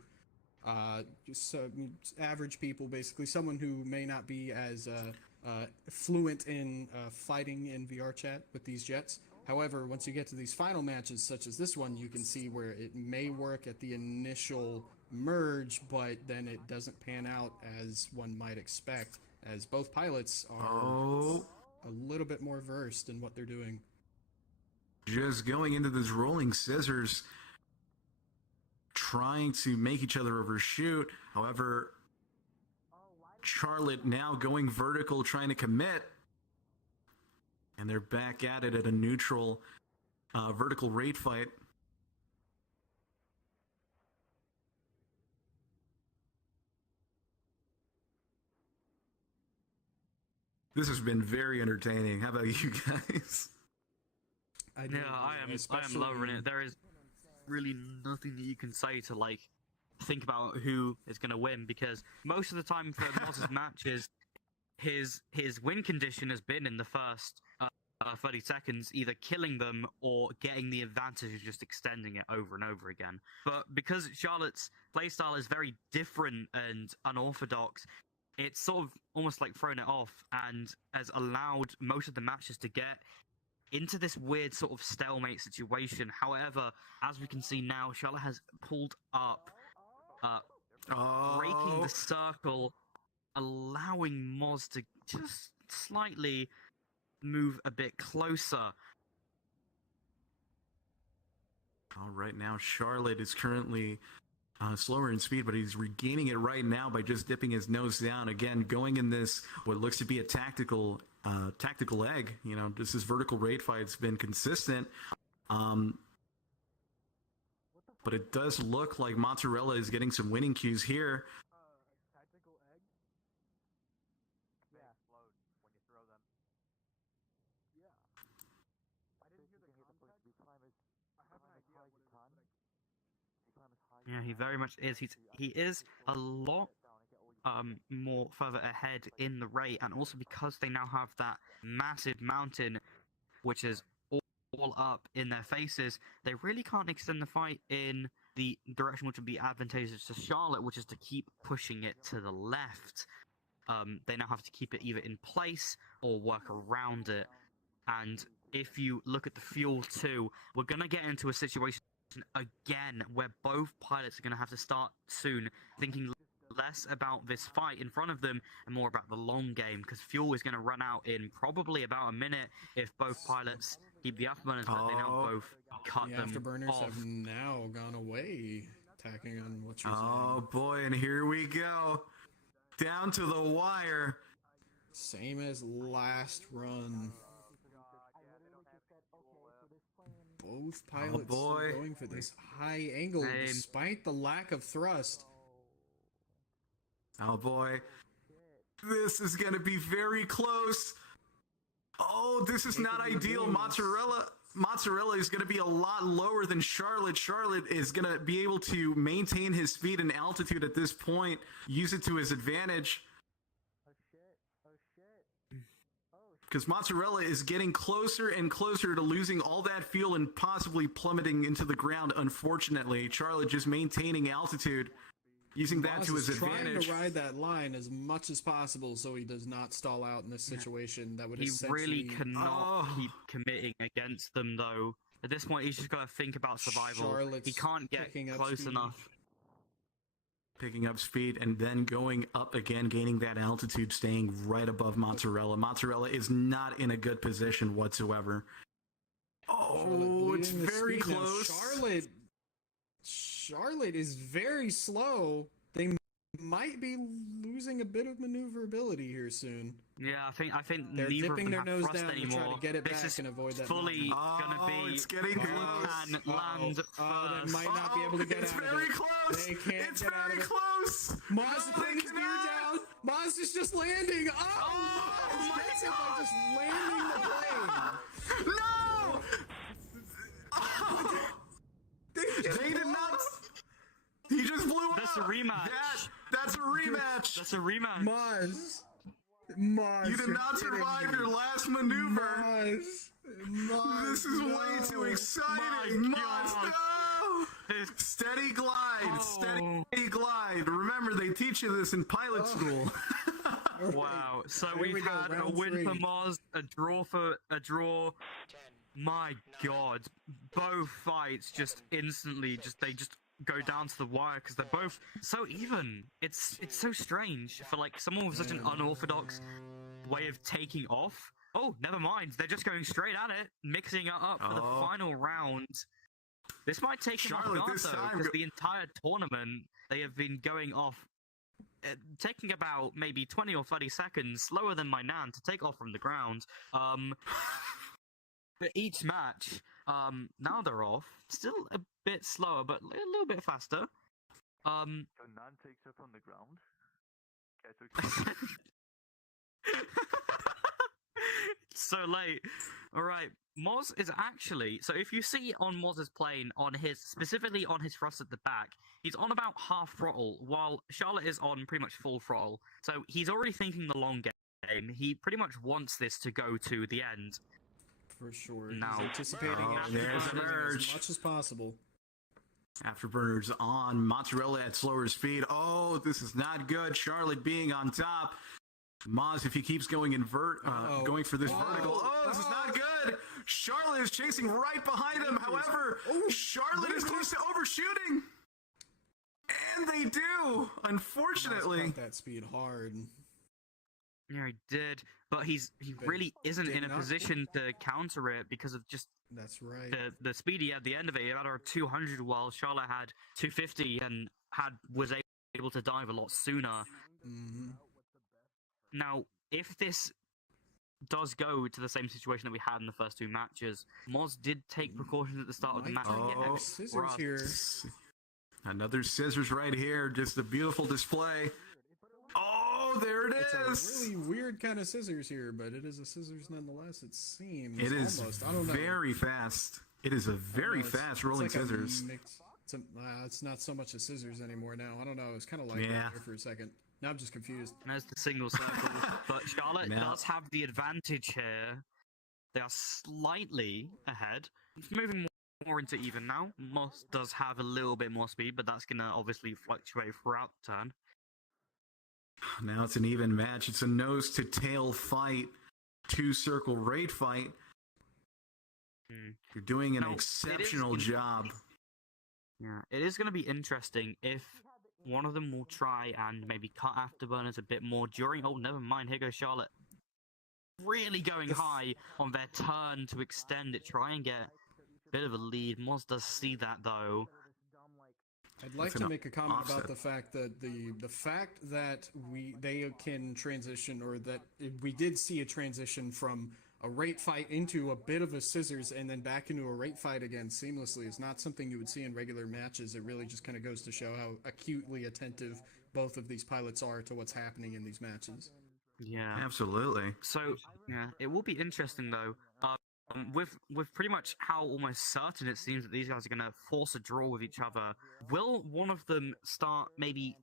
average people, basically. Someone who may not be as fluent in fighting in VR chat with these jets. However, once you get to these final matches, such as this one, you can see where it may work at the initial merge, but then it doesn't pan out as one might expect, as both pilots are a little bit more versed in what they're doing. Just going into this rolling scissors, trying to make each other overshoot. However, Charlotte now going vertical, trying to commit. And they're back at it at a neutral vertical raid fight. This has been very entertaining. How about you guys? I am loving it. There is really nothing that you can say to like think about who is going to win, because most of the time for Moz's matches, his win condition has been in the first 30 seconds, either killing them or getting the advantage of just extending it over and over again. But because Charlotte's playstyle is very different and unorthodox, it's sort of almost like thrown it off and has allowed most of the matches to get into this weird sort of stalemate situation. However, as we can see now, Charlotte has pulled up, breaking the circle, allowing Moz to just slightly move a bit closer. All right, now Charlotte is currently slower in speed, but he's regaining it right now by just dipping his nose down. Again, going in this, what looks to be a tactical egg. You know, this vertical raid fight's been consistent. But it does look like Mozzarella is getting some winning cues here. Tactical egg? Yeah. Explode when you throw them. Yeah. I didn't hear the context. I have an idea what it is, but Yeah, he very much is. He is a lot more further ahead in the rate, and also because they now have that massive mountain, which is all up in their faces, they really can't extend the fight in the direction which would be advantageous to Charlotte, which is to keep pushing it to the left. They now have to keep it either in place or work around it. And if you look at the fuel too, we're going to get into a situation again where both pilots are going to have to start soon thinking less about this fight in front of them and more about the long game, because fuel is going to run out in probably about a minute if both pilots keep the afterburners, but they now both cut The them afterburners off. have now gone away, tacking on what you're Oh boy, and here we go. Down to the wire. saying. Same as last run. Both pilots boy. are going for this high angle Same. despite the lack of thrust. Oh boy. This is going to be very close. Oh, this is not ideal. Mozzarella is going to be a lot lower than Charlotte. Charlotte is going to be able to maintain his speed and altitude at this point, use it to his advantage. Because Mozzarella is getting closer and closer to losing all that fuel and possibly plummeting into the ground, unfortunately. Charlotte just maintaining altitude. using that to his trying advantage. to ride that line as much as possible so he does not stall out in this situation. That would He really essentially cannot keep committing against them, though. At this point, he's just got to think about survival. Charlotte's He can't get picking up close speed. enough. Picking up speed and then going up again, gaining that altitude, staying right above Mozzarella. Mozzarella is not in a good position whatsoever. Oh, it's bleeding the very speed now. close. Charlotte is very slow. They might be losing a bit of maneuverability here soon. Yeah, I think They're neither of dipping them their have nose thrust down to anymore. try to get it This back is and avoid that. fully mountain. gonna be it's getting who close. can land They first. might not be able to get it's out of very it. close. They can't It's get out very of it. close. Maz is No, putting they his gear cannot. down. Maz is just landing. Oh, Maz my gets it by just landing the plane. No! They did not. He just blew That's up. a rematch. That's a rematch. That's a rematch. Maz, You did not survive your last maneuver. Maz, This is way too exciting. My Maz, God. no! Steady glide. Oh. Steady glide. Remember, they teach you this in pilot school. Wow. So Here we we've go, had a round win for 3. Mars, a draw for a draw. 10, My God, both fights just instantly they just go down to the wire because they're both so even. It's so strange for like someone with such an unorthodox way of taking off. Oh, never mind. They're just going straight at it, mixing it up for the final round. This might take him off Charlotte, guard this though, time because the entire tournament they have been going off, taking about maybe 20 or 30 seconds slower than my Nan to take off from the ground. For each match, now they're off. Still a bit slower, but a little bit faster. So Nan takes her from the ground. Okay, so It's so late. Alright, Moz is actually, so if you see on Moz's plane, specifically on his thrust at the back, he's on about half throttle, while Charlotte is on pretty much full throttle. So he's already thinking the long game. He pretty much wants this to go to the end. For sure. Now- He's anticipating Oh, it there's as the merge. much as possible. Afterburners on. Mozzarella at slower speed. Oh, this is not good. Charlotte being on top. Maz, if he keeps going going for this vertical. Oh, this is not good. Charlotte is chasing right behind him. However, Charlotte is close to overshooting. And they do, unfortunately. Maz caught that speed hard. Yeah, he did, but he really isn't in a not. position to counter it because of just That's right. the speed he had at the end of it. He had around 200 while Charlotte had 250 and was able to dive a lot sooner. Mm-hmm. Now, if this does go to the same situation that we had in the first two matches, Moz did take precautions at the start of the Might match. try to to get get scissors thrust. here. Another scissors right here. Just a beautiful display. Oh, there it It's is. a really weird kind of scissors here, but it is a scissors nonetheless. It seems. It is almost. I don't know. very fast. It is a very fast rolling scissors. It's not so much a scissors anymore now. I don't know. It's kind of like Yeah. that there for a second. Now I'm just confused. And there's the single circle. But Charlotte Now- does have the advantage here. They are slightly ahead. It's moving more into even now. Moss does have a little bit more speed, but that's going to obviously fluctuate throughout the turn. Now it's an even match. It's a nose to tail fight, 2-circle raid fight. You're doing an Now, it is exceptional in- job. Yeah, it is going to be interesting if one of them will try and maybe cut afterburners a bit more during. Oh, never mind. Here goes Charlotte. Really going high on their turn to extend it, try and get a bit of a lead. Moz does see that though. I'd like That's to an make a comment offset. about the fact that the fact that they can transition, or that we did see a transition from a rate fight into a bit of a scissors and then back into a rate fight again seamlessly is not something you would see in regular matches. It really just kind of goes to show how acutely attentive both of these pilots are to what's happening in these matches. Yeah. Absolutely. So yeah, it will be interesting though. With pretty much how almost certain it seems that these guys are going to force a draw with each other, will one of them start maybe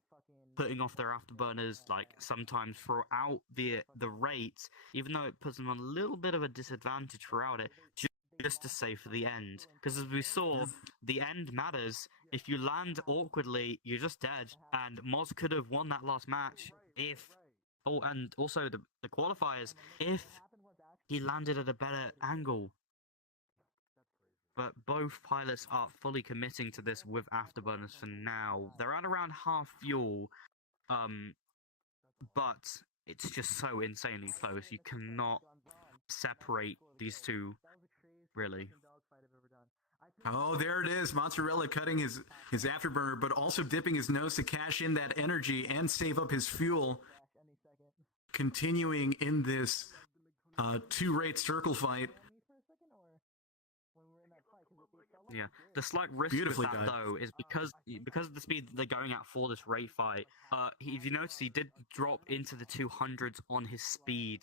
putting off their afterburners like sometimes throughout the rate, even though it puts them on a little bit of a disadvantage throughout it, just to save for the end. Because as we saw, the end matters. If you land awkwardly, you're just dead. And Moz could have won that last match if... Oh, and also the qualifiers, if he landed at a better angle. But both pilots are fully committing to this with afterburners for now. They're at around half fuel, but it's just so insanely close. You cannot separate these two, really. Oh, there it is. Mozzarella cutting his afterburner, but also dipping his nose to cash in that energy and save up his fuel. Continuing in this two-rate circle fight. Yeah, the slight risk with that, though, is because of the speed they're going at for this rate fight. If you notice, he did drop into the 200s on his speed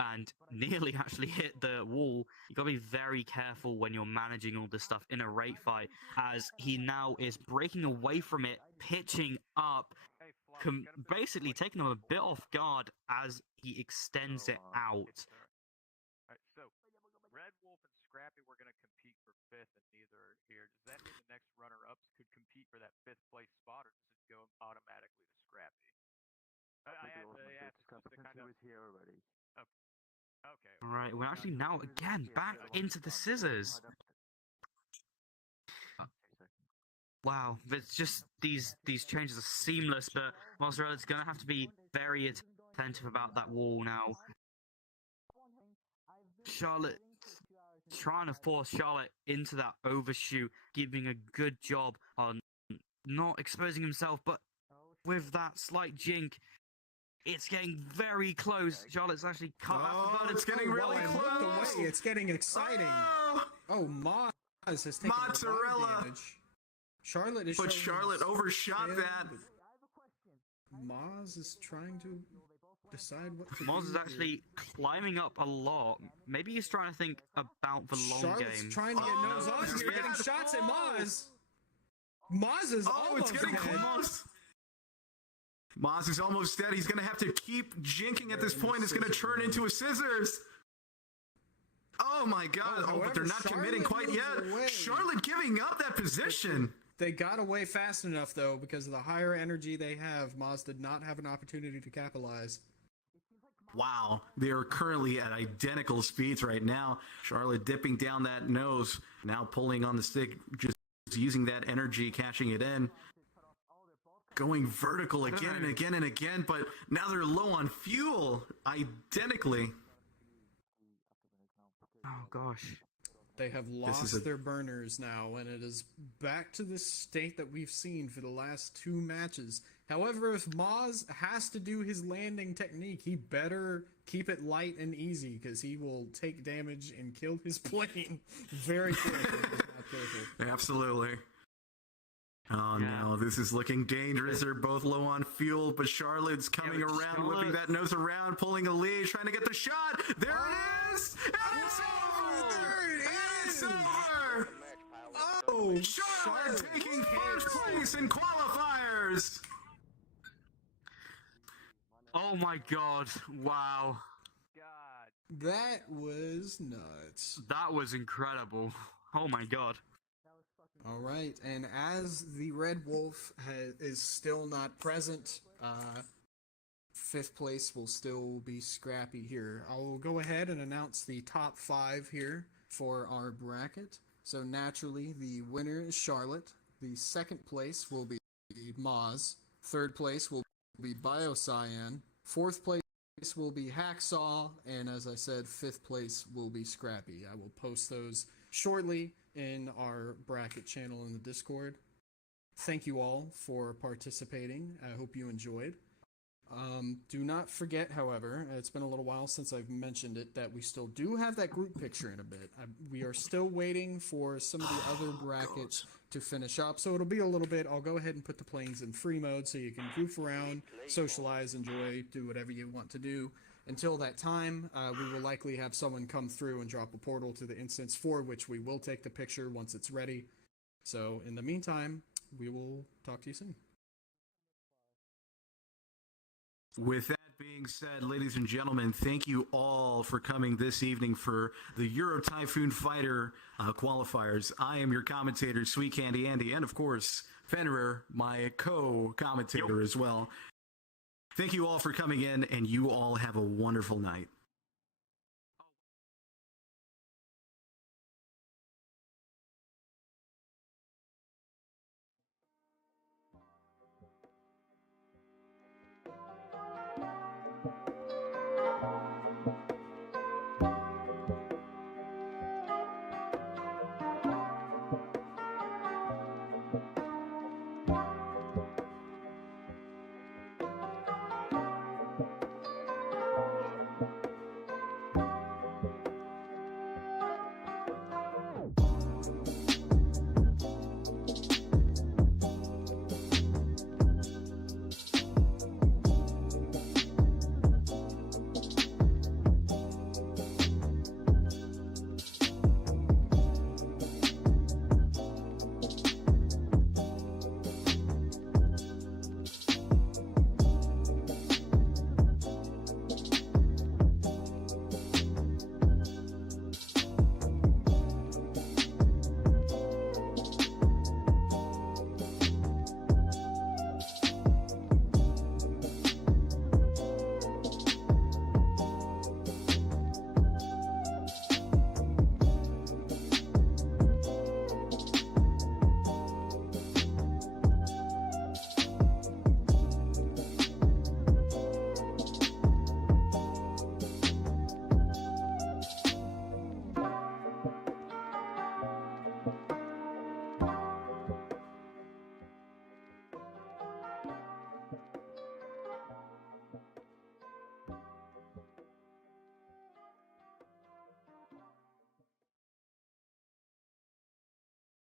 and nearly actually hit the wall. You gotta be very careful when you're managing all this stuff in a rate fight, as he now is breaking away from it, pitching up, basically taking them a bit off guard as he extends it out. Alright, so Red Wolf and Scrappy were going to compete for 5th, and neither are here. Does that mean the next runner-ups could compete for that 5th place spot, or does it go automatically to Scrappy? I asked just to kind of... here already. Okay. Alright, we're actually now again back into the scissors. Wow, it's just these changes are seamless, but Mozzarella's gonna have to be very attentive about that wall now. Charlotte trying to force Charlotte into that overshoot, giving a good job on not exposing himself, but with that slight jink, it's getting very close. Charlotte's actually cut out the it's getting really close. It's getting exciting. Oh, Moz has taken Mozzarella. a lot of damage. Charlotte is. But Charlotte overshot that. Moz is trying to decide what to do. Moz is actually climbing up a lot. Maybe he's trying to think about the long Charlotte's game. Trying to get nose on. He's getting shots at Moz. Moz is almost it's getting dead. close. Moz is almost dead. He's going to have to keep jinking at this point. It's going to turn into a scissors. Oh my god. Oh, but they're not committing quite yet. Away. Charlotte giving up that position. They got away fast enough, though, because of the higher energy they have. Moz did not have an opportunity to capitalize. Wow. They are currently at identical speeds right now. Charlotte dipping down that nose. Now pulling on the stick, just using that energy, cashing it in. Going vertical again and again and again, but now they're low on fuel. Identically. Oh gosh. They have lost their burners now, and it is back to the state that we've seen for the last 2 matches. However, if Moz has to do his landing technique, he better keep it light and easy, because he will take damage and kill his plane very quickly if he's not careful. Absolutely. Oh no, this is looking dangerous. They're both low on fuel, but Charlotte's coming around, whipping that nose around, pulling a lead, trying to get the shot. There it is! And it's over! There it is! Over! Oh, Charlotte taking first place in qualifiers! Oh my god, wow. That was nuts. That was incredible. Oh my god. All right, and as the Red Wolf is still not present, 5th place will still be Scrappy here. I'll go ahead and announce the top 5 here for our bracket. So naturally, the winner is Charlotte. The 2nd place will be Moz. 3rd place will be Biocyan. 4th place will be Hacksaw, and as I said, 5th place will be Scrappy. I will post those shortly in our bracket channel in the Discord. Thank you all for participating. I hope you enjoyed. Do not forget, however, it's been a little while since I've mentioned it, that we still do have that group picture in a bit. We are still waiting for some of the other brackets to finish up, so it'll be a little bit. I'll go ahead and put the planes in free mode so you can goof around, socialize, enjoy, do whatever you want to do. Until that time, we will likely have someone come through and drop a portal to the instance, for which we will take the picture once it's ready. So in the meantime, we will talk to you soon. With that being Being said, ladies and gentlemen, thank you all for coming this evening for the Euro Typhoon Fighter qualifiers. I am your commentator, Sweet Candy Andy, and of course, Fenrir, my co-commentator as well. Thank you all for coming in, and you all have a wonderful night.